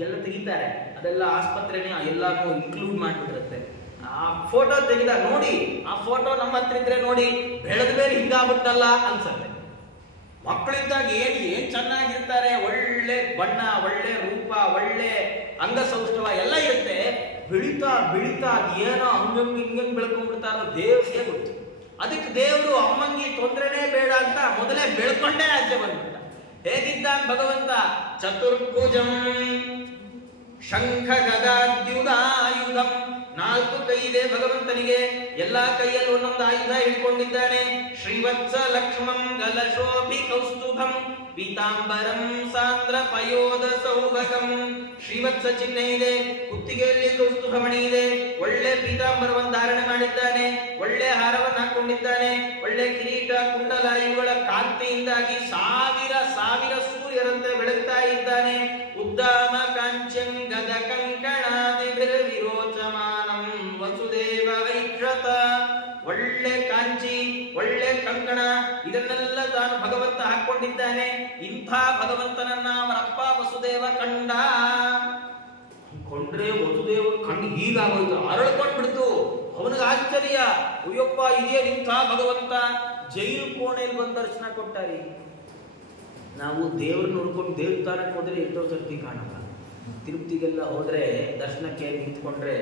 ಎಲ್ಲ ತೆಗಿತಾರೆ. ಅದೆಲ್ಲ ಆಸ್ಪತ್ರೆನೇ ಎಲ್ಲಾನು ಇನ್ಕ್ಲೂಡ್ ಮಾಡ್ಬಿಟ್ಟಿರುತ್ತೆ. ಆ ಫೋಟೋ ತೆಗೆದ ನೋಡಿ, ಆ ಫೋಟೋ ನಮ್ಮ ಹತ್ರ ಇದ್ರೆ ನೋಡಿ, ಬೆಳೆದ ಮೇಲೆ ಹಿಂಗಾಗ್ಬಿಟ್ಟಲ್ಲ ಅನ್ಸತ್ತೆ. ಮಕ್ಕಳಿದ್ದಾಗ ಏನ್ ಚೆನ್ನಾಗಿರ್ತಾರೆ, ಒಳ್ಳೆ ಬಣ್ಣ, ಒಳ್ಳೆ ರೂಪ, ಒಳ್ಳೆ ಅಂಗಸೌಷ್ಠವ ಎಲ್ಲ ಇರುತ್ತೆ. ಬೆಳಿತಾ ಬೆಳಿತಾ ಏನೋ ಹಿಂಗಂಗ್ ಬೆಳ್ಕೊಂಡ್ಬಿಡ್ತಾರೋ ದೇವ್ರಿಗೆ ಗೊತ್ತು. ಅದಕ್ಕೆ ದೇವರು ಅಮ್ಮಂಗಿ ತೊಂದ್ರೆನೇ ಬೇಡ ಅಂತ ಮೊದಲೇ ಬೆಳ್ಕೊಂಡೇ ಆಚೆ ಬಂದ್ಬಿಟ್ಟ. ಹೇಗಿದ್ದಾನ ಭಗವಂತ? ಚತುರ್ಭುಜಂ ಶಂಖ ಗದಾದ್ಯುಧಾಯುಧಂ, 4 ಕೈ ಇದೆ ಭಗವಂತನಿಗೆ, ಎಲ್ಲಾ ಕೈಯಲ್ಲಿ ಒಂದೊಂದು ಆಯುಧ ಹಿಡ್ಕೊಂಡಿದ್ದಾನೆ. ಶ್ರೀವತ್ಸ ಲಕ್ಷ್ಮಂ ಗಲಶೋಭಿ ಕೌಸ್ತುಭಂ ಪೀತಾಂಬರಂ ಸಾಂದ್ರ ಪಯೋಧ ಸೌಭಗಂ. ಶ್ರೀವತ್ಸ ಚಿಹ್ನೆ ಇದೆ, ಕುತ್ತಿಗೆಯಲ್ಲಿ ಕೌಸ್ತುಭಮಣಿ ಇದೆ, ಒಳ್ಳೆ ಪೀತಾಂಬರವನ್ನು ಧಾರಣೆ ಮಾಡಿದ್ದಾನೆ, ಒಳ್ಳೆ ಹಾರವನ್ನು ಹಾಕೊಂಡಿದ್ದಾನೆ, ಒಳ್ಳೆ ಕಿರೀಟ ಕುಂಡಲ ಇವುಗಳ ಕಾಂತಿಯಿಂದಾಗಿ ಸಾವಿರ ಸಾವಿರ ಸೂರ್ಯರಂತೆ ಬೆಳಗ್ತಾ ಇದ್ದಾನೆ. ಉದ್ದಾಮ ಕಾಂಚಂ ಗದ ಕಂಕಣಾದಿಭಿರ್ ವಿರೋಚಮಾನಂ ವಸುದೇವ ವೈಕ್ಷತ. ಒಳ್ಳೆ ಕಾಂಚಿ, ಒಳ್ಳೆ ಕಂಕಣ, ಇದನ್ನೆಲ್ಲ ತಾನು ಭಗವಂತ ಹಾಕೊಂಡಿದ್ದಾನೆ. ಇಂಥ ಭಗವಂತನನ್ನ ಅವರಪ್ಪ ವಸುದೇವ ಕಂಡ. ಕೊಂಡ್ರೆ ವಸುದೇವ ಕಣ್ಣು ಹೀಗಾಗೋಯ್ತು, ಅರಳ್ಕೊಂಡ್ಬಿಡ್ತು. ಅವನಿಗೆ ಆಶ್ಚರ್ಯ, ಅಯ್ಯಪ್ಪ ಇದೇನು ಇಂಥ ಭಗವಂತ? ಜೈಲು ಕೋಣೆಯಲ್ಲಿ ಬಂದು ದರ್ಶನ ಕೊಟ್ಟಾರಿ. ನಾವು ದೇವ್ರ ನೋಡ್ಕೊಂಡು ದೇವಸ್ಥಾನಕ್ಕೆ ಹೋದ್ರೆ ಎಷ್ಟೋ ಸರ್ತಿ ಕಾಣಲ್ಲ. ತಿರುಪತಿಗೆಲ್ಲ ಹೋದ್ರೆ ದರ್ಶನಕ್ಕೆ ನಿಂತ್ಕೊಂಡ್ರೆ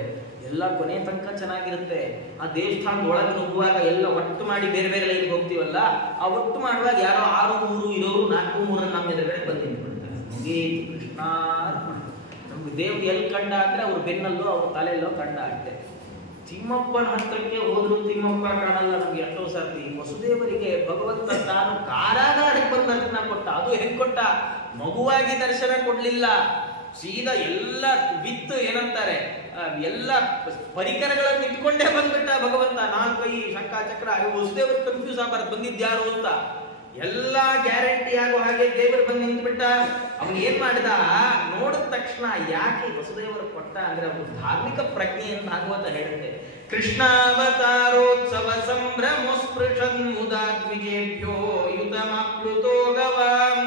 ಎಲ್ಲ ಕೊನೆ ತನಕ ಚೆನ್ನಾಗಿರುತ್ತೆ. ಆ ದೇವಸ್ಥಾನದ ಒಳಗೆ ನುಗ್ಗುವಾಗ ಎಲ್ಲ ಒಟ್ಟು ಮಾಡಿ ಬೇರೆ ಬೇರೆ ಲೈನ್ಗೆ ಹೋಗ್ತೀವಲ್ಲ, ಆ ಒಟ್ಟು ಮಾಡುವಾಗ ಯಾರೋ 6-3 ಇರೋರು 4-3 ನಮ್ಮ ಎದುರುಗಡೆ ಬಂದು ನಿಂತ್ಕೊಳ್ತಾರೆ. ಮುಗೀತು, ಕೃಷ್ಣ. ನಮ್ಗೆ ದೇವ್ರು ಎಲ್ಲಿ ಕಂಡ ಅಂದ್ರೆ ಅವ್ರ ಬೆನ್ನಲ್ಲೋ ಅವ್ರ ತಲೆಯಲ್ಲೋ ಕಂಡ ಅಷ್ಟೆ. ತಿಮ್ಮಪ್ಪನ ಹತ್ರಕ್ಕೆ ಹೋದ್ರು ತಿಮ್ಮಪ್ಪ ಕಾಣಲ್ಲ ನಮ್ಗೆ ಎಷ್ಟೋ ಸರ್ತಿ. ವಸುದೇವರಿಗೆ ಭಗವಂತ ತಾನು ಕಾರಾಗಾರಕ್ಕೆ ಬಂದು ದರ್ಶನ ಕೊಟ್ಟ. ಅದು ಹೆಂಗ್ ಕೊಟ್ಟ? ಮಗುವಾಗಿ ದರ್ಶನ ಕೊಡ್ಲಿಲ್ಲ, ಸೀದಾ ಎಲ್ಲ ವಿತ್ ಏನಂತಾರೆ ಎಲ್ಲ ಪರಿಕರಗಳನ್ನು ಇಟ್ಕೊಂಡೇ ಬಂದ್ಬಿಟ್ಟ ಭಗವಂತ. 4 ಕೈ ಶಂಖ ಚಕ್ರ. ವಸುದೇವರು ಕನ್ಫ್ಯೂಸ್ ಆಗಬಾರ್ದು ಬಂದಿದ್ಯಾರು ಅಂತ. ಎಲ್ಲ ಗ್ಯಾರಂಟಿ ಆಗೋ ಹಾಗೆ ದೇವರು ಬಂದು ನಿಂತ್ಬಿಟ್ಟ. ಅವನು ಏನ್ ಮಾಡಿದ? ನೋಡಿದ ತಕ್ಷಣ ಯಾಕೆ ವಸುದೇವರು ಕೊಟ್ಟ ಅಂದ್ರೆ ಅವನು ಧಾರ್ಮಿಕ ಪ್ರಜ್ಞೆಯನ್ನು ಭಾಗವತ ಹೇಳುತ್ತೆ. ಕೃಷ್ಣಾವತಾರೋತ್ಸವ ಸಂಭ್ರಮೋಸ್ಪೃಶನ್ ಮುದಾ ದ್ವಿಜೇಭ್ಯೋ ಯುತಮಾಪ್ಲುತೋ ಗವಾಂ.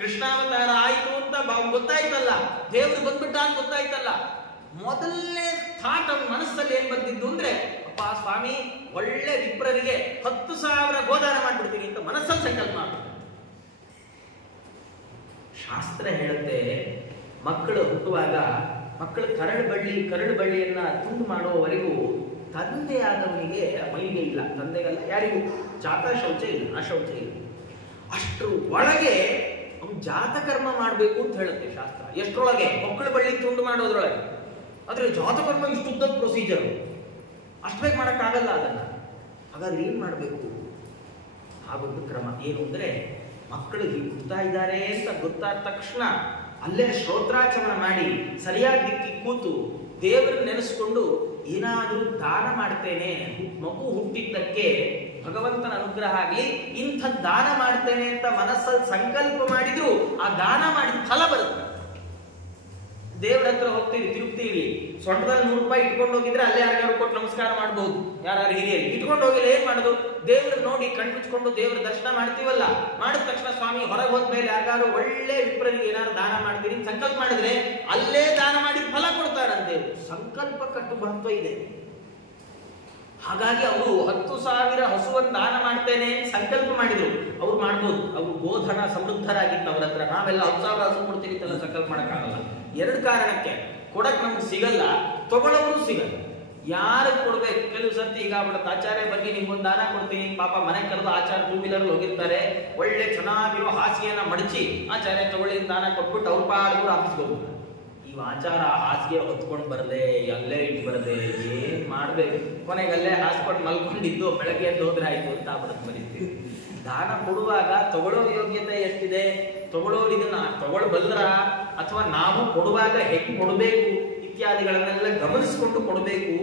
ಕೃಷ್ಣಾವತಾರ ಆಯ್ತು ಅಂತ ಗೊತ್ತಾಯ್ತಲ್ಲ, ದೇವರು ಬಂದ್ಬಿಟ್ಟ ಅಂತ ಗೊತ್ತಾಯ್ತಲ್ಲ, ಮೊದಲನೇ ಥಾಟ್ ಅವನ ಮನಸ್ಸಲ್ಲಿ ಏನ್ ಬಂದಿದ್ದು ಅಂದ್ರೆ, ಅಪ್ಪ ಸ್ವಾಮಿ ಒಳ್ಳೆ ವಿಪ್ರರಿಗೆ 10,000 ಗೋದಾನ ಮಾಡ್ಬಿಡ್ತೀನಿ ಅಂತ ಮನಸ್ಸಲ್ಲಿ ಸಂಕಲ್ಪ ಮಾಡ್ತಾರೆ. ಶಾಸ್ತ್ರ ಹೇಳುತ್ತೆ, ಮಕ್ಕಳು ಹುಟ್ಟುವಾಗ ಮಕ್ಕಳು ಕರಳು ಬಳ್ಳಿಯನ್ನ ತುಂಡು ಮಾಡುವವರೆಗೂ ತಂದೆಯಾದವನಿಗೆ ಮೈಲಿಗೆ ಇಲ್ಲ, ತಂದೆಗಲ್ಲ ಯಾರಿಗೂ ಜಾತ ಶೌಚ ಇಲ್ಲ, ಅಶೌಚ ಇಲ್ಲ. ಅಷ್ಟ್ರ ಒಳಗೆ ಅವನು ಜಾತಕರ್ಮ ಮಾಡಬೇಕು ಅಂತ ಹೇಳುತ್ತೆ ಶಾಸ್ತ್ರ. ಎಷ್ಟರೊಳಗೆ? ಮಕ್ಕಳು ಬಳ್ಳಿ ತುಂಡು ಮಾಡೋದ್ರೊಳಗೆ. ಆದ್ರೆ ಜಾತಕರ್ಮ ಇಷ್ಟುದ್ದ ಪ್ರೊಸೀಜರ್, ಅಷ್ಟು ಬೇಗ ಮಾಡೋಕ್ಕಾಗಲ್ಲ ಅದನ್ನ. ಹಾಗಾದ್ರೆ ಏನ್ ಮಾಡಬೇಕು? ಹಾಗೊಂದು ಕ್ರಮ ಏನು ಅಂದ್ರೆ, ಮಕ್ಕಳು ಹುಟ್ಟುತ್ತಾ ಇದ್ದಾರೆ ಅಂತ ಗೊತ್ತಾದ ತಕ್ಷಣ ಅಲ್ಲೇ ಶ್ರೋತ್ರಾಚಮನ ಮಾಡಿ ಸರಿಯಾದ ದಿಕ್ಕಿ ಕೂತು ದೇವರನ್ನ ನೆನೆಸ್ಕೊಂಡು ಏನಾದರೂ ದಾನ ಮಾಡ್ತೇನೆ, ಮಗು ಹುಟ್ಟಿದ್ದಕ್ಕೆ ಭಗವಂತನ ಅನುಗ್ರಹ ಆಗಲಿ, ಇಂಥ ದಾನ ಮಾಡ್ತೇನೆ ಅಂತ ಮನಸ್ಸಲ್ಲಿ ಸಂಕಲ್ಪ ಮಾಡಿದ್ರು ಆ ದಾನ ಮಾಡಿದ ಫಲ ಬರುತ್ತೆ. ದೇವ್ರ ಹತ್ರ ಹೋಗ್ತೀವಿ, ತಿರುಗ್ತೀವಿ, ಸೊಂಟದಲ್ಲಿ 100 ರೂಪಾಯಿ ಇಟ್ಕೊಂಡು ಹೋಗಿದ್ರೆ ಅಲ್ಲೇ ಯಾರು ಕೊಟ್ಟು ನಮಸ್ಕಾರ ಮಾಡಬಹುದು, ಯಾರು ಹಿರಿಯರು. ಇಟ್ಕೊಂಡು ಹೋಗಿಲ್ಲ, ಏನ್ ಮಾಡೋದು? ದೇವ್ರ ನೋಡಿ ಕಣ್ಮುಚ್ಕೊಂಡು ದೇವ್ರ ದರ್ಶನ ಮಾಡ್ತೀವಲ್ಲ, ಮಾಡಿದ ತಕ್ಷಣ ಸ್ವಾಮಿ ಹೊರಗೆ ಹೋದ್ಮೇಲೆ ಯಾರು ಒಳ್ಳೆ ವಿಪ್ರರಿಗೆ ಏನಾದ್ರು ದಾನ ಮಾಡ್ತೀನಿ ಸಂಕಲ್ಪ ಮಾಡಿದ್ರೆ ಅಲ್ಲೇ ದಾನ ಮಾಡಿದ ಫಲ ಕೊಡ್ತಾರಂತೆ. ಸಂಕಲ್ಪ ಕಟ್ಟು ಮಹತ್ವ ಇದೆ. ಹಾಗಾಗಿ ಅವರು 10,000 ಹಸುವನ್ನು ದಾನ ಮಾಡ್ತೇನೆ ಸಂಕಲ್ಪ ಮಾಡಿದ್ರು. ಅವ್ರು ಮಾಡ್ಬೋದು, ಅವರು ಗೋಧನ ಸಮೃದ್ಧರಾಗಿತ್ತು ಅವ್ರ ಹತ್ರ. ನಾವೆಲ್ಲ 10,000 ಹಸು ಕೊಡ್ತೀವಿ ಅಂತೆಲ್ಲ ಸಂಕಲ್ಪ ಮಾಡಕ್ಕಾಗಲ್ಲ. 2 ಕಾರಣಕ್ಕೆ. ಕೊಡಕ್ ನಮ್ಗೆ ಸಿಗಲ್ಲ, ತಗೊಳ್ಳೋರು ಸಿಗಲ್ಲ. ಯಾರು ಕೊಡ್ಬೇಕು? ಕೆಲವು ಸರ್ತಿ ಈಗ ಆಗ್ಬಿಡುತ್ತೆ, ಆಚಾರ್ಯ ಬನ್ನಿ ನಿಮ್ಗೊಂದು ದಾನ ಕೊಡ್ತೀನಿ, ಪಾಪ ಮನೆ ಕರೆದು ಆಚಾರ್ಯ 2 ವೀಲರ್ ಹೋಗಿರ್ತಾರೆ, ಒಳ್ಳೆ ಚೆನ್ನಾಗಿರೋ ಹಾಸಿಗೆಯನ್ನ ಮಡಚಿ ಆಚಾರ್ಯ ತಗೊಳ್ಳಿ ದಾನ ಕೊಟ್ಬಿಟ್ಟು ಅವ್ರ ಪಾಡಿಗೂ ಆಫೀಸ್ಗೆ ಹೋಗ್ತಾರೆ. ಈ ಆಚಾರ ಹಾಸಿಗೆ ಹೊತ್ಕೊಂಡು ಬರದೆ, ಅಲ್ಲೇ ಇಟ್ಟು ಬರದೆ, ಏನ್ ಮಾಡ್ಬೇಕು? ಕೊನೆಗೆ ಅಲ್ಲೇ ಹಾಸ್ಕೊಂಡು ಮಲ್ಕೊಂಡಿದ್ದು ಬೆಳಗ್ಗೆ ಎದ್ದು ಹೋದ್ರೆ ಆಯ್ತು ಅಂತ ಆಗ್ಬಿಡುತ್ತೆ ಬರೀತೀವಿ. ದಾನ ಕೊಡುವಾಗ ತಗೊಳ್ಳೋ ಯೋಗ್ಯತೆ ಎಷ್ಟಿದೆ, ತಗೊಳ್ಳೋರು ಇದನ್ನ ತಗೊಳ್ಬಲ್ಲರ, ಅಥವಾ ನಾವು ಕೊಡುವಾಗ ಹೆಂಗ್ ಕೊಡಬೇಕು ಇತ್ಯಾದಿಗಳನ್ನೆಲ್ಲ ಗಮನಿಸಿಕೊಂಡು ಕೊಡಬೇಕು.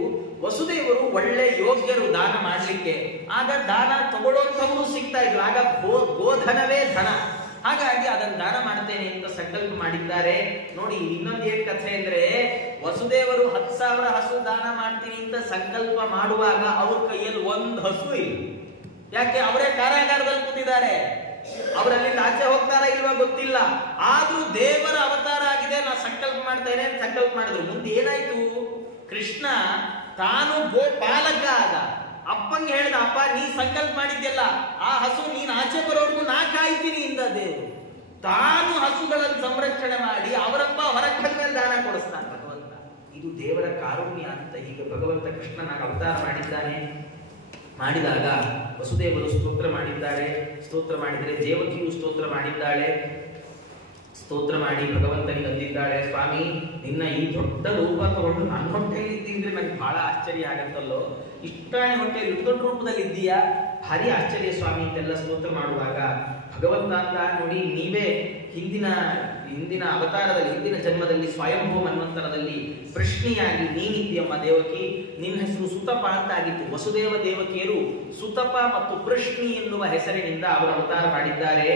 ವಸುದೇವರು ಒಳ್ಳೆ ಯೋಗ್ಯರು ದಾನ ಮಾಡ್ಲಿಕ್ಕೆ. ಆಗ ದಾನ ತಗೊಳ್ಳೋಂಥವ್ರು ಸಿಗ್ತಾ ಇದ್ರು. ಆಗ ಗೋಧನವೇ ಧನ. ಹಾಗಾಗಿ ಅದನ್ನು ದಾನ ಮಾಡ್ತೇನೆ ಅಂತ ಸಂಕಲ್ಪ ಮಾಡಿದ್ದಾರೆ. ನೋಡಿ ಇನ್ನೊಂದು ಏನ್ ಕಥೆ ಅಂದ್ರೆ, ವಸುದೇವರು 10,000 ಹಸು ದಾನ ಮಾಡ್ತೀನಿ ಅಂತ ಸಂಕಲ್ಪ ಮಾಡುವಾಗ ಅವ್ರ ಕೈಯಲ್ಲಿ ಒಂದು ಹಸು ಇಲ್ಲ. ಯಾಕೆ? ಅವರೇ ಕಾರಾಗಾರದಲ್ಲಿ ಕೂತಿದ್ದಾರೆ, ಅವರಲ್ಲಿ ಆಚೆ ಹೋಗ್ತಾರ ಇಲ್ವಾ ಗೊತ್ತಿಲ್ಲ. ಆದ್ರೂ ದೇವರ ಅವತಾರ ಆಗಿದೆ, ನಾ ಸಂಕಲ್ಪ ಮಾಡ್ತೇನೆ ಅಂತ ಸಂಕಲ್ಪ ಮಾಡಿದ್ರು. ಮುಂದೆ ಏನಾಯ್ತು? ಕೃಷ್ಣ ತಾನು ಗೋಪಾಲಕ ಆದ. ಅಪ್ಪಂಗೆ ಹೇಳ್ದ, ಅಪ್ಪ ನೀ ಸಂಕಲ್ಪ ಮಾಡಿದ್ಯಲ್ಲ ಆ ಹಸು ನೀನ್ ಆಚೆ ಬರೋರ್ಗು ನಾ ಕಾಯ್ತೀನಿ ಇಂದ ದೇವರು. ತಾನು ಹಸುಗಳನ್ನು ಸಂರಕ್ಷಣೆ ಮಾಡಿ ಅವರಪ್ಪ ಹೊರಗೆ ಮೇಲೆ ದಾನ ಕೊಡಿಸ್ತಾನೆ ಭಗವಂತ. ಇದು ದೇವರ ಕಾರುಣ್ಯ ಅಂತ. ಹೀಗೆ ಭಗವಂತ ಕೃಷ್ಣನಾಗ ಅವತಾರ ಮಾಡಿದ್ದಾನೆ. ಮಾಡಿದಾಗ ವಸುದೇವರು ಸ್ತೋತ್ರ ಮಾಡಿದ್ದಾರೆ. ಸ್ತೋತ್ರ ಮಾಡಿದರೆ ದೇವಕಿಯು ಸ್ತೋತ್ರ ಮಾಡಿದ್ದಾಳೆ. ಸ್ತೋತ್ರ ಮಾಡಿ ಭಗವಂತನಿಗೆ ಅಂದಿದ್ದಾಳೆ, ಸ್ವಾಮಿ ನಿನ್ನ ಈ ದೊಡ್ಡ ರೂಪ ತಗೊಂಡು ನನ್ನ ಹೊಟ್ಟೆಯಲ್ಲಿ ಇದ್ದಿದ್ರೆ ನನಗೆ ಬಹಳ ಆಶ್ಚರ್ಯ ಆಗತ್ತಲ್ಲೋ, ಇಷ್ಟಾಣಿ ಹೊಟ್ಟೆಯಲ್ಲಿ ಇಷ್ಟು ದೊಡ್ಡ ರೂಪದಲ್ಲಿ ಇದ್ದೀಯಾ, ಭಾರಿ ಆಶ್ಚರ್ಯ ಸ್ವಾಮಿ ಅಂತೆಲ್ಲ ಸ್ತೋತ್ರ ಮಾಡುವಾಗ ಭಗವಂತ ಅಂತ ನೋಡಿ, ನೀವೇ ಹಿಂದಿನ ಅವತಾರದಲ್ಲಿ, ಹಿಂದಿನ ಜನ್ಮದಲ್ಲಿ ಸ್ವಯಂಭೂ ಮನ್ವಂತರದಲ್ಲಿ ಪ್ರಶ್ನೆಯಾಗಿ ನೀನಿದ್ದೀಯಮ್ಮ ದೇವಕಿ. ನಿನ್ನ ಹೆಸರು ಸುತಪ ಅಂತ ಆಗಿತ್ತು. ವಸುದೇವ ದೇವಕಿಯರು ಸುತಪ ಮತ್ತು ಪ್ರಶ್ನಿ ಎನ್ನುವ ಹೆಸರಿನಿಂದ ಅವರು ಅವತಾರ ಮಾಡಿದ್ದಾರೆ.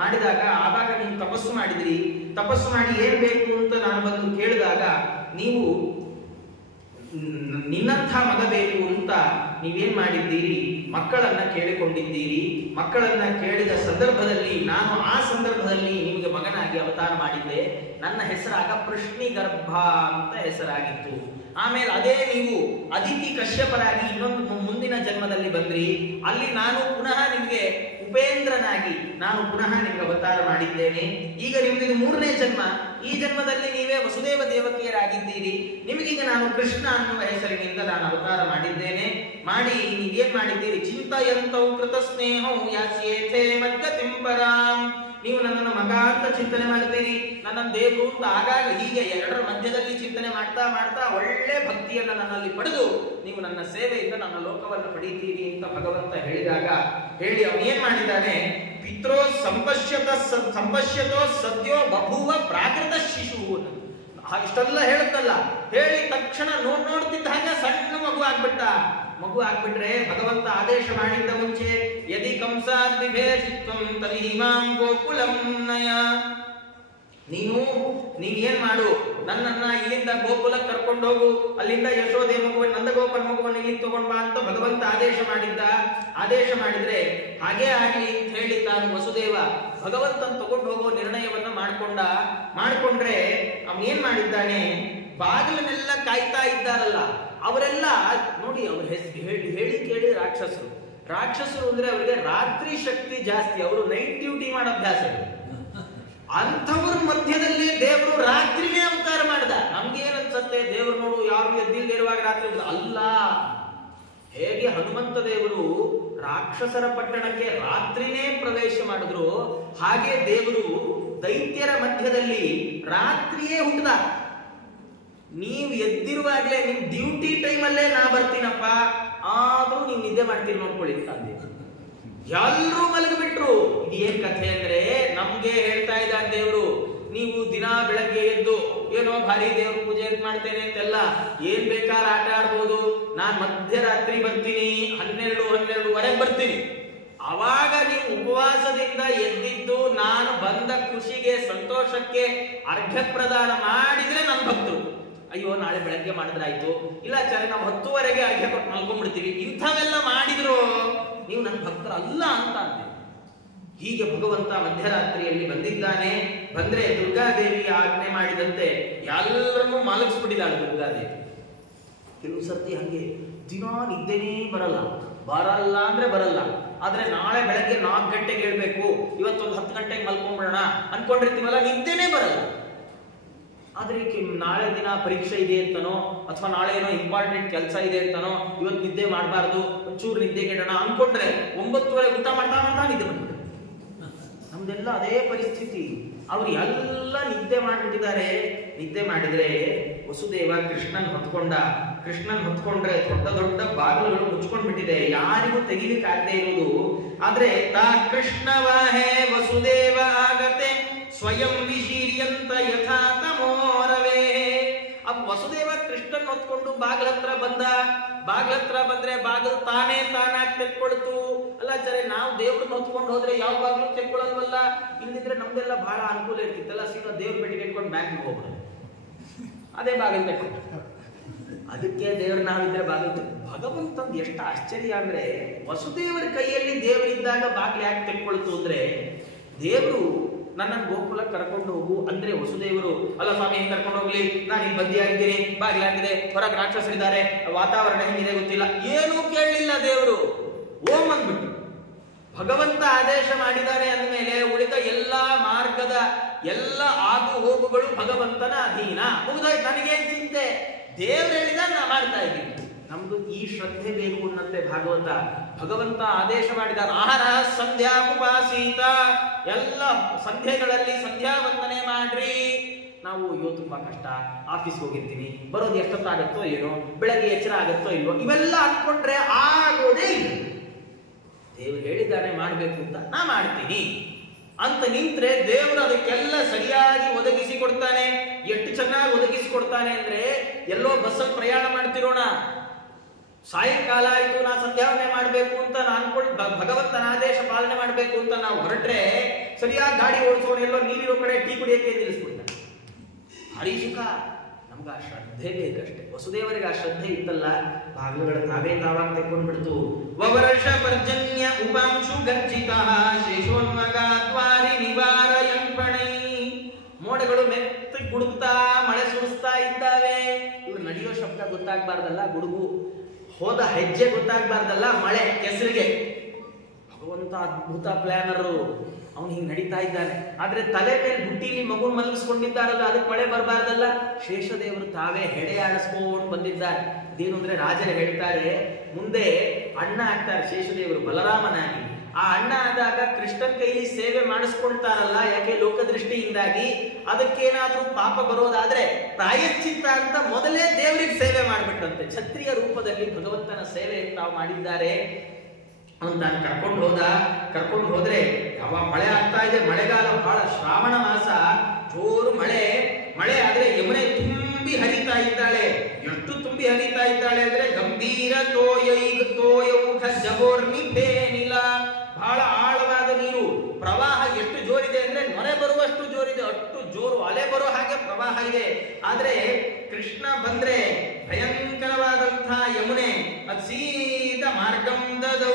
ಮಾಡಿದಾಗ ಆವಾಗ ನೀವು ತಪಸ್ಸು ಮಾಡಿದ್ರಿ. ತಪಸ್ಸು ಮಾಡಿ ಏನ್ ಬೇಕು ಅಂತ ನಾನು ಬಂದು ಕೇಳಿದಾಗ ನೀವು ನಿನ್ನಂಥ ಮಗ ಬೇಕು ಅಂತ ನೀವೇನ್ ಮಾಡಿದ್ದೀರಿ? ಮಕ್ಕಳನ್ನ ಕೇಳಿಕೊಂಡಿದ್ದೀರಿ. ಮಕ್ಕಳನ್ನ ಕೇಳಿದ ಸಂದರ್ಭದಲ್ಲಿ ನಾನು ಆ ಸಂದರ್ಭದಲ್ಲಿ ನಿಮಗೆ ಮಗನಾಗಿ ಅವತಾರ ಮಾಡಿದ್ದೆ. ನನ್ನ ಹೆಸರಾಗ ಪ್ರಶ್ನಿ ಗರ್ಭ ಅಂತ ಹೆಸರಾಗಿತ್ತು. ಆಮೇಲೆ ಅದೇ ನೀವು ಅದಿತಿ ಕಶ್ಯಪರಾಗಿ ಇನ್ನೊಂದು ಮುಂದಿನ ಜನ್ಮದಲ್ಲಿ ಬಂದ್ರಿ. ಅಲ್ಲಿ ನಾನು ಪುನಃ ನಿಮಗೆ ಉಪೇಂದ್ರನಾಗಿ ನಾನು ಪುನಃ ನಿಮ್ಗೆ ಅವತಾರ ಮಾಡಿದ್ದೇನೆ. ಈಗ ನಿಮ್ಗೆ 3ನೇ ಜನ್ಮ. ಈ ಜನ್ಮದಲ್ಲಿ ನೀವೇ ವಸುದೇವ ದೇವಕಿಯರಾಗಿದ್ದೀರಿ. ನಿಮಗೀಗ ನಾನು ಕೃಷ್ಣ ಅನ್ನುವ ಹೆಸರಿನಿಂದ ನಾನು ಅವತಾರ ಮಾಡಿದ್ದೇನೆ. ಮಾಡಿ ನೀವೇನ್ ಮಾಡಿದ್ದೀರಿ? ಚಿಂತಯಂತೌ ಕೃತ ಸ್ನೇಹೌ ಯಾಸ್ಯೇಥೇ ಮದ್ಗತಿಂ ಪರಾಂ. ನೀವು ನನ್ನನ್ನು ಮಗ ಅಂತ ಚಿಂತನೆ ಮಾಡ್ತೀರಿ, ನನ್ನ ದೇವರು ಅಂತ ಆಗಾಗ ಹೀಗೆ ಎರಡರ ಮಧ್ಯದಲ್ಲಿ ಚಿಂತನೆ ಮಾಡ್ತಾ ಮಾಡ್ತಾ ಒಳ್ಳೆ ಭಕ್ತಿಯನ್ನ ನನ್ನಲ್ಲಿ ಪಡೆದು ನೀವು ನನ್ನ ಸೇವೆಯಿಂದ ನನ್ನ ಲೋಕವನ್ನು ಪಡೀತೀರಿ ಅಂತ ಭಗವಂತ ಹೇಳಿದಾಗ ಹೇಳಿ ಅವನು ಏನ್ ಮಾಡಿದ್ದಾನೆ? ಪಿತ್ರೋ ಸಂಪಶ್ಯತೋ ಸದ್ಯೋ ಬಭೂವ ಪ್ರಾಕೃತ ಶಿಶು. ಇಷ್ಟೆಲ್ಲ ಹೇಳುತ್ತಲ್ಲ, ಹೇಳಿ ತಕ್ಷಣ ನೋಡ್ತಿದ್ದ ಹಾಗೆ ಸಣ್ಣ ಮಗು ಆಗ್ಬಿಟ್ಟ. ಮಗು ಆಗ್ಬಿಟ್ರೆ ಭಗವಂತ ಆದೇಶ ಮಾಡಿದ್ದ ಮುಂಚೆ ಯದಿ ಕಂಸಾದ್ ವಿಭೇಷಿತ್ವಂ ತರ್ಹಿ ಮಾಂ ಗೋಕುಲಂ ನಯ. ನೀನ್ ಏನ್ ಮಾಡು, ನನ್ನನ್ನ ಇಲ್ಲಿಂದ ಗೋಕುಲಕ್ಕೆ ಕರ್ಕೊಂಡು ಹೋಗು, ಅಲ್ಲಿಂದ ಯಶೋದೆ ಮಗುವನ್ನ ನಂದಗೋಪನ ಮಗುವನ್ನ ಇಲ್ಲಿಗೆ ತಗೊಂಡ್ ಬಾ ಅಂತ ಭಗವಂತ ಆದೇಶ ಮಾಡಿದ್ದ. ಆದೇಶ ಮಾಡಿದ್ರೆ ಹಾಗೆ ಆಗ್ಲಿ ಅಂತ ಹೇಳಿ ತಾನು ವಸುದೇವ ಭಗವಂತನ ತಗೊಂಡು ಹೋಗೋ ನಿರ್ಣಯವನ್ನ ಮಾಡ್ಕೊಂಡ್ರೆ ಅವನ್ ಏನ್ ಮಾಡಿದ್ದಾನೆ? ಬಾಗಿಲನ್ನೆಲ್ಲ ಕಾಯ್ತಾ ಇದ್ದಾರಲ್ಲ ಅವರೆಲ್ಲ ನೋಡಿ, ಅವ್ರ ಹೇಳಿ ಕೇಳಿ ರಾಕ್ಷಸರು ಅಂದ್ರೆ ಅವರಿಗೆ ರಾತ್ರಿ ಶಕ್ತಿ ಜಾಸ್ತಿ, ಅವರು ನೈಟ್ ಡ್ಯೂಟಿ ಮಾಡೋ ಅಭ್ಯಾಸ. ಅಂಥವ್ರ ಮಧ್ಯದಲ್ಲಿ ದೇವರು ರಾತ್ರಿನೇ ಅವತಾರ ಮಾಡ್ದ. ನಮ್ಗೇನ್ ಅನ್ಸತ್ತೆ, ದೇವರು ನೋಡು ಯಾರು ಎದ್ದಿಲ್ದೇ ಇರುವಾಗ ರಾತ್ರಿ ಅಲ್ಲ. ಹೇಗೆ ಹನುಮಂತ ದೇವರು ರಾಕ್ಷಸರ ಪಟ್ಟಣಕ್ಕೆ ರಾತ್ರಿನೇ ಪ್ರವೇಶ ಮಾಡಿದ್ರು, ಹಾಗೆ ದೇವರು ದೈತ್ಯರ ಮಧ್ಯದಲ್ಲಿ ರಾತ್ರಿಯೇ ಹುಟ್ಟದ. ನೀವು ಎದ್ದಿರುವಾಗಲೇ ನಿಮ್ ಡ್ಯೂಟಿ ಟೈಮಲ್ಲೇ ನಾ ಬರ್ತೀನಪ್ಪ, ಆದ್ರೂ ನೀವು ನಿದ್ದೆ ಮಾಡ್ತೀರಿ ನೋಡ್ಕೊಳ್ಳಿ ತಂದೆ. ಎಲ್ರೂ ಮಲಗಿಬಿಟ್ರು. ಇದು ಏನ್ ಕಥೆ ಅಂದ್ರೆ, ನಮ್ಗೆ ಹೇಳ್ತಾ ಇದ್ದಾರೆ ದೇವರು, ನೀವು ದಿನ ಬೆಳಗ್ಗೆ ಎದ್ದು ಏನೋ ಭಾರಿ ದೇವ್ರ ಪೂಜೆ ಮಾಡ್ತೇನೆ ಅಂತೆಲ್ಲ ಏನ್ ಬೇಕಾದ್ರೆ ಆಟ ಆಡ್ಬೋದು. ನಾನ್ ಮಧ್ಯರಾತ್ರಿ ಬರ್ತೀನಿ, 12:30 ಬರ್ತೀನಿ. ಅವಾಗ ನೀವು ಉಪವಾಸದಿಂದ ಎದ್ದಿದ್ದು ನಾನು ಬಂದ ಖುಷಿಗೆ ಸಂತೋಷಕ್ಕೆ ಅರ್ಘ್ಯ ಪ್ರದಾನ ಮಾಡಿದ್ರೆ ನನ್ನ ಭಕ್ತರು. ಅಯ್ಯೋ ನಾಳೆ ಬೆಳಗ್ಗೆ ಮಾಡಿದ್ರಾಯ್ತು, ಇಲ್ಲ ಸರಿ ನಾವು 10:00 ಅರ್ಘ್ಯ ಕೊಟ್ಟು ಮಲ್ಕೊಂಡ್ಬಿಡ್ತೀವಿ, ಇಂಥವೆಲ್ಲ ಮಾಡಿದ್ರು ನೀವು ನನ್ನ ಭಕ್ತರ ಅಲ್ಲ ಅಂತ ಅಂತೀವಿ. ಹೀಗೆ ಭಗವಂತ ಮಧ್ಯರಾತ್ರಿಯಲ್ಲಿ ಬಂದಿದ್ದಾನೆ. ಬಂದ್ರೆ ದುರ್ಗಾದೇವಿ ಆಜ್ಞೆ ಮಾಡಿದಂತೆ ಎಲ್ಲರನ್ನೂ ಮಲಗಿಸ್ಬಿಟ್ಟಿದ್ದಾಳೆ ದುರ್ಗಾದೇವಿ. ಕೆಲವು ಸರ್ತಿ ಹಂಗೆ ದಿನ ನಿದ್ದೆನೇ ಬರಲ್ಲ ಅಂದ್ರೆ ಬರಲ್ಲ. ಆದ್ರೆ ನಾಳೆ ಬೆಳಗ್ಗೆ 4 ಗಂಟೆಗೆ ಹೇಳ್ಬೇಕು, ಇವತ್ತೊಂದು 10 ಗಂಟೆಗೆ ಮಲ್ಕೊಂಡ್ಬಿಡೋಣ ಅನ್ಕೊಂಡಿರ್ತೀವಲ್ಲ, ನಿದ್ದೆನೇ ಬರಲ್ಲ. ಆದ್ರೆ ನಾಳೆ ದಿನ ಪರೀಕ್ಷೆ ಇದೆ ಅಂತನೋ ಅಥವಾ ನಾಳೆ ಏನೋ ಇಂಪಾರ್ಟೆಂಟ್ ಕೆಲಸ ಇದೆ ಅಂತನೋ ಇವತ್ತು ನಿದ್ದೆ ಮಾಡಬಾರ್ದು, ಒಂಚೂರು ನಿದ್ದೆ ಕೆಡೋಣ ಅನ್ಕೊಂಡ್ರೆ 9:30 ಊಟ ಮಾಡ್ತಾ ನಿದ್ದೆ ಬಂದ್ಬಿಡುತ್ತೆ. ನಮ್ದೆಲ್ಲ ಅದೇ ಪರಿಸ್ಥಿತಿ. ಅವ್ರು ಎಲ್ಲ ನಿದ್ದೆ ಮಾಡ್ಬಿಟ್ಟಿದ್ದಾರೆ. ನಿದ್ದೆ ಮಾಡಿದ್ರೆ ವಸುದೇವ ಕೃಷ್ಣನ್ ಹೊತ್ಕೊಂಡ್ರೆ ದೊಡ್ಡ ಬಾಗಿಲುಗಳು ಮುಚ್ಕೊಂಡ್ಬಿಟ್ಟಿದೆ, ಯಾರಿಗೂ ತೆಗಿಲಿಕ್ಕೆ ಆಗದೆ ಇರುವುದು. ಆದ್ರೆ ತಾ ಕೃಷ್ಣವಾಹೇ ವಸುದೇವ ಆಗತೆ ಸ್ವಯಂ ವಿಶೀರ್ಯಂತ ಯಥಾ ತಮೋರವೇ. ವಸುದೇವ ಕೃಷ್ಣನ್ ಹೊತ್ಕೊಂಡು ಬಾಗ್ಲ ಹತ್ರ ಬಂದ. ಬಾಗ್ಲ ಹತ್ರ ಬಂದ್ರೆ ಬಾಗಿಲು ತಾನಾಗಿ ತೆಕ್ಕೊಳ್ತು. ಅಲ್ಲ ಸರಿ, ನಾವು ದೇವ್ರನ್ನ ಹೊತ್ಕೊಂಡು ಹೋದ್ರೆ ಯಾವ ಬಾಗ್ಲು ತೆಕ್ಕೊಳ್ಳಲ್ವಲ್ಲ. ಇಲ್ಲಿದ್ರೆ ನಮ್ದೆಲ್ಲ ಬಹಳ ಅನುಕೂಲ ಇರ್ತಿತ್ತಲ್ಲ, ಸೀದಾ ದೇವ್ರ ಬೆಟ್ಟಿಗೆ ಇಟ್ಕೊಂಡು ಬ್ಯಾಂಕ್ಗೆ ಹೋಗ್ಬೋದು, ಅದೇ ಬಾಗಿಲು ತೆಕ್ಕೊಂಡು. ಅದಕ್ಕೆ ದೇವ್ರ ನಾವಿದ್ರೆ ಬಾಗಿಲು. ಭಗವಂತಂದು ಎಷ್ಟು ಆಶ್ಚರ್ಯ ಅಂದ್ರೆ, ವಸುದೇವರ ಕೈಯಲ್ಲಿ ದೇವರಿದ್ದಾಗ ಬಾಗಿಲು ಯಾಕೆ ತೆಕ್ಕೊಳ್ತು ಅಂದ್ರೆ, ದೇವರು ನನ್ನನ್ನು ಗೋಕುಲ ಕರ್ಕೊಂಡು ಹೋಗು ಅಂದ್ರೆ ವಸುದೇವರು ಅಲ್ಲ ಸ್ವಾಮಿ ಹೆಂಗ್ ಕರ್ಕೊಂಡು ಹೋಗ್ಲಿ, ನಾನು ಇಲ್ಲಿ ಬಂದಿಯಾಗಿದ್ದೀನಿ, ಬಾಗಿಲಾಗಿದೆ, ಹೊರಗೆ ರಾಕ್ಷಸರಿದ್ದಾರೆ, ವಾತಾವರಣ ಹೆಂಗಿದೆ ಗೊತ್ತಿಲ್ಲ, ಏನೂ ಕೇಳಲಿಲ್ಲ ದೇವರು. ಓಂ ಅಂದ್ಬಿಟ್ಟು ಭಗವಂತ ಆದೇಶ ಮಾಡಿದ್ದಾರೆ ಅಂದಮೇಲೆ ಉಳಿದ ಎಲ್ಲಾ ಮಾರ್ಗದ ಎಲ್ಲ ಆಗು ಹೋಗುಗಳು ಭಗವಂತನ ಅಧೀನ. ಮುಗಿದೋಯ್ತು, ನನಗೇನ್ ಚಿಂತೆ, ದೇವ್ರು ಹೇಳಿದ ನಾ ಮಾಡ್ತಾ ಇದ್ದೀನಿ. ನಮ್ದು ಈ ಶ್ರದ್ಧೆ ಬೇಕು ಅನ್ನಂತೆ ಭಗವಂತ ಆದೇಶ ಮಾಡಿದ ಆಹಾರ ಸಂಧ್ಯಾ ಉಪಾಸೀತ, ಎಲ್ಲ ಸಂಧ್ಯೆಗಳಲ್ಲಿ ಸಂಧ್ಯಾ ವಂದನೆ ಮಾಡ್ರಿ. ನಾವು ಅಯ್ಯೋ ತುಂಬಾ ಕಷ್ಟ, ಆಫೀಸ್ಗೆ ಹೋಗಿರ್ತೀನಿ, ಬರೋದು ಎಷ್ಟೊತ್ತಾಗತ್ತೋ ಏನೋ, ಬೆಳಗ್ಗೆ ಎಚ್ಚರ ಆಗತ್ತೋ ಇಲ್ವೋ, ಇವೆಲ್ಲ ಅನ್ಕೊಂಡ್ರೆ ಆಗೋದೇ ಇಲ್ಲ. ದೇವ್ರು ಹೇಳಿದ್ದಾನೆ ಮಾಡ್ಬೇಕು ಅಂತ, ನಾ ಮಾಡ್ತೀನಿ ಅಂತ ನಿಂತ್ರೆ ದೇವರು ಅದಕ್ಕೆಲ್ಲ ಸರಿಯಾಗಿ ಒದಗಿಸಿ ಕೊಡ್ತಾನೆ. ಎಷ್ಟು ಚೆನ್ನಾಗಿ ಒದಗಿಸಿ ಕೊಡ್ತಾನೆ ಅಂದ್ರೆ, ಎಲ್ಲೋ ಬಸ್ಸಲ್ಲಿ ಪ್ರಯಾಣ ಮಾಡ್ತಿರೋಣ, ಸಾಯಂಕಾಲ ಆಯ್ತು, ನಾ ಸಂಧ್ಯಾವನೆ ಮಾಡ್ಬೇಕು ಅಂತ ಅನ್ಕೊಂಡು ಭಗವಂತನ ಆದೇಶ ಪಾಲನೆ ಮಾಡ್ಬೇಕು ಅಂತ ನಾವು ಹೊರಟ್ರೆ, ಸರಿಯಾಗಿ ಗಾಡಿ ಓಡಿಸೋಣ ಎಲ್ಲೋ ನೀರಿರೋ ಕಡೆ ಟೀ ಕುಡಿಯಕ್ಕೆ ನಿಲ್ಲಿಸ್ಬಿಡ್ತಾನೆ. ಭಾರಿ ಸುಖ. ನಮ್ಗೆ ಆ ಶ್ರದ್ಧೆ ಬೇಕಷ್ಟೇ. ವಸುದೇವರಿಗೆ ಆ ಶ್ರದ್ಧೆ ಇತ್ತಲ್ಲ, ಬಾಗಿಲುಗಳು ತಾವಾಗ ತೆಕ್ಕೊಂಡ್ಬಿಡ್ತು. ವವರ್ಷ ಪರ್ಜನ್ಯ ಉಪಾಂಶು ಗರ್ಜಿತ ಶೇಷೋನ್ಮಗಾದ್ವಾರಿ ನಿವಾರಯಂಪಣೈ. ಮೋಡಗಳು ಮೆತ್ತ ಗುಡುಗ್ತಾ ಮಳೆ ಸುರಿಸ್ತಾ ಇದ್ದಾವೆ. ಇವ್ರು ನಡೆಯೋ ಶಬ್ದ ಗೊತ್ತಾಗ್ಬಾರ್ದಲ್ಲ, ಗುಡುಗು ಹೋದ ಹೆಜ್ಜೆ ಗೊತ್ತಾಗ್ಬಾರ್ದಲ್ಲ, ಮಳೆ ಕೆಸರಿಗೆ. ಭಗವಂತ ಅದ್ಭುತ ಪ್ಲಾನರು, ಅವನು ಹಿಂಗ್ ನಡೀತಾ ಇದ್ದಾನೆ. ಆದ್ರೆ ತಲೆ ಮೇಲೆ ಬುಟ್ಟಿಲಿ ಮಗು ಮಲಗಿಸ್ಕೊಂಡಿದ್ದಾರಲ್ಲ, ಅದಕ್ಕೆ ಮಳೆ ಬರಬಾರ್ದಲ್ಲ. ಶೇಷದೇವರು ತಾವೇ ಹೆಡೆ ಆಡಿಸ್ಕೊಂಡು ಬಂದಿದ್ದಾರೆ. ಇದೇನು ಅಂದ್ರೆ, ರಾಜರು ಹೇಳ್ತಾರೆ, ಮುಂದೆ ಅಣ್ಣ ಆಗ್ತಾರೆ ಶೇಷದೇವರು ಬಲರಾಮನಾಗಿ. ಆ ಅಣ್ಣ ಆದಾಗ ಕೃಷ್ಣನ್ ಕೈಲಿ ಸೇವೆ ಮಾಡಿಸ್ಕೊಳ್ತಾರಲ್ಲ, ಯಾಕೆ ಲೋಕದೃಷ್ಟಿಯಿಂದಾಗಿ. ಅದಕ್ಕೇನಾದ್ರೂ ಪಾಪ ಬರೋದಾದ್ರೆ ಪ್ರಾಯಶ್ಚಿತ್ತ ಅಂತ ಮೊದಲೇ ದೇವರಿಗೆ ಸೇವೆ ಮಾಡ್ಬಿಟ್ರಂತೆ. ಕ್ಷತ್ರಿಯ ರೂಪದಲ್ಲಿ ಭಗವಂತನ ಸೇವೆ ತಾವು ಮಾಡಿದ್ದಾರೆ ಅಂತ ಕರ್ಕೊಂಡು ಹೋದ್ರೆ ಯಾವಾಗ ಮಳೆ ಆಗ್ತಾ ಇದೆ, ಮಳೆಗಾಲ, ಬಹಳ ಶ್ರಾವಣ ಮಾಸ, ಜೋರು ಮಳೆ ಆದ್ರೆ ಯಮುನೆ ತುಂಬಿ ಹರಿತಾ ಇದ್ದಾಳೆ. ಎಷ್ಟು ತುಂಬಿ ಹರಿತಾ ಇದ್ದಾಳೆ ಅಂದ್ರೆ, ಗಂಭೀರ ತೋಯೌಘ ಜಗೋರ್ನಿ ಫೇನಿಲ, ಬಹಳ ಆಳವಾದ ನೀರು. ಪ್ರವಾಹ ಎಷ್ಟು ಜೋರಿದೆ ಅಂದ್ರೆ, ನೊರೆ ಬರುವಷ್ಟು ಜೋರಿದೆ, ಅಷ್ಟು ಜೋರು ಅಲೆ ಬರೋ ಹಾಗೆ ಪ್ರವಾಹ ಇದೆ. ಆದ್ರೆ ಕೃಷ್ಣ ಬಂದ್ರೆ ಭಯಂಕರವಾದಂತಹ ಯಮುನೆ ಅದ್ ಸೀದಾ ಮಾರ್ಗಂ ದದೌ,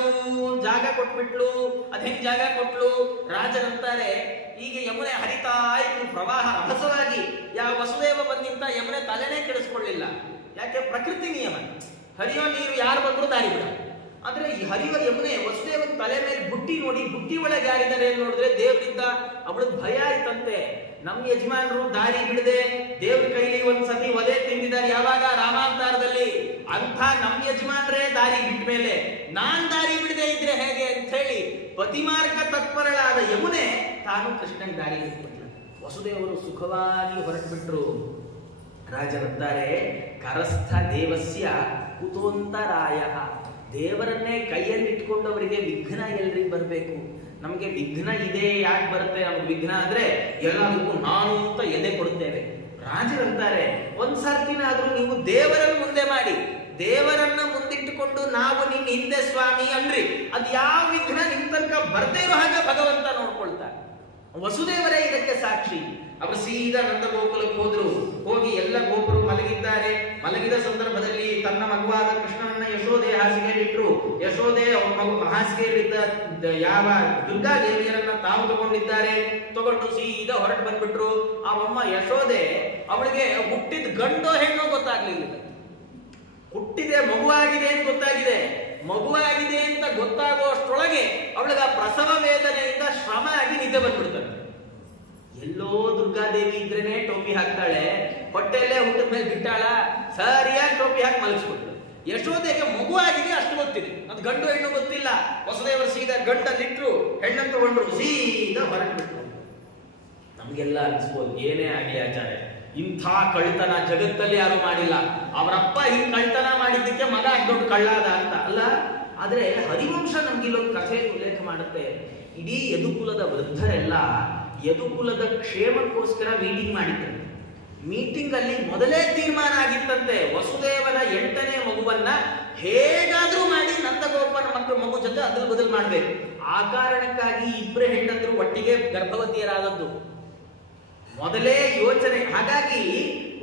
ಜಾಗ ಕೊಟ್ಬಿಟ್ಲು. ಅದೇನ್ ಜಾಗ ಕೊಟ್ಲು, ರಾಜರಂತಾರೆ, ಈಗ ಯಮುನೆ ಹರಿತಾ ಇತ್ತು, ಪ್ರವಾಹ ರಭಸವಾಗಿ. ಯಾವ ವಸುದೇವ ಬಂದಿಂತ ಯಮುನೆ ತಲೆನೇ ಕೆಡಿಸ್ಕೊಳ್ಳಿಲ್ಲ. ಯಾಕೆ, ಪ್ರಕೃತಿ ನಿಯಮ, ಹರಿಯೋ ನೀರು ಯಾರು ಬಂದ್ರು ದಾರಿ ಬಿಡ. ಆದ್ರೆ ಈ ಹರಿಯುವ ಯಮುನೆ ವಸುದೇವನ ತಲೆ ಮೇಲೆ ಬುಟ್ಟಿ ನೋಡಿ, ಬುಟ್ಟಿ ಒಳಗೆ ಯಾರಿದ್ದಾರೆ ನೋಡಿದ್ರೆ ದೇವ್ರಿದ್ದ. ಅವಳದ್ ಭಯ ಆಯ್ತಂತೆ. ನಮ್ಮ ಯಜಮಾನರು ದಾರಿ ಬಿಡದೆ ದೇವ್ರ ಕೈಲಿ ಒಂದ್ಸತಿ ಒದೆ ತಿಂದಿದ್ದಾರೆ, ಯಾವಾಗ, ರಾಮಾವತಾರದಲ್ಲಿ. ಅಂತ ನಮ್ಮ ಯಜಮಾನ್ರೇ ದಾರಿ ಬಿಟ್ಟ ಮೇಲೆ ನಾನ್ ದಾರಿ ಬಿಡದೆ ಇದ್ರೆ ಹೇಗೆ ಅಂತ ಹೇಳಿ ಪತಿಮಾರ್ಗ ತತ್ಪರಳಾದ ಯಮುನೆ ತಾನು ಕೃಷ್ಣನ್ ದಾರಿ ಬಿಟ್ಬಿಟ್ಲು. ವಸುದೇವರು ಸುಖವಾಗಿ ಹೊರಟು ಬಿಟ್ರು. ರಾಜರಂತಾರೆ, ಕರಸ್ಥ ದೇವಸ್ಯ ಕುತೋಂತರಾಯ. ದೇವರನ್ನೇ ಕೈಯಲ್ಲಿ ಇಟ್ಕೊಂಡವರಿಗೆ ವಿಘ್ನ ಎಲ್ರಿಗೆ ಬರಬೇಕು. ನಮಗೆ ವಿಘ್ನ ಇದೆ, ಯಾಕೆ ಬರುತ್ತೆ ನಮ್ಗೆ ವಿಘ್ನ ಅಂದ್ರೆ, ಎಲ್ಲದಕ್ಕೂ ನಾನು ಅಂತ ಎದೆ ಕೊಡುತ್ತೇವೆ. ರಾಜರಂತಾರೆ, ಒಂದ್ಸರ್ತಿನಾದ್ರೂ ನೀವು ದೇವರನ್ನು ಮುಂದೆ ಮಾಡಿ, ದೇವರನ್ನ ಮುಂದಿಟ್ಟುಕೊಂಡು ನಾವು ನಿನ್ನ ಹಿಂದೆ ಸ್ವಾಮಿ ಅನ್ರಿ, ಅದ್ ಯಾವ ವಿಘ್ನ ನಿಮ್ ತನಕ ಬರ್ದೇ ಇರೋ ಹಾಗೆ ಭಗವಂತ ನೋಡ್ಕೊಳ್ತಾರೆ. ವಸುದೇವರೇ ಇದಕ್ಕೆ ಸಾಕ್ಷಿ. ಅವರು ಸೀದಾ ನಂದ ಗೋಕುಲಕ್ಕೆ ಹೋಗಿ ಎಲ್ಲ ಗೋಪರು ಮಲಗಿದ್ದಾರೆ. ಮಲಗಿದ ಸಂದರ್ಭದಲ್ಲಿ ತನ್ನ ಮಗುವಾದ ಕೃಷ್ಣನನ್ನ ಯಶೋದೆ ಹಾಸಿಗೆಯಲ್ಲಿಟ್ರು. ಯಶೋದೆ ಅವರ ಮಗು ಹಾಸಿಗೆಯಲ್ಲಿದ್ದ ಯಾವ ದುರ್ಗಾ ದೇವಿಯರನ್ನ ತಾವು ತಗೊಂಡು ಸೀದಾ ಹೊರಟು ಬಂದ್ಬಿಟ್ರು. ಆ ಅಮ್ಮ ಯಶೋದೆ, ಅವಳಿಗೆ ಹುಟ್ಟಿದ ಗಂಡೋ ಹೆಣ್ಣೋ ಗೊತ್ತಾಗ್ಲಿಲ್ಲ. ಹುಟ್ಟಿದೆ, ಮಗುವಾಗಿದೆ ಅಂತ ಗೊತ್ತಾಗಿದೆ. ಮಗುವಾಗಿದೆ ಅಂತ ಗೊತ್ತಾಗುವಷ್ಟರೊಳಗೆ ಅವಳಿಗೆ ಆ ಪ್ರಸವ ವೇದನೆಯಿಂದ ಶ್ರಮ ಆಗಿ ನಿದ್ದೆ ಬಂದ್ಬಿಡ್ತಾಳೆ. ಎಲ್ಲೋ ದುರ್ಗಾದೇವಿ ಇದ್ರೇನೆ ಟೋಪಿ ಹಾಕ್ತಾಳೆ, ಹೊಟ್ಟೆಲ್ಲೇ ಹುಟ್ಟಿದ ಮೇಲೆ ಬಿಟ್ಟಾಳ, ಸರಿಯಾಗಿ ಟೋಪಿ ಹಾಕಿ ಮಲಗಿಸ್ಬಿಟ್ರು. ಯಶೋದೆಗೆ ಮಗು ಆಗಿದೆ ಅಷ್ಟು ಗೊತ್ತಿದೆ, ಅದು ಗಂಡು ಹೆಣ್ಣು ಗೊತ್ತಿಲ್ಲ. ವಸುದೇವರು ಸೀದಾ ಗಂಡಲ್ಲಿಟ್ರು, ಹೆಣ್ಣನ್ನು ತಗೊಂಡ್ರು, ಸೀದಾ ಹೊರಟು ಬಿಟ್ರು. ನಮ್ಗೆಲ್ಲ ಅನ್ಸ್ಬೋದು, ಏನೇ ಆಗ್ಲಿ ಆಚಾರ್ಯ, ಇಂಥ ಕಳ್ತನ ಜಗತ್ತಲ್ಲಿ ಯಾರು ಮಾಡಿಲ್ಲ. ಅವರಪ್ಪ ಹಿಂಗ್ ಕಳ್ತನ ಮಾಡಿದ್ದಕ್ಕೆ ಮಗ ದೊಡ್ಡ ಕಳ್ಳಾದ ಅಂತ ಅಲ್ಲ. ಆದ್ರೆ ಹರಿವಂಶ ನಮ್ಗಿಲ್ಲೊಂದು ಕಥೆ ಉಲ್ಲೇಖ ಮಾಡುತ್ತೆ. ಇಡೀ ಯದುಕುಲದ ವೃದ್ಧರೆಲ್ಲ ಯದುಕುಲದ ಕ್ಷೇಮಕ್ಕೋಸ್ಕರ ಮೀಟಿಂಗ್ ಮಾಡಿದ್ರು. ಮೀಟಿಂಗ್ ಅಲ್ಲಿ ಮೊದಲೇ ತೀರ್ಮಾನ ಆಗಿತ್ತಂತೆ, ವಸುದೇವನ 8ನೇ ಮಗುವನ್ನ ಹೇಗಾದ್ರೂ ಮಾಡಿ ನಂದಗೋಪನ ಮಗು ಜೊತೆ ಅದಲ್ ಬದಲು ಮಾಡ್ಬೇಕು. ಆ ಕಾರಣಕ್ಕಾಗಿ ಇಬ್ಬರು ಹೆಂಡಂದ್ರು ಒಟ್ಟಿಗೆ ಗರ್ಭವತಿಯರಾದದ್ದು ಮೊದಲೇ ಯೋಚನೆ. ಹಾಗಾಗಿ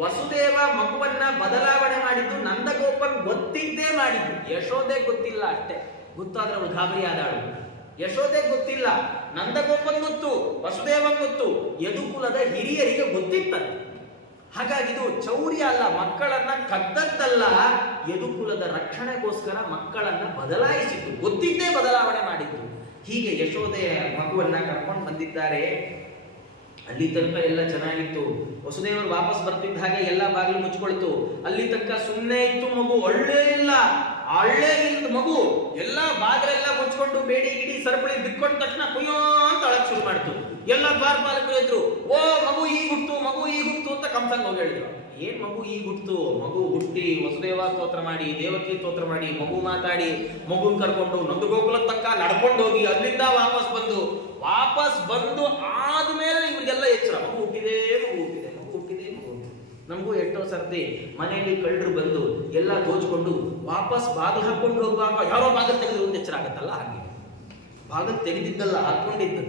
ವಸುದೇವ ಮಗುವನ್ನ ಬದಲಾವಣೆ ಮಾಡಿದ್ದು ನಂದಗೋಪನ್ ಗೊತ್ತಿದ್ದೇ ಮಾಡಿದ್ದು. ಯಶೋದೆ ಗೊತ್ತಿಲ್ಲ ಅಷ್ಟೇ, ಗೊತ್ತಾದ್ರೆ ಅವಳು ಗಾಬರಿ ಆದಾಳು. ಯಶೋದೆ ಗೊತ್ತಿಲ್ಲ, ನಂದಗೋಪನ್ ಗೊತ್ತು, ವಸುದೇವನ್ ಗೊತ್ತು, ಯದುಕುಲದ ಹಿರಿಯರಿಗೆ ಗೊತ್ತಿತ್ತಂತೆ. ಹಾಗಾಗಿ ಇದು ಚೌರ್ಯ ಅಲ್ಲ, ಮಕ್ಕಳನ್ನ ಕದ್ದದ್ದಲ್ಲ, ಯದುಕುಲದ ರಕ್ಷಣೆಗೋಸ್ಕರ ಮಕ್ಕಳನ್ನ ಬದಲಾಯಿಸಿದ್ದು, ಗೊತ್ತಿದ್ದೇ ಬದಲಾವಣೆ ಮಾಡಿದ್ದು. ಹೀಗೆ ಯಶೋದೆ ಮಗುವನ್ನ ಕರ್ಕೊಂಡು ಬಂದಿದ್ದಾರೆ. ಅಲ್ಲಿ ತನಕ ಎಲ್ಲ ಚೆನ್ನಾಗಿತ್ತು. ವಸುದೇವರು ವಾಪಸ್ ಬರ್ತಿದ್ದ ಹಾಗೆ ಎಲ್ಲ ಬಾಗಿಲು ಮುಚ್ಕೊಳ್ತು. ಅಲ್ಲಿ ತನಕ ಸುಮ್ಮನೆ ಇತ್ತು ಮಗು, ಅಳ್ಳೇ ಇಲ್ಲ. ಅಳ್ಳೇ ಇಲ್ಲದ ಮಗು ಎಲ್ಲ ಬಾಗಿಲೆಲ್ಲ ಮುಚ್ಕೊಂಡು ಬೇಡಿ ಗಿಡಿ ಸರಪಳಿ ಬಿಟ್ಕೊಂಡ ತಕ್ಷಣ ಕುಯ್ಯೋ ಅಂತ ಅಳಕ್ ಶುರು ಮಾಡ್ತು. ಎಲ್ಲ ದ್ವಾರಪಾಲಕರು ಇದ್ರು, ಓ ಮಗು ಈಗ ಹುಟ್ಟು, ಮಗು ಈಗ ಹುಟ್ಟು ಅಂತ ಕಂಸಂಗ್ ಹೋಗಿ ಹೇಳಿದ್ರು. ಏನ್ ಮಗು ಈಗ ಹುಟ್ಟು? ಮಗು ಹುಟ್ಟಿ ವಸುದೇವ ಸ್ತೋತ್ರ ಮಾಡಿ, ದೇವಕಿ ಸ್ತೋತ್ರ ಮಾಡಿ, ಮಗು ಮಾತಾಡಿ, ಮಗುನ್ ಕರ್ಕೊಂಡು ನಂದಗೋಕುಲ ತಕ್ಕ ನಡ್ಕೊಂಡು ಹೋಗಿ ಅಲ್ಲಿಂದ ವಾಪಸ್ ಬಂದು ಆದ್ಮೇಲೆ ಇವ್ರಿಗೆಲ್ಲ ಎಚ್ಚರ, ಮಗು ಹುಟ್ಟಿದೆ, ಮಗು ಹುಟ್ಟಿದೆ, ಮಗು ಹುಟ್ಟಿದೆ, ಮಗು ಹುಟ್ಟಿದೆ. ನಮಗೂ ಎಷ್ಟೋ ಸರ್ತಿ ಮನೆಯಲ್ಲಿ ಕಳ್ಳರು ಬಂದು ಎಲ್ಲ ದೋಚ್ಕೊಂಡು ವಾಪಸ್ ಬಾಗಿಲು ಹಾಕೊಂಡು ಹೋಗುವಾಗ ಯಾರೋ ಬಾಗಿಲು ತೆಗೆದು ಒಂದು ಎಚ್ಚರ ಆಗತ್ತಲ್ಲ, ಹಾಗೆ ಬಾಗಿಲು ತೆಗೆದಿದ್ದಲ್ಲ ಹಾಕೊಂಡಿದ್ದು.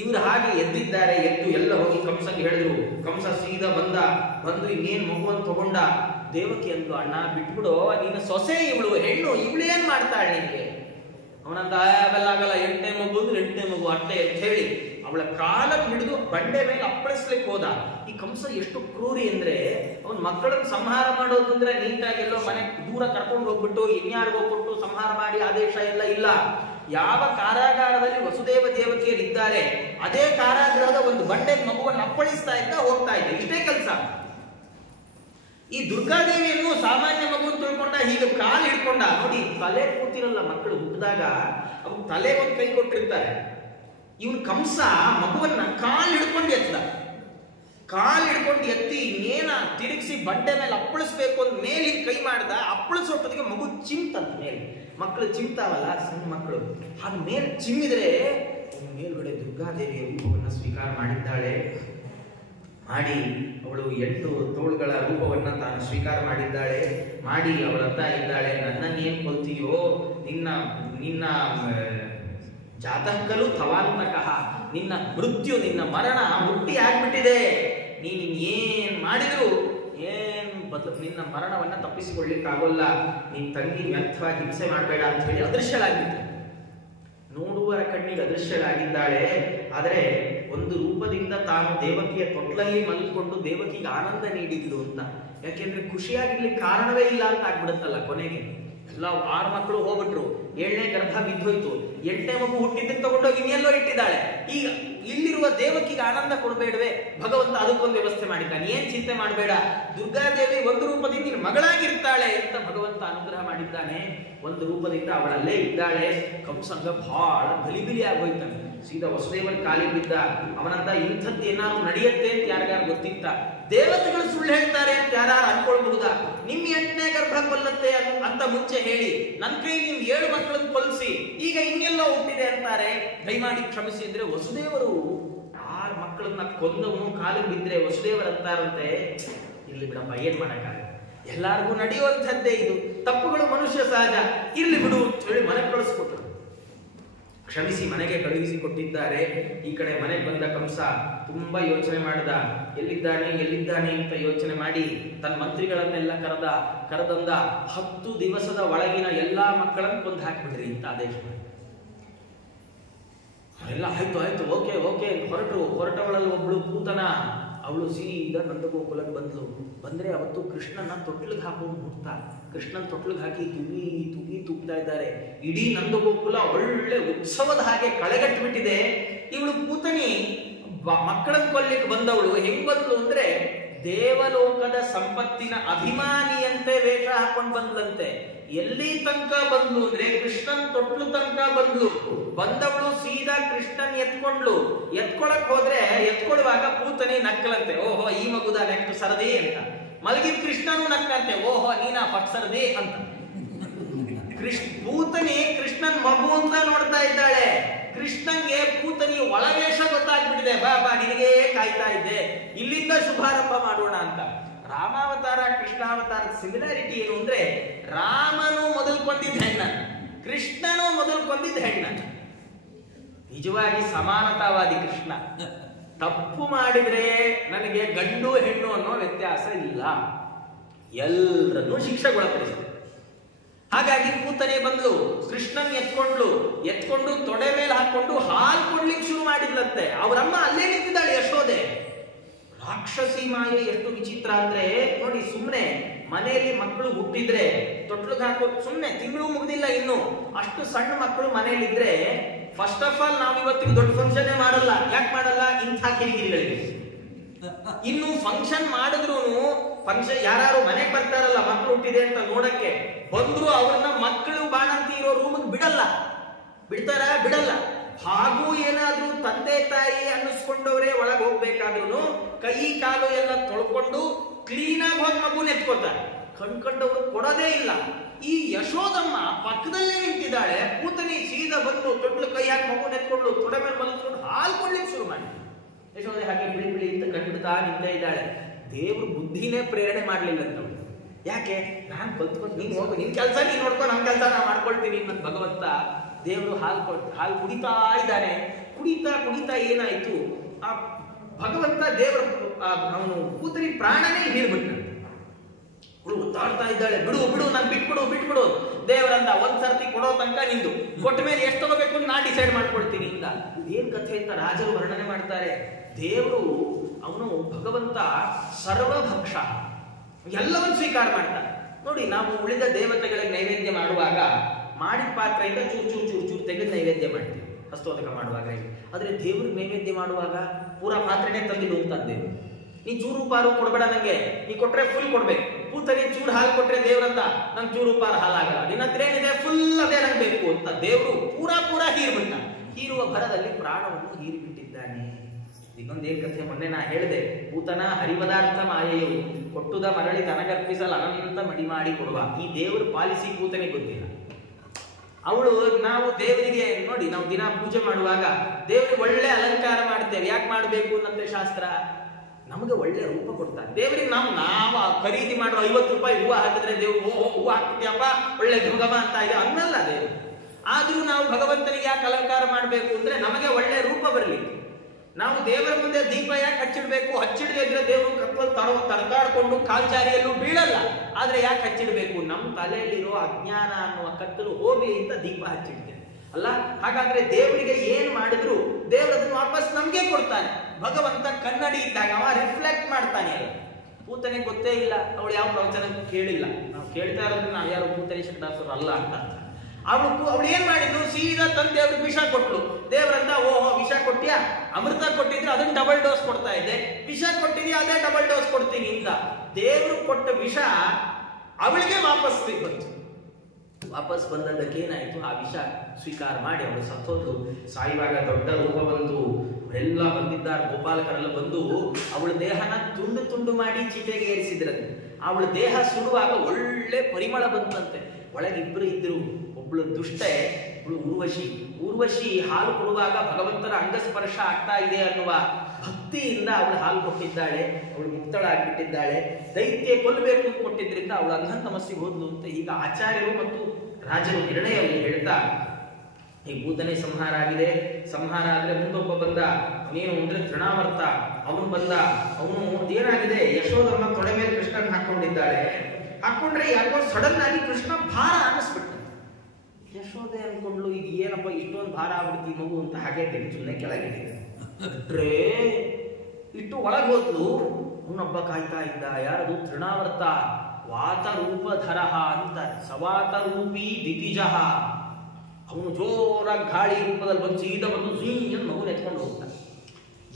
ಇವ್ರು ಹಾಗೆ ಎದ್ದಿದ್ದಾರೆ. ಎದ್ದು ಎಲ್ಲ ಹೋಗಿ ಕಂಸಂಗೆ ಹೇಳಿದ್ರು. ಕಂಸ ಸೀದಾ ಬಂದು ಇನ್ನೇನ್ ಮಗುವನ್ನು ತಗೊಂಡ. ದೇವಕಿ ಅಂದ್ಲು, ಅಣ್ಣ ಬಿಟ್ಬಿಡು, ನೀನು ಸೊಸೆ, ಇವಳು ಹೆಣ್ಣು, ಇವಳೇನ್ ಮಾಡ್ತಾಳೆ ನಿನ್ಗೆ? ಅವನಂತ ಅವೆಲ್ಲ ಆಗಲ್ಲ, 8ನೇ ಮಗು ಅಂದ್ರೆ 8ನೇ ಮಗು ಅಟ್ಟೆ ಅಂತ ಹೇಳಿ ಅವಳ ಕಾಲಕ್ಕೆ ಹಿಡಿದು ಬಂಡೆ ಮೇಲೆ ಅಪ್ಪಳಿಸ್ಲಿಕ್ಕೆ ಹೋದ. ಈ ಕಂಸ ಎಷ್ಟು ಕ್ರೂರಿ ಅಂದ್ರೆ, ಅವನ್ ಮಕ್ಕಳನ್ನ ಸಂಹಾರ ಮಾಡೋದು ಅಂದ್ರೆ ನೀಟಾಗಿ ಎಲ್ಲೋ ಮನೆ ದೂರ ಕರ್ಕೊಂಡು ಹೋಗ್ಬಿಟ್ಟು ಇನ್ಯಾರಿಗೋ ಕೊಟ್ಟು ಸಂಹಾರ ಮಾಡಿ ಆದೇಶ ಎಲ್ಲ ಇಲ್ಲ. ಯಾವ ಕಾರಾಗಾರದಲ್ಲಿ ವಸುದೇವ ದೇವಕಿಯರು ಇದ್ದಾರೆ ಅದೇ ಕಾರಾಗೃಹದ ಒಂದು ಬಂಡೆ ಮಗುವನ್ನು ಅಪ್ಪಳಿಸ್ತಾ ಇದ್ದ, ಹೋಗ್ತಾ ಇದ್ದ, ಇಷ್ಟೇ ಕೆಲಸ. ಈ ದುರ್ಗಾದೇವಿಯನ್ನು ಸಾಮಾನ್ಯ ಮಗು ತಿಳ್ಕೊಂಡ, ಹೀಗೆ ಕಾಲು ಹಿಡ್ಕೊಂಡ. ನೋಡಿ, ತಲೆ ಕೂತಿರಲ್ಲ ಮಕ್ಕಳು ಹುಟ್ಟಿದಾಗ, ಅವು ತಲೆ ಒಂದು ಕೈ ಕೊಟ್ಟಿರ್ತಾರೆ. ಇವನು ಕಂಸ ಮಗುವನ್ನ ಕಾಲು ಹಿಡ್ಕೊಂಡು ಎತ್ತದ. ಕಾಲು ಹಿಡ್ಕೊಂಡು ಎತ್ತಿ ಇನ್ನೇನ ತಿರುಗಿಸಿ ಬಂಡೆ ಮೇಲೆ ಅಪ್ಪಳಿಸ್ಬೇಕು ಅಂತ ಮೇಲೆ ಕೈ ಮಾಡ್ದ. ಅಪ್ಪಳಿಸೋಟದಿಗೆ ಮಗು ಚಿಮ್ತಂತ ಮೇಲೆ. ಮಕ್ಕಳು ಚಿಮ್ತಾವಲ್ಲ ಸಣ್ಣ ಮಕ್ಕಳು, ಹಾಗೆ ಮೇಲೆ ಚಿಮ್ಮಿದ್ರೆ ಮೇಲ್ಗಡೆ ದುರ್ಗಾದೇವಿಯ ರೂಪವನ್ನು ಸ್ವೀಕಾರ ಮಾಡಿದ್ದಾಳೆ. ಮಾಡಿ ಅವಳು 8 ತೋಳುಗಳ ರೂಪವನ್ನ ತಾನು ಸ್ವೀಕಾರ ಮಾಡಿದ್ದಾಳೆ. ಮಾಡಿ ಅವಳತ್ತ ಇದ್ದಾಳೆ, ನನ್ನನ್ನೇನ್ ಕೊಲ್ತೀಯೋ, ನಿನ್ನ ಜಾತಕಲು ಥವಾಂತಕಃ, ನಿನ್ನ ಮೃತ್ಯು, ನಿನ್ನ ಮರಣ ಮುಟ್ಟಿ ಆಗ್ಬಿಟ್ಟಿದೆ. ನೀನ್ ಏನ್ ಮಾಡಿದ್ರು ನಿನ್ನ ಮರಣವನ್ನ ತಪ್ಪಿಸಿಕೊಳ್ಳಿಕ್ಕಾಗೋಲ್ಲ. ನಿನ್ ತಂಗಿ ವ್ಯರ್ಥವಾಗಿ ಹಿಂಸೆ ಮಾಡಬೇಡ ಅಂತ ಹೇಳಿ ಅದೃಶ್ಯಳಾಗಿತ್ತು. ನೋಡುವರ ಕಣ್ಣಿಗೆ ಅದೃಶ್ಯಳಾಗಿದ್ದಾಳೆ. ಆದರೆ ಒಂದು ರೂಪದಿಂದ ತಾನು ದೇವಕಿಯ ತೊಟ್ಲಲ್ಲಿ ಮಲ್ಕೊಂಡು ದೇವಕಿಗೆ ಆನಂದ ನೀಡಿದ್ಲು ಅಂತ. ಯಾಕೆಂದ್ರೆ ಖುಷಿಯಾಗಿರ್ಲಿಕ್ಕೆ ಕಾರಣವೇ ಇಲ್ಲ ಅಂತ ಆಗ್ಬಿಡುತ್ತಲ್ಲ. ಕೊನೆಗೆ ಎಲ್ಲ 6 ಮಕ್ಕಳು ಹೋಗ್ಬಿಟ್ರು, 7ನೇ ಗರ್ಭ ಬಿದ್ದೋಯ್ತು, 8ನೇ ಮಗು ಹುಟ್ಟಿದ್ದನ್ನು ತಗೊಂಡೋಗಿ ಇನ್ನೆಲ್ಲೋ ಇಟ್ಟಿದ್ದಾಳೆ. ಈಗ ಇಲ್ಲಿರುವ ದೇವಕಿಗೆ ಆನಂದ ಕೊಡಬೇಡವೇ? ಭಗವಂತ ಅದಕ್ಕೊಂದು ವ್ಯವಸ್ಥೆ ಮಾಡಿದ್ದಾನೆ. ಏನ್ ಚಿಂತೆ ಮಾಡಬೇಡ, ದುರ್ಗಾದೇವಿ ಒಂದು ರೂಪದಿಂದ ನಿನ್ನ ಮಗಳಾಗಿರ್ತಾಳೆ ಅಂತ ಭಗವಂತ ಅನುಗ್ರಹ ಮಾಡಿದ್ದಾನೆ. ಒಂದು ರೂಪದಿಂದ ಅವಳಲ್ಲೇ ಇದ್ದಾಳೆ. ಕಂಸಂಗ ಬಹಳ ಗಲಿಬಿಲಿ ಆಗೋಯ್ತಾನೆ. ಸೀದಾ ವಸುದೇವನ ಕಾಲಿಗೆ ಬಿದ್ದ. ಅವನಂತ ಇಂಥದ್ದು ಏನಾದ್ರು ನಡೆಯುತ್ತೆ ಅಂತ ಯಾರಿಗಾರು ಗೊತ್ತಿತ್ತ? ದೇವತೆಗಳು ಸುಳ್ಳು ಹೇಳ್ತಾರೆ ಅಂತ ಯಾರು ಅನ್ಕೊಳ್ಬಹುದಾ? ನಿಮ್ 8ನೇ ಗರ್ಭ ಕೊಲ್ಲತ್ತೆ ಅಂತ ಮುಂಚೆ ಹೇಳಿ ನನ್ನ ಕೈ ನಿಮ್ 7 ಮಕ್ಕಳನ್ನು ಕೊಲ್ಲಿಸಿ ಈಗ ಇನ್ನೆಲ್ಲೋ ಹುಟ್ಟಿದೆ ಅಂತಾರೆ. ದಯಮಾಡಿ ಕ್ಷಮಿಸಿ ಅಂದ್ರೆ, ವಸುದೇವರು 6 ಮಕ್ಕಳನ್ನ ಕೊಂದವನು ಕಾಲಿಗೆ ಬಿದ್ರೆ ವಸುದೇವರಂತಾರಂತೆ, ಇಲ್ಲಿ ಬಿಡಪ್ಪ ಏನ್ ಮಾಡಕ್ಕಾಗ, ಎಲ್ಲಾರ್ಗೂ ನಡೆಯುವಂಥದ್ದೇ ಇದು, ತಪ್ಪುಗಳು ಮನುಷ್ಯ ಸಹಜ, ಇರ್ಲಿ ಬಿಡು ಅಂತ ಹೇಳಿ ಮನೆಗೆ ಕಳಿಸ್ಕೊಟ್ರು. ಕ್ಷಮಿಸಿ ಮನೆಗೆ ಕಳುಹಿಸಿ ಕೊಟ್ಟಿದ್ದಾರೆ. ಈ ಕಡೆ ಮನೆಗೆ ಬಂದ ಕಂಸ ತುಂಬಾ ಯೋಚನೆ ಮಾಡಿದ. ಎಲ್ಲಿದ್ದಾನೆ ಅಂತ ಯೋಚನೆ ಮಾಡಿ ತನ್ನ ಮಂತ್ರಿಗಳನ್ನೆಲ್ಲ ಕರೆದಂದ 10 ದಿವಸದ ಒಳಗಿನ ಎಲ್ಲಾ ಮಕ್ಕಳನ್ನು ಕೊಂದು ಹಾಕ್ಬಿಡ್ರಿ ಅಂತ ಆದೇಶ ಮಾಡಿ. ಎಲ್ಲ ಆಯ್ತು ಓಕೆ ಹೊರಟವಳಲ್ಲಿ ಒಬ್ಳು ಪೂತನ, ಅವಳು ಸೀದಾ ನಂದಗೋಕುಲಕ್ಕೆ ಬಂದ್ರೆ ಅವತ್ತು ಕೃಷ್ಣನ ತೊಟ್ಲಿಗೆ ಹಾಕೊಂಡು ಮುಟ್ತಾ, ಕೃಷ್ಣನ್ ತೊಟ್ಲಿಗೆ ಹಾಕಿ ತುಗಿ ತೂಗ್ತಾ ಇದ್ದಾರೆ. ಇಡೀ ನಂದಗೋಕುಲ ಒಳ್ಳೆ ಉತ್ಸವದ ಹಾಗೆ ಕಳೆಗಟ್ಟಿಬಿಟ್ಟಿದೆ. ಇವಳು ಪೂತನಿ ಮಕ್ಕಳನ್ನ ಕೊಲ್ಲಿಕ್ಕೆ ಬಂದವಳು ಹೆಂಗ್ ಬಂದ್ಲು ಅಂದ್ರೆ, ದೇವಲೋಕದ ಸಂಪತ್ತಿನ ಅಭಿಮಾನಿಯಂತೆ ವೇಷ ಹಾಕೊಂಡು ಬಂದ್ಲಂತೆ. ಎಲ್ಲಿ ತನಕ ಬಂದ್ಲು ಅಂದ್ರೆ ಕೃಷ್ಣನ್ ತೊಟ್ಲು ತನಕ ಬಂದವಳು ಸೀದಾ ಕೃಷ್ಣನ್ ಎತ್ಕೊಳಕ್ ಹೋದ್ರೆ ಎತ್ಕೊಳ್ಳುವಾಗ ಪೂತನಿ ನಕ್ಕಲಂತೆ, ಓಹೋ ಈ ಮಗುದ ನೆಕ್ಸ್ಟ್ ಸರದಿ ಅಂತ. ಮಲಗಿದ ಕೃಷ್ಣನು ನಕ್ಕಂತೆ, ಓಹೋ ನೀನಾ ಪಟ್ ಸರದಿ ಅಂತ. ಪೂತನಿ ಕೃಷ್ಣನ್ ಮಗು ಅಂತ ನೋಡ್ತಾ ಇದ್ದಾಳೆ. ಕೃಷ್ಣಂಗೆ ಪೂತನಿಯ ಒಳವೇಷ ಗೊತ್ತಾಗ್ಬಿಟ್ಟಿದೆ. ಬಾ ಬಾ ನಿನಗೇ ಕಾಯ್ತಾ ಇದ್ದೆ, ಇಲ್ಲಿಂದ ಶುಭಾರಂಭ ಮಾಡೋಣ ಅಂತ. ರಾಮಾವತಾರ ಕೃಷ್ಣಾವತಾರದ ಸಿಮಿಲಾರಿಟಿ ಏನು ಅಂದ್ರೆ, ರಾಮನು ಮೊದಲು ಕೊಂದಿದ್ದ ಹೆಣ್ಣ, ಕೃಷ್ಣನು ಮೊದಲು ಕೊಂದಿದ್ದ ಹೆಣ್ಣ. ನಿಜವಾಗಿ ಸಮಾನತಾವಾದಿ ಕೃಷ್ಣ. ತಪ್ಪು ಮಾಡಿದ್ರೆ ನನಗೆ ಗಂಡು ಹೆಣ್ಣು ಅನ್ನೋ ವ್ಯತ್ಯಾಸ ಇಲ್ಲ, ಎಲ್ಲರನ್ನೂ ಶಿಕ್ಷೆಗೊಳಪಡಿಸಿದೆ. ಹಾಗಾಗಿ ಪೂತನೆ ಬಂದ್ಲು, ಕೃಷ್ಣನ್ ಎತ್ಕೊಂಡು ತೊಡೆ ಮೇಲೆ ಹಾಕೊಂಡು ಹಾಲು ಕೊಡ್ಲಿಕ್ಕೆ ಶುರು ಮಾಡಿದ್ಲಂತೆ. ಅವರಮ್ಮ ಅಲ್ಲೇ ನಿಂತಿದ್ದಾಳೆ ಯಶೋದೆ. ರಾಕ್ಷಸಿ ಮಾಯೆ ಎಷ್ಟು ವಿಚಿತ್ರ ಅಂದ್ರೆ ನೋಡಿ, ಸುಮ್ನೆ ಮನೆಯಲ್ಲಿ ಮಕ್ಕಳು ಹುಟ್ಟಿದ್ರೆ ತೊಟ್ಲಿಗೆ ಹಾಕೋ, ಸುಮ್ನೆ ತಿಂಗಳು ಮುಗ್ದಿಲ್ಲ ಇನ್ನು, ಅಷ್ಟು ಸಣ್ಣ ಮಕ್ಕಳು ಮನೆಯಲ್ಲಿದ್ರೆ ಫಸ್ಟ್ ಆಫ್ ಆಲ್ ನಾವು ಇವತ್ತಿಗೆ ದೊಡ್ಡ ಫಂಕ್ಷನ್ ಮಾಡಲ್ಲ. ಯಾಕೆ ಮಾಡಲ್ಲ? ಇಂಥ ಕಿರಿಕಿರಿಗಳಿಗೆ. ಇನ್ನು ಫಂಕ್ಷನ್ ಮಾಡಿದ್ರು ಫಂಕ್ಷನ್ ಯಾರು ಮನೆಗೆ ಬರ್ತಾರಲ್ಲ ಮಕ್ಕಳು ಹುಟ್ಟಿದೆ ಅಂತ ನೋಡಕ್ಕೆ ಬಂದ್ರು, ಅವ್ರನ್ನ ಮಕ್ಕಳು ಬಾಣಂತಿ ಇರೋ ರೂಮಿಗೆ ಬಿಡ್ತಾರ? ಬಿಡಲ್ಲ. ಹಾಗೂ ಏನಾದ್ರೂ ತಂದೆ ತಾಯಿ ಅನ್ನಿಸ್ಕೊಂಡವ್ರೆ ಒಳಗೆ ಹೋಗ್ಬೇಕಾದ್ರೂ ಕೈ ಕಾಲು ಎಲ್ಲ ತೊಳ್ಕೊಂಡು ಕ್ಲೀನಾಗಿ ಹೋಗಿ ಮಗುನ ಎತ್ಕೋತಾರೆ. ಕಣ್ಕಂಡವ್ರು ಕೊಡೋದೇ ಇಲ್ಲ. ಈ ಯಶೋದಮ್ಮ ಪಕ್ಕದಲ್ಲೇ ನಿಂತಿದ್ದಾಳೆ. ಪೂತನಿ ಸೀದಾ ಬಂದು ತೊಟ್ಲು ಕೈ ಹಾಕಿ ಮಗುನ ಎತ್ಕೊಂಡು ತೊಡೆ ಮೇಲೆ ಮಲಗಿಸ್ಕೊಂಡು ಹಾಲು ಕೊಡ್ಲಿಕ್ಕೆ ಶುರು ಮಾಡಿ. ಯಶೋದೆ ಹಾಗೆ ಬಿಳಿ ಬಿಳಿ ಅಂತ ಕಂಡ್ಬಿಡ್ತಾ ನಿಂತೇ ಇದ್ದಾಳೆ. ದೇವ್ರು ಬುದ್ಧಿನೇ ಪ್ರೇರಣೆ ಮಾಡ್ಲಿಲ್ಲ ಅಂತ. ಯಾಕೆ? ನಾನ್ ಕಲ್ತ್ಕೊಂಡು ನೀನ್ ಹೋಗು, ನಿನ್ ಕೆಲಸ ನೀನ್ ನೋಡ್ಕೊಂಡು ನಮ್ ಕೆಲಸ ನಾ ಮಾಡ್ಕೊಳ್ತೀನಿ ಅಂತ ಭಗವಂತ. ದೇವರು ಹಾಲು ಕುಡಿತಾ ಇದ್ದಾನೆ. ಕುಡಿತಾ ಏನಾಯ್ತು, ಆ ಭಗವಂತ ದೇವರು ಅವನು ಕೂತರಿ ಪ್ರಾಣನೇ ಹೀರ್ಬಿಟ್ಟ. ಅವಳು ಒತ್ತಾಡ್ತಾ ಇದ್ದಾಳೆ, ಬಿಡು ನಾನು ಬಿಟ್ಬಿಡು. ದೇವರಂದ ಒಂದ್ಸರ್ತಿ ಕೊಡೋ ತನಕ ನಿಂದು, ಕೊಟ್ಟ ಮೇಲೆ ಎಷ್ಟು ತಗೋಬೇಕು ಅಂತ ನಾ ಡಿಸೈಡ್ ಮಾಡ್ಕೊಳ್ತೀನಿ ಇಂದ. ಏನ್ ಕಥೆ ಅಂತ ರಾಜರು ವರ್ಣನೆ ಮಾಡ್ತಾರೆ. ದೇವರು ಅವನು ಭಗವಂತ ಸರ್ವಭಕ್ಷ, ಎಲ್ಲವನ್ನೂ ಸ್ವೀಕಾರ ಮಾಡ್ತಾನೆ. ನೋಡಿ, ನಾವು ಉಳಿದ ದೇವತೆಗಳಿಗೆ ನೈವೇದ್ಯ ಮಾಡುವಾಗ ಮಾಡಿದ ಪಾತ್ರೆಯಿಂದ ಚೂರು ತೆಗೆದು ನೈವೇದ್ಯ ಮಾಡ್ತೀವಿ ಹಸ್ತೋದಕ ಮಾಡುವಾಗ. ಆದ್ರೆ ದೇವ್ರಿಗೆ ನೈವೇದ್ಯ ಮಾಡುವಾಗ ಪೂರಾ ಪಾತ್ರೆನೇ ತಂದಿಡು ಅಂತ ದೇವ್ರು. ನೀ ಚೂರು ಪಾರು ಕೊಡ್ಬೇಡ ನಂಗೆ, ನೀ ಕೊಟ್ರೆ ಫುಲ್ ಕೊಡ್ಬೇಕು. ಪೂತನಿ ಚೂರು ಹಾಲು ಕೊಟ್ರೆ ದೇವ್ರಂತ ನಂಗೆ ಚೂರು ಪಾರು ಹಾಲಾಗಲ್ಲ, ನಿನ್ನ ಹತ್ರ ಏನಿದೆ ಫುಲ್ ಅದೇ ನಂಗೆ ಬೇಕು ಅಂತ ದೇವ್ರು ಪೂರಾ ಹೀರ್ಬಿಟ್ಟ. ಹೀರುವ ಭರದಲ್ಲಿ ಪ್ರಾಣವನ್ನು ಹೀರಿಬಿಟ್ಟಿದ್ದಾನೆ. ಇನ್ನೊಂದೇನ್ ಕಥೆ ಮೊನ್ನೆ ನಾ ಹೇಳಿದೆ, ಪೂತನ ಹರಿಪದಾರ್ಥ ಮಾಯೆಯು ಕೊಟ್ಟುದ ಮರಳಿ ತನಗರ್ಪಿಸಲು ಅನಂತ ಮಡಿ ಮಾಡಿ ಕೊಡುವ. ಈ ದೇವರು ಪಾಲಿಸಿ ಪೂತನಿಗೆ ಗೊತ್ತಿಲ್ಲ. ಅವಳು ನಾವು ದೇವರಿಗೆ ನೋಡಿ, ನಾವು ದಿನ ಪೂಜೆ ಮಾಡುವಾಗ ದೇವರಿಗೆ ಒಳ್ಳೆ ಅಲಂಕಾರ ಮಾಡ್ತೇವೆ. ಯಾಕೆ ಮಾಡಬೇಕು ಅನ್ನಂತೆ ಶಾಸ್ತ್ರ ನಮಗೆ ಒಳ್ಳೆ ರೂಪ ಕೊಡ್ತಾರೆ. ದೇವರಿಗೆ ನಾವು ಖರೀದಿ ಮಾಡುವ 50 ರೂಪಾಯಿ ಹೂವು ಹಾಕಿದ್ರೆ ದೇವ್ರು ಹೂವು ಹಾಕ್ಬಿಟ್ಟಿಯಪ್ಪ ಒಳ್ಳೆ ಘಮಘಮ ಅಂತ ಇದೆ ಅನ್ನಲ್ಲ ದೇವರು. ಆದ್ರೂ ನಾವು ಭಗವಂತನಿಗೆ ಯಾಕೆ ಅಲಂಕಾರ ಮಾಡಬೇಕು ಅಂದ್ರೆ ನಮಗೆ ಒಳ್ಳೆ ರೂಪ ಬರಲಿ. ನಾವು ದೇವರ ಮುಂದೆ ದೀಪ ಯಾಕೆ ಹಚ್ಚಿಡ್ಬೇಕು? ಹಚ್ಚಿಡದಿದ್ರೆ ದೇವರು ಕತ್ತಲು ತಡಕಾಡ್ಕೊಂಡು ಕಾಲ್ಚಾರಿಯಲ್ಲೂ ಬೀಳಲ್ಲ. ಆದ್ರೆ ಯಾಕೆ ಹಚ್ಚಿಡ್ಬೇಕು? ನಮ್ಮ ತಲೆಯಲ್ಲಿರೋ ಅಜ್ಞಾನ ಅನ್ನುವ ಕತ್ತಲು ಹೋಗಿ ಅಂತ ದೀಪ ಹಚ್ಚಿಡ್ತೇನೆ ಅಲ್ಲ. ಹಾಗಾದ್ರೆ ದೇವರಿಗೆ ಏನ್ ಮಾಡಿದ್ರು ದೇವರು ಅದನ್ನು ವಾಪಸ್ ನಮ್ಗೆ ಕೊಡ್ತಾನೆ. ಭಗವಂತ ಕನ್ನಡಿ ಇದ್ದಾಗ ಅವ ರಿಫ್ಲೆಕ್ಟ್ ಮಾಡ್ತಾನೆ. ಅಲ್ಲ, ಪೂತನಿಗೆ ಗೊತ್ತೇ ಇಲ್ಲ, ಅವಳು ಯಾವ ಪ್ರವಚನ ಕೇಳಿಲ್ಲ. ನಾವು ಕೇಳ್ತಾ ಇರೋದ್ರೆ ನಾವು ಯಾರು ಪೂತನಿ ಶಕ್ತಾಸುರ ಅಲ್ಲ ಅಂತ. ಅವಳು ಏನ್ ಮಾಡಿದ್ರು, ಸೀದಾ ತಂದೆ ಅವ್ರಿಗೆ ವಿಷ ಕೊಟ್ಲು. ದೇವರಂತ ಓಹೋ ವಿಷ ಕೊಟ್ಟಿಯಾ, ಅಮೃತ ಕೊಟ್ಟಿದ್ರೆ ಅದನ್ನ ಡಬಲ್ ಡೋಸ್ ಕೊಡ್ತಾ ಇದ್ದೆ, ವಿಷ ಕೊಟ್ಟಿದ್ಯಾ ಅದೇ ಡಬಲ್ ಡೋಸ್ ಕೊಡ್ತೀನಿ ಅಂತ ದೇವರು ಕೊಟ್ಟ ವಿಷ ಅವಳಿಗೆ ವಾಪಸ್ ಬಂತು. ವಾಪಸ್ ಬಂದದ್ದಕ್ಕೆ ಏನಾಯ್ತು, ಆ ವಿಷ ಸ್ವೀಕಾರ ಮಾಡಿ ಅವಳು ಸತ್ತೋದ್ಲು. ಸಾಯುವಾಗ ದೊಡ್ಡ ರೂಪ ಬಂತು. ಅವರೆಲ್ಲ ಬಂದಿದ್ದಾರೆ, ಗೋಪಾಲಕರೆಲ್ಲ ಬಂದು ಅವಳ ದೇಹನ ತುಂಡು ಮಾಡಿ ಚಿತೆಗೆ ಏರಿಸಿದ್ರಂತೆ. ಅವಳ ದೇಹ ಸುಡುವಾಗ ಒಳ್ಳೆ ಪರಿಮಳ ಬಂತಂತೆ. ಒಳಗೆ ಇಬ್ಬರು ಇದ್ರು, ಒಬ್ಳು ದುಷ್ಟೆ, ಒಬ್ಳು ಊರ್ವಶಿ ಹಾಲು ಕೊಡುವಾಗ ಭಗವಂತನ ಅಂಗಸ್ಪರ್ಶ ಆಗ್ತಾ ಇದೆ ಅನ್ನುವ ಭಕ್ತಿಯಿಂದ ಅವಳು ಹಾಲು ಕೊಟ್ಟಿದ್ದಾಳೆ. ಅವಳು ಮುಕ್ತಳಾಗ್ಬಿಟ್ಟಿದ್ದಾಳೆ. ದೈತ್ಯ ಕೊಲ್ಲಬೇಕು ಅಂತ ಕೊಟ್ಟಿದ್ರಿಂದ ಅವಳು ಅಂಧನ್ ತಮಸ್ಸಿಗೆ ಹೋದ್ಲು ಅಂತ ಈಗ ಆಚಾರ್ಯರು ಮತ್ತು ರಾಜರು ನಿರ್ಣಯವನ್ನು ಹೇಳ್ತಾ, ಈ ಭೂತನೇ ಸಂಹಾರ ಆಗಿದೆ. ಸಂಹಾರ ಆದ್ರೆ ಮುಂದೊಬ್ಬ ಬಂದ, ಅವನೇನು ಅಂದ್ರೆ ತೃಣಾವರ್ತ. ಅವನು ಬಂದ, ಅವನು ಏನಾಗಿದೆ, ಯಶೋದಮ್ಮ ತೊಡೆ ಮೇಲೆ ಕೃಷ್ಣನ್ ಹಾಕೊಂಡಿದ್ದಾಳೆ. ಹಾಕೊಂಡ್ರೆ ಯಾಕೋ ಸಡನ್ ಆಗಿ ಕೃಷ್ಣ ಭಾರ ಅನ್ನಿಸ್ಬಿಟ್ಟ. ಯಶೋದೆ ಅನ್ಕೊಂಡ್ಲು, ಇದು ಏನಪ್ಪ ಇಷ್ಟೊಂದು ಭಾರ ಆಗ್ಬಿಡ್ತಿ ಮಗು ಅಂತ. ಹಾಗೆ ಸುಮ್ಮನೆ ಕೆಳಗಿಟ್ಟಿದೆ. ಇಟ್ಟು ಒಳಗೆ ಹೋದ್ಲು. ಅವನೊಬ್ಬ ಕಾಯ್ತಾ ಇದ್ದ. ಯಾರದು? ತೃಣಾವರ್ತ. ವಾತರೂಪಧರ ಅಂತ, ಸವಾತರೂಪಿ ದಿತಿಜಃ. ಅವನು ಜೋರಾಗಿ ಗಾಳಿ ರೂಪದಲ್ಲಿ ಬಂದು ಸೀದಾ ಬಂದು ಅಂತ ಮಗುನ ಎತ್ಕೊಂಡು ಹೋಗ್ತಾನೆ.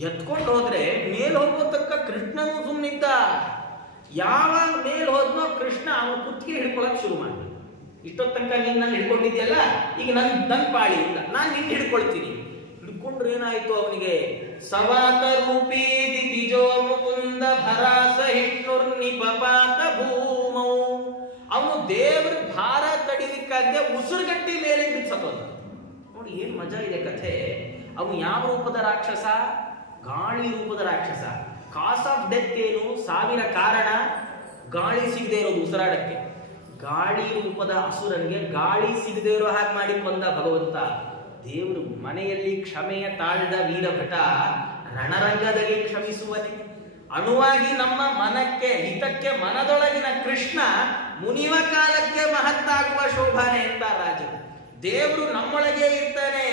ಎತ್ಕೊಂಡು ಹೋದ್ರೆ ಮೇಲ್ ಹೋಗೋ ತಕ್ಕ ಕೃಷ್ಣನು ಸುಮ್ಮನಿದ್ದ. ಯಾವಾಗ ಮೇಲ್ ಹೋದ್ನೋ ಕೃಷ್ಣ ಅವನು ಕುತ್ತಿಗೆ ಹಿಡ್ಕೊಳಕ್ ಶುರು ಮಾಡಿದ. ಇಷ್ಟೊತ್ತ ತನಕ ನೀನ್ ನನ್ನ ಹಿಡ್ಕೊಂಡಿದ್ಯಲ್ಲ, ಈಗ ನನ್ ಪಾಳಿ ಇಲ್ಲ, ನಾನ್ ನಿನ್ನ ಹಿಡ್ಕೊಳ್ತೀನಿ. ಹಿಡ್ಕೊಂಡ್ರೆ ಏನಾಯ್ತು ಅವನಿಗೆ, ಸವಾತರೂಪಿ ದಿತಿಜೋ ಮುಕುಂದ ಭರಾಸ ಹಿಷ್ಣುರ್ನಿಪಪಾತ ಭೂಮೌ. ಅವನು ದೇವ್ರ ಭಾರ ತಡಿಲಿಕ್ಕಾಗದೆ ಉಸಿರುಗಟ್ಟಿ ಮೇಲೆ ಬಿಚ್ಚೋದ. ನೋಡಿ ಏನ್ ಮಜಾ ಇದೆ ಕಥೆ. ಅವನು ಯಾವ ರೂಪದ ರಾಕ್ಷಸ? ಗಾಳಿ ರೂಪದ ರಾಕ್ಷಸ. ಕಾಸ್ ಆಫ್ ಡೆತ್ ಏನು? ಸಾವಿರ ಕಾರಣ ಗಾಳಿ ಸಿಗದೆ ಇರೋದು ಉಸಿರಾಡಕ್ಕೆ. ಗಾಳಿ ರೂಪದ ಅಸುರನಿಗೆ ಗಾಳಿ ಸಿಗದೆ ಇರೋ ಹಾಗೆ ಮಾಡಿ ಕೊಂದ ಭಗವಂತ. ದೇವರು ಮನೆಯಲ್ಲಿ ಕ್ಷಮೆಯ ತಾಳ್ದ ವೀರಭಟ ರಣರಂಗದಲ್ಲಿ ಕ್ಷಮಿಸುವನೆ. ಅಣುವಾಗಿ ನಮ್ಮ ಮನಕ್ಕೆ ಹಿತಕ್ಕೆ ಮನದೊಳಗಿನ ಕೃಷ್ಣ ಮುನಿವ ಕಾಲಕ್ಕೆ ಮಹತ್ತಾಗುವ ಶೋಭಾನೆ ಅಂತ ರಾಜರು. ದೇವರು ನಮ್ಮೊಳಗೆ ಇರ್ತಾನೆ.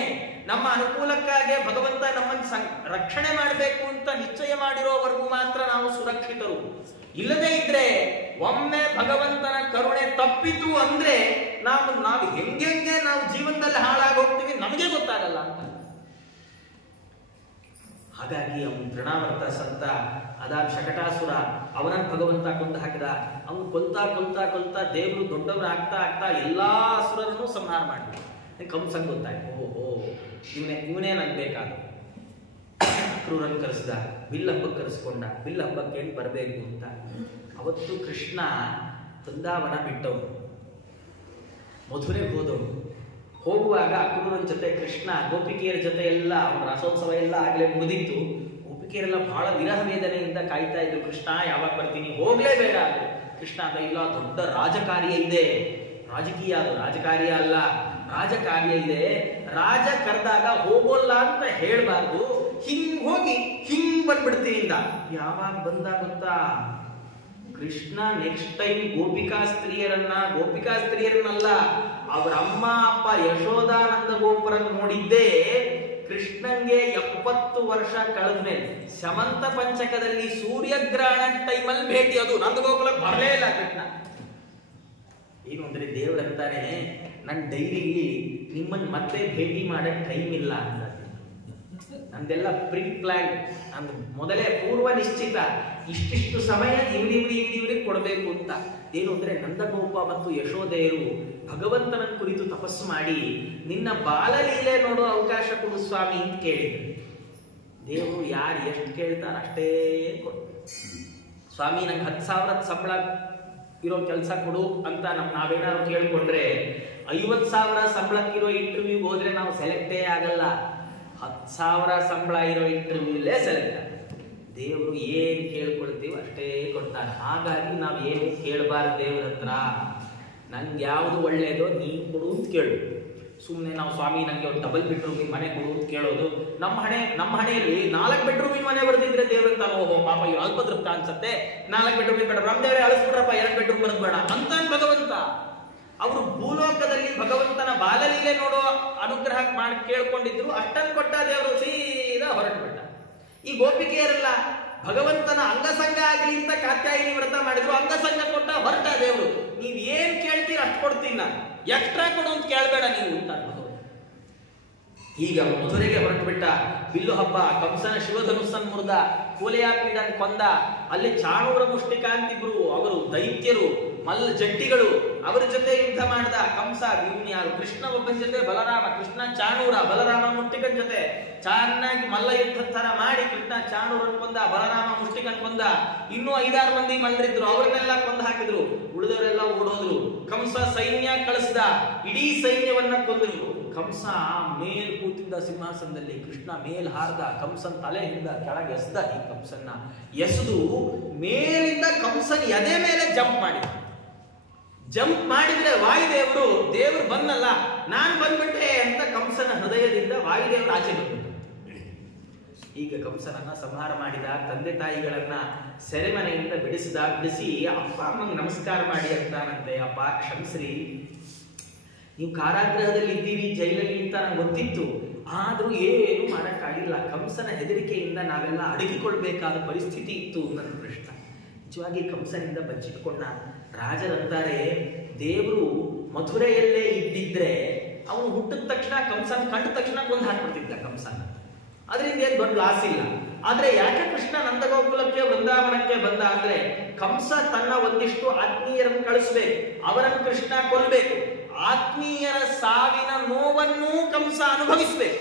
ನಮ್ಮ ಅನುಕೂಲಕ್ಕಾಗಿ ಭಗವಂತ ನಮ್ಮನ್ನು ರಕ್ಷಣೆ ಮಾಡಬೇಕು ಅಂತ ನಿಶ್ಚಯ ಮಾಡಿರೋವರೆಗೂ ಮಾತ್ರ ನಾವು ಸುರಕ್ಷಿತರು. ಇಲ್ಲದೇ ಇದ್ರೆ ಒಮ್ಮೆ ಭಗವಂತನ ಕರುಣೆ ತಪ್ಪಿತು ಅಂದ್ರೆ ನಾವು ಹೆಂಗೆ ನಾವು ಜೀವನದಲ್ಲಿ ಹಾಳಾಗಿ ಹೋಗ್ತೀವಿ ನಮಗೆ ಗೊತ್ತಾಗಲ್ಲ ಅಂತ. ಹಾಗಾಗಿ ಅವನು ತೃಣಾವರ್ತ ಸಂತ ಅದಾದ ಶಕಟಾಸುರ ಅವನನ್ನು ಭಗವಂತ ಕೊಂದು ಹಾಕಿದ. ಅವನು ಕೊಲ್ತಾ ದೇವರು ದೊಡ್ಡವರು ಆಗ್ತಾ ಎಲ್ಲಾ ಅಸುರರನ್ನು ಸಂಹಾರ ಮಾಡಿದ. ಕಂಸನ್ ಗೊತ್ತಾಯ್ತು, ಓಹೋ ಇವನೇ ನನ್ಗೆ ಬೇಕಾದ. ಕ್ರೂರನ್ ಕರೆಸಿದ, ಬಿಲ್ ಹಬ್ಬಕ್ಕೆ ಕರೆಸ್ಕೊಂಡ. ಬಿಲ್ ಹಬ್ಬಕ್ಕೆ ಏನು ಬರಬೇಕು ಅಂತ. ಅವತ್ತು ಕೃಷ್ಣ ವೃಂದಾವನ ಬಿಟ್ಟವನು, ಮಧುರೆಗೆ ಹೋದವನು. ಹೋಗುವಾಗ ಅಕ್ರೂರನ ಜೊತೆ ಕೃಷ್ಣ ಗೋಪಿಕೆಯರ ಜೊತೆ ಎಲ್ಲ ಅವನ ರಸೋತ್ಸವ ಎಲ್ಲ ಆಗಲೇ ಮುಗಿದಿತ್ತು. ಗೋಪಿಕೆಯರೆಲ್ಲ ಬಹಳ ವಿರಹ ವೇದನೆಯಿಂದ ಕಾಯ್ತಾ ಇದ್ರು, ಕೃಷ್ಣ ಯಾವಾಗ ಬರ್ತೀನಿ, ಹೋಗ್ಲೇಬೇಡ ಅದು. ಕೃಷ್ಣ ಅಂತ ಇಲ್ಲ, ದೊಡ್ಡ ರಾಜಕಾರ್ಯ ಇದೆ. ರಾಜಕೀಯ ಅದು, ರಾಜಕಾರ್ಯ ಅಲ್ಲ, ರಾಜಕಾರ್ಯ ಇದೆ. ರಾಜ ಕರೆದಾಗ ಹೋಗೋಲ್ಲ ಅಂತ ಹೇಳ್ಬಾರ್ದು, ಹಿಂಗ್ ಹೋಗಿ ಹಿಂಗ್ ಬಂದ್ಬಿಡ್ತೀನಿ ಇಂದ. ಯಾವಾಗ ಬಂದ ಗೊತ್ತಾ? ಕೃಷ್ಣ ನೆಕ್ಸ್ಟ್ ಟೈಮ್ ಗೋಪಿಕಾ ಸ್ತ್ರೀಯರನ್ನಲ್ಲ ಅವರ ಅಮ್ಮ ಅಪ್ಪ ಯಶೋದಾನಂದ ಗೋಪುರನ್ ನೋಡಿದ್ದೇ ಕೃಷ್ಣಂಗೆ 70 ವರ್ಷ ಕಳೆದ್ಮೇಲೆ ಶಮಂತ ಪಂಚಕದಲ್ಲಿ ಸೂರ್ಯಗ್ರಹಣ ಟೈಮಲ್ಲಿ ಭೇಟಿ. ಅದು ನಂದಗೋಕುಲಕ್ಕೆ ಬರಲೇ ಇಲ್ಲ ಕೃಷ್ಣ. ಏನು ಅಂದ್ರೆ ದೇವರಂತಾನೆ, ನನ್ನ ಡೈರಿಲಿ ನಿಮ್ಮನ್ನ ಮತ್ತೆ ಭೇಟಿ ಮಾಡಕ್ ಟೈಮ್ ಇಲ್ಲ ಅಂತ. ನಂದೆಲ್ಲ ಪ್ರೀ ಪ್ಲಾನ್, ನಂದು ಮೊದಲೇ ಪೂರ್ವ ನಿಶ್ಚಿತ, ಇಷ್ಟಿಷ್ಟು ಸಮಯ ಇವ್ರಿಗೆ ಕೊಡಬೇಕು ಅಂತ. ಏನು ಅಂದ್ರೆ ನಂದಗೋಪ ಮತ್ತು ಯಶೋದೆಯರು ಭಗವಂತನ ಕುರಿತು ತಪಸ್ಸು ಮಾಡಿ ನಿನ್ನ ಬಾಲಲೀಲೆ ನೋಡೋ ಅವಕಾಶ ಕೊಡು ಸ್ವಾಮಿ ಅಂತ ಕೇಳಿದ್ರು. ದೇವರು ಯಾರು ಎಷ್ಟು ಕೇಳ್ತಾರ ಅಷ್ಟೇ ಕೊಡು. ಸ್ವಾಮಿ ನಂಗೆ 10,000 ಸಂಬಳ ಇರೋ ಕೆಲಸ ಕೊಡು ಅಂತ ನಾವೇನಾದ್ರು ಕೇಳ್ಕೊಂಡ್ರೆ 50,000 ಸಂಬಳಕ್ಕಿರೋ ಇಂಟರ್ವ್ಯೂಗೆ ಹೋದ್ರೆ ನಾವು ಸೆಲೆಕ್ಟೇ ಆಗಲ್ಲ. 10,000 ಸಂಬಳ ಇರೋ ಇಂಟರ್ವ್ಯೂಲೇ ಸೆಲೆಕ್ಟ್ ಆಗ. ದೇವರು ಏನ್ ಕೇಳ್ಕೊಳ್ತೀವಿ ಅಷ್ಟೇ ಕೊಡ್ತಾನೆ. ಹಾಗಾಗಿ ನಾವು ಏನು ಕೇಳಬಾರ್ದು ದೇವ್ರ ಹತ್ರ. ನಂಗೆ ಯಾವುದು ಒಳ್ಳೇದೋ ನೀನು ಕೊಡು ಅಂತ ಕೇಳು. ಸುಮ್ಮನೆ ನಾವು ಸ್ವಾಮಿ ನಂಗೆ ಒಂದು ಡಬಲ್ ಬೆಡ್ರೂಮಿನ ಮನೆ ಕೊಡು ಅಂತ ಕೇಳೋದು. ನಮ್ಮ ಹಣೆಯಲ್ಲಿ 4 ಬೆಡ್ರೂಮಿನ ಮನೆ ಬರ್ದಿದ್ರೆ ದೇವ್ರ ಹತ್ರ ಓಹೋ ಪಾಪ ಇವ್ ಅಲ್ಪ ತೃಪ್ತ ಅನ್ಸತ್ತೆ, 4 ಬೆಡ್ರೂಮಿನ ಬೇಡ, ನಮ್ ದೇವ್ರೆ ಅಳಿಸ್ಬಿಡ್ರಪ್ಪ 2 ಬೆಡ್ರೂಮ್ ಬರೋದು ಬೇಡ ಅಂತ ಭಗವಂತ. ಅವರು ಭೂಲೋಕದಲ್ಲಿ ಭಗವಂತನ ಬಾಲಲೀಲೆ ನೋಡೋ ಅನುಗ್ರಹ ಮಾಡಿ ಕೇಳ್ಕೊಂಡಿದ್ರು. ಅಷ್ಟನ್ನು ಕೊಟ್ಟ ದೇವರು ಸೀದಾ ಹೊರಟು ಬಿಟ್ಟ. ಈ ಗೋಪಿಕೆಯರೆಲ್ಲ ಭಗವಂತನ ಅಂಗಸಂಗ ಆಗಲಿ ಅಂತ ಕಾತ್ಯಾಯಿನಿ ವ್ರತ ಮಾಡಿದ್ರು. ಅಂಗಸಂಗ ಕೊಟ್ಟ ಹೊರಟ ದೇವರು. ನೀವ್ ಏನ್ ಕೇಳ್ತೀರ ಅಷ್ಟು ಕೊಡ್ತೀನಿ ನಾನು, ಎಕ್ಸ್ಟ್ರಾ ಕೊಡು ಅಂತ ಕೇಳಬೇಡ ನೀವು ಅಂತ ಭಗವಂತ. ಈಗ ಮಧುರೆಗೆ ಹೊರಟು ಬಿಟ್ಟ. ಬಿಲ್ಲು ಹಬ್ಬ, ಕಂಸನ ಶಿವಧನುಸ್ಸನ್ ಮುರಿದ, ಕೂಲೆಯಾಪೀಡನ್ ಕೊಂದ. ಅಲ್ಲಿ ಚಾಣೂರ ಮುಷ್ಟಿಕಾಂತಿಬ್ರು ಅವರು ದೈತ್ಯರು, ಮಲ್ಲ ಜಟ್ಟಿಗಳು, ಅವರ ಜೊತೆ ಯುದ್ಧ ಮಾಡಿದ ಕಂಸ. ಇವನು ಯಾರು? ಕೃಷ್ಣ ಒಬ್ಬನ ಜೊತೆ ಬಲರಾಮ, ಕೃಷ್ಣ ಚಾಣೂರ, ಬಲರಾಮ ಮುಷ್ಟಿಕನ್ ಜೊತೆ ಚೆನ್ನಾಗಿ ಮಲ್ಲ ಯುದ್ಧ ತರ ಮಾಡಿ ಕೃಷ್ಣ ಚಾಣೂರನ್ ಕೊಂದ, ಬಲರಾಮ ಮುಷ್ಟಿಕನ್ ಕೊಂದ. ಇನ್ನೂ 5-6 ಮಂದಿ ಮಲ್ಲರಿದ್ರು, ಅವ್ರನ್ನೆಲ್ಲ ಕೊಂದು ಹಾಕಿದ್ರು. ಉಳಿದವರೆಲ್ಲ ಓಡೋದ್ರು. ಕಂಸ ಸೈನ್ಯ ಕಳಿಸಿದ, ಇಡೀ ಸೈನ್ಯವನ್ನ ಕೊಂದ್ರು. ಕಂಸ ಮೇಲ್ ಕೂತಿದ್ದ ಸಿಂಹಾಸನದಲ್ಲಿ, ಕೃಷ್ಣ ಮೇಲ್ ಹಾರ್ದ, ಕಂಸನ್ ತಲೆಯಿಂದ ಕೆಳಗೆ ಎಸ್ದ. ಈ ಕಂಸನ್ನ ಎಸೆದು ಮೇಲಿಂದ ಕಂಸನ್ ಎದೆ ಮೇಲೆ ಜಂಪ್ ಮಾಡಿದ್ರೆ ವಾಯುದೇವರು, ದೇವರು ಬಂದಲ್ಲ ನಾನ್ ಬಂದ್ಬಿಟ್ಟೆ ಅಂತ ಕಂಸನ ಹೃದಯದಿಂದ ವಾಯುದೇವರು ಆಚೆ ಬಂದ್ಬಿಟ್ಟು. ಈಗ ಕಂಸನನ್ನ ಸಂಹಾರ ಮಾಡಿದ. ತಂದೆ ತಾಯಿಗಳನ್ನ ಸೆರೆಮನೆಯಿಂದ ಬಿಡಿಸಿ ಅಪ್ಪ ಅಮ್ಮಂಗೆ ನಮಸ್ಕಾರ ಮಾಡಿ ಅಂತಾನಂತೆ. ಅಪ್ಪ ಕ್ಷಮಿಸ್ರಿ, ನೀವು ಕಾರಾಗೃಹದಲ್ಲಿ ಇದ್ದೀರಿ, ಜೈಲಲ್ಲಿ ಅಂತ ನಂಗೆ ಗೊತ್ತಿತ್ತು, ಆದ್ರೂ ಏನು ಮಾಡಕ್ಕಾಗಿಲ್ಲ. ಕಂಸನ ಹೆದರಿಕೆಯಿಂದ ನಾವೆಲ್ಲ ಅಡಗಿಕೊಳ್ಬೇಕಾದ ಪರಿಸ್ಥಿತಿ ಇತ್ತು ನನ್ನ ಕೃಷ್ಣ. ನಿಜವಾಗಿ ಕಂಸನಿಂದ ಬಚ್ಚಿಟ್ಕೊಂಡ. ರಾಜರಂತಾರೆ, ದೇವರು ಮಥುರೆಯಲ್ಲೇ ಇದ್ದಿದ್ರೆ ಅವನು ಹುಟ್ಟಿದ ತಕ್ಷಣ ಕಂಸನ ಕಂಡ ತಕ್ಷಣ ಕೊಂದು ಹಾಕ್ಬಿಡ್ತಿದ್ದ ಕಂಸನ. ಅದರಿಂದ ಏನ್ ದೊಡ್ಡ ಲಾಸ್ ಇಲ್ಲ. ಆದ್ರೆ ಯಾಕೆ ಕೃಷ್ಣ ನಂದಗೋಕುಲಕ್ಕೆ ವೃಂದಾವನಕ್ಕೆ ಬಂದ ಅಂದ್ರೆ ಕಂಸ ತನ್ನ ಒಂದಿಷ್ಟು ಆತ್ಮೀಯರನ್ನು ಕಳಿಸ್ಬೇಕು, ಅವರನ್ನು ಕೃಷ್ಣ ಕೊಲ್ಬೇಕು. ಆತ್ಮೀಯರ ಸಾವಿನ ನೋವನ್ನು ಕಂಸ ಅನುಭವಿಸ್ಬೇಕು.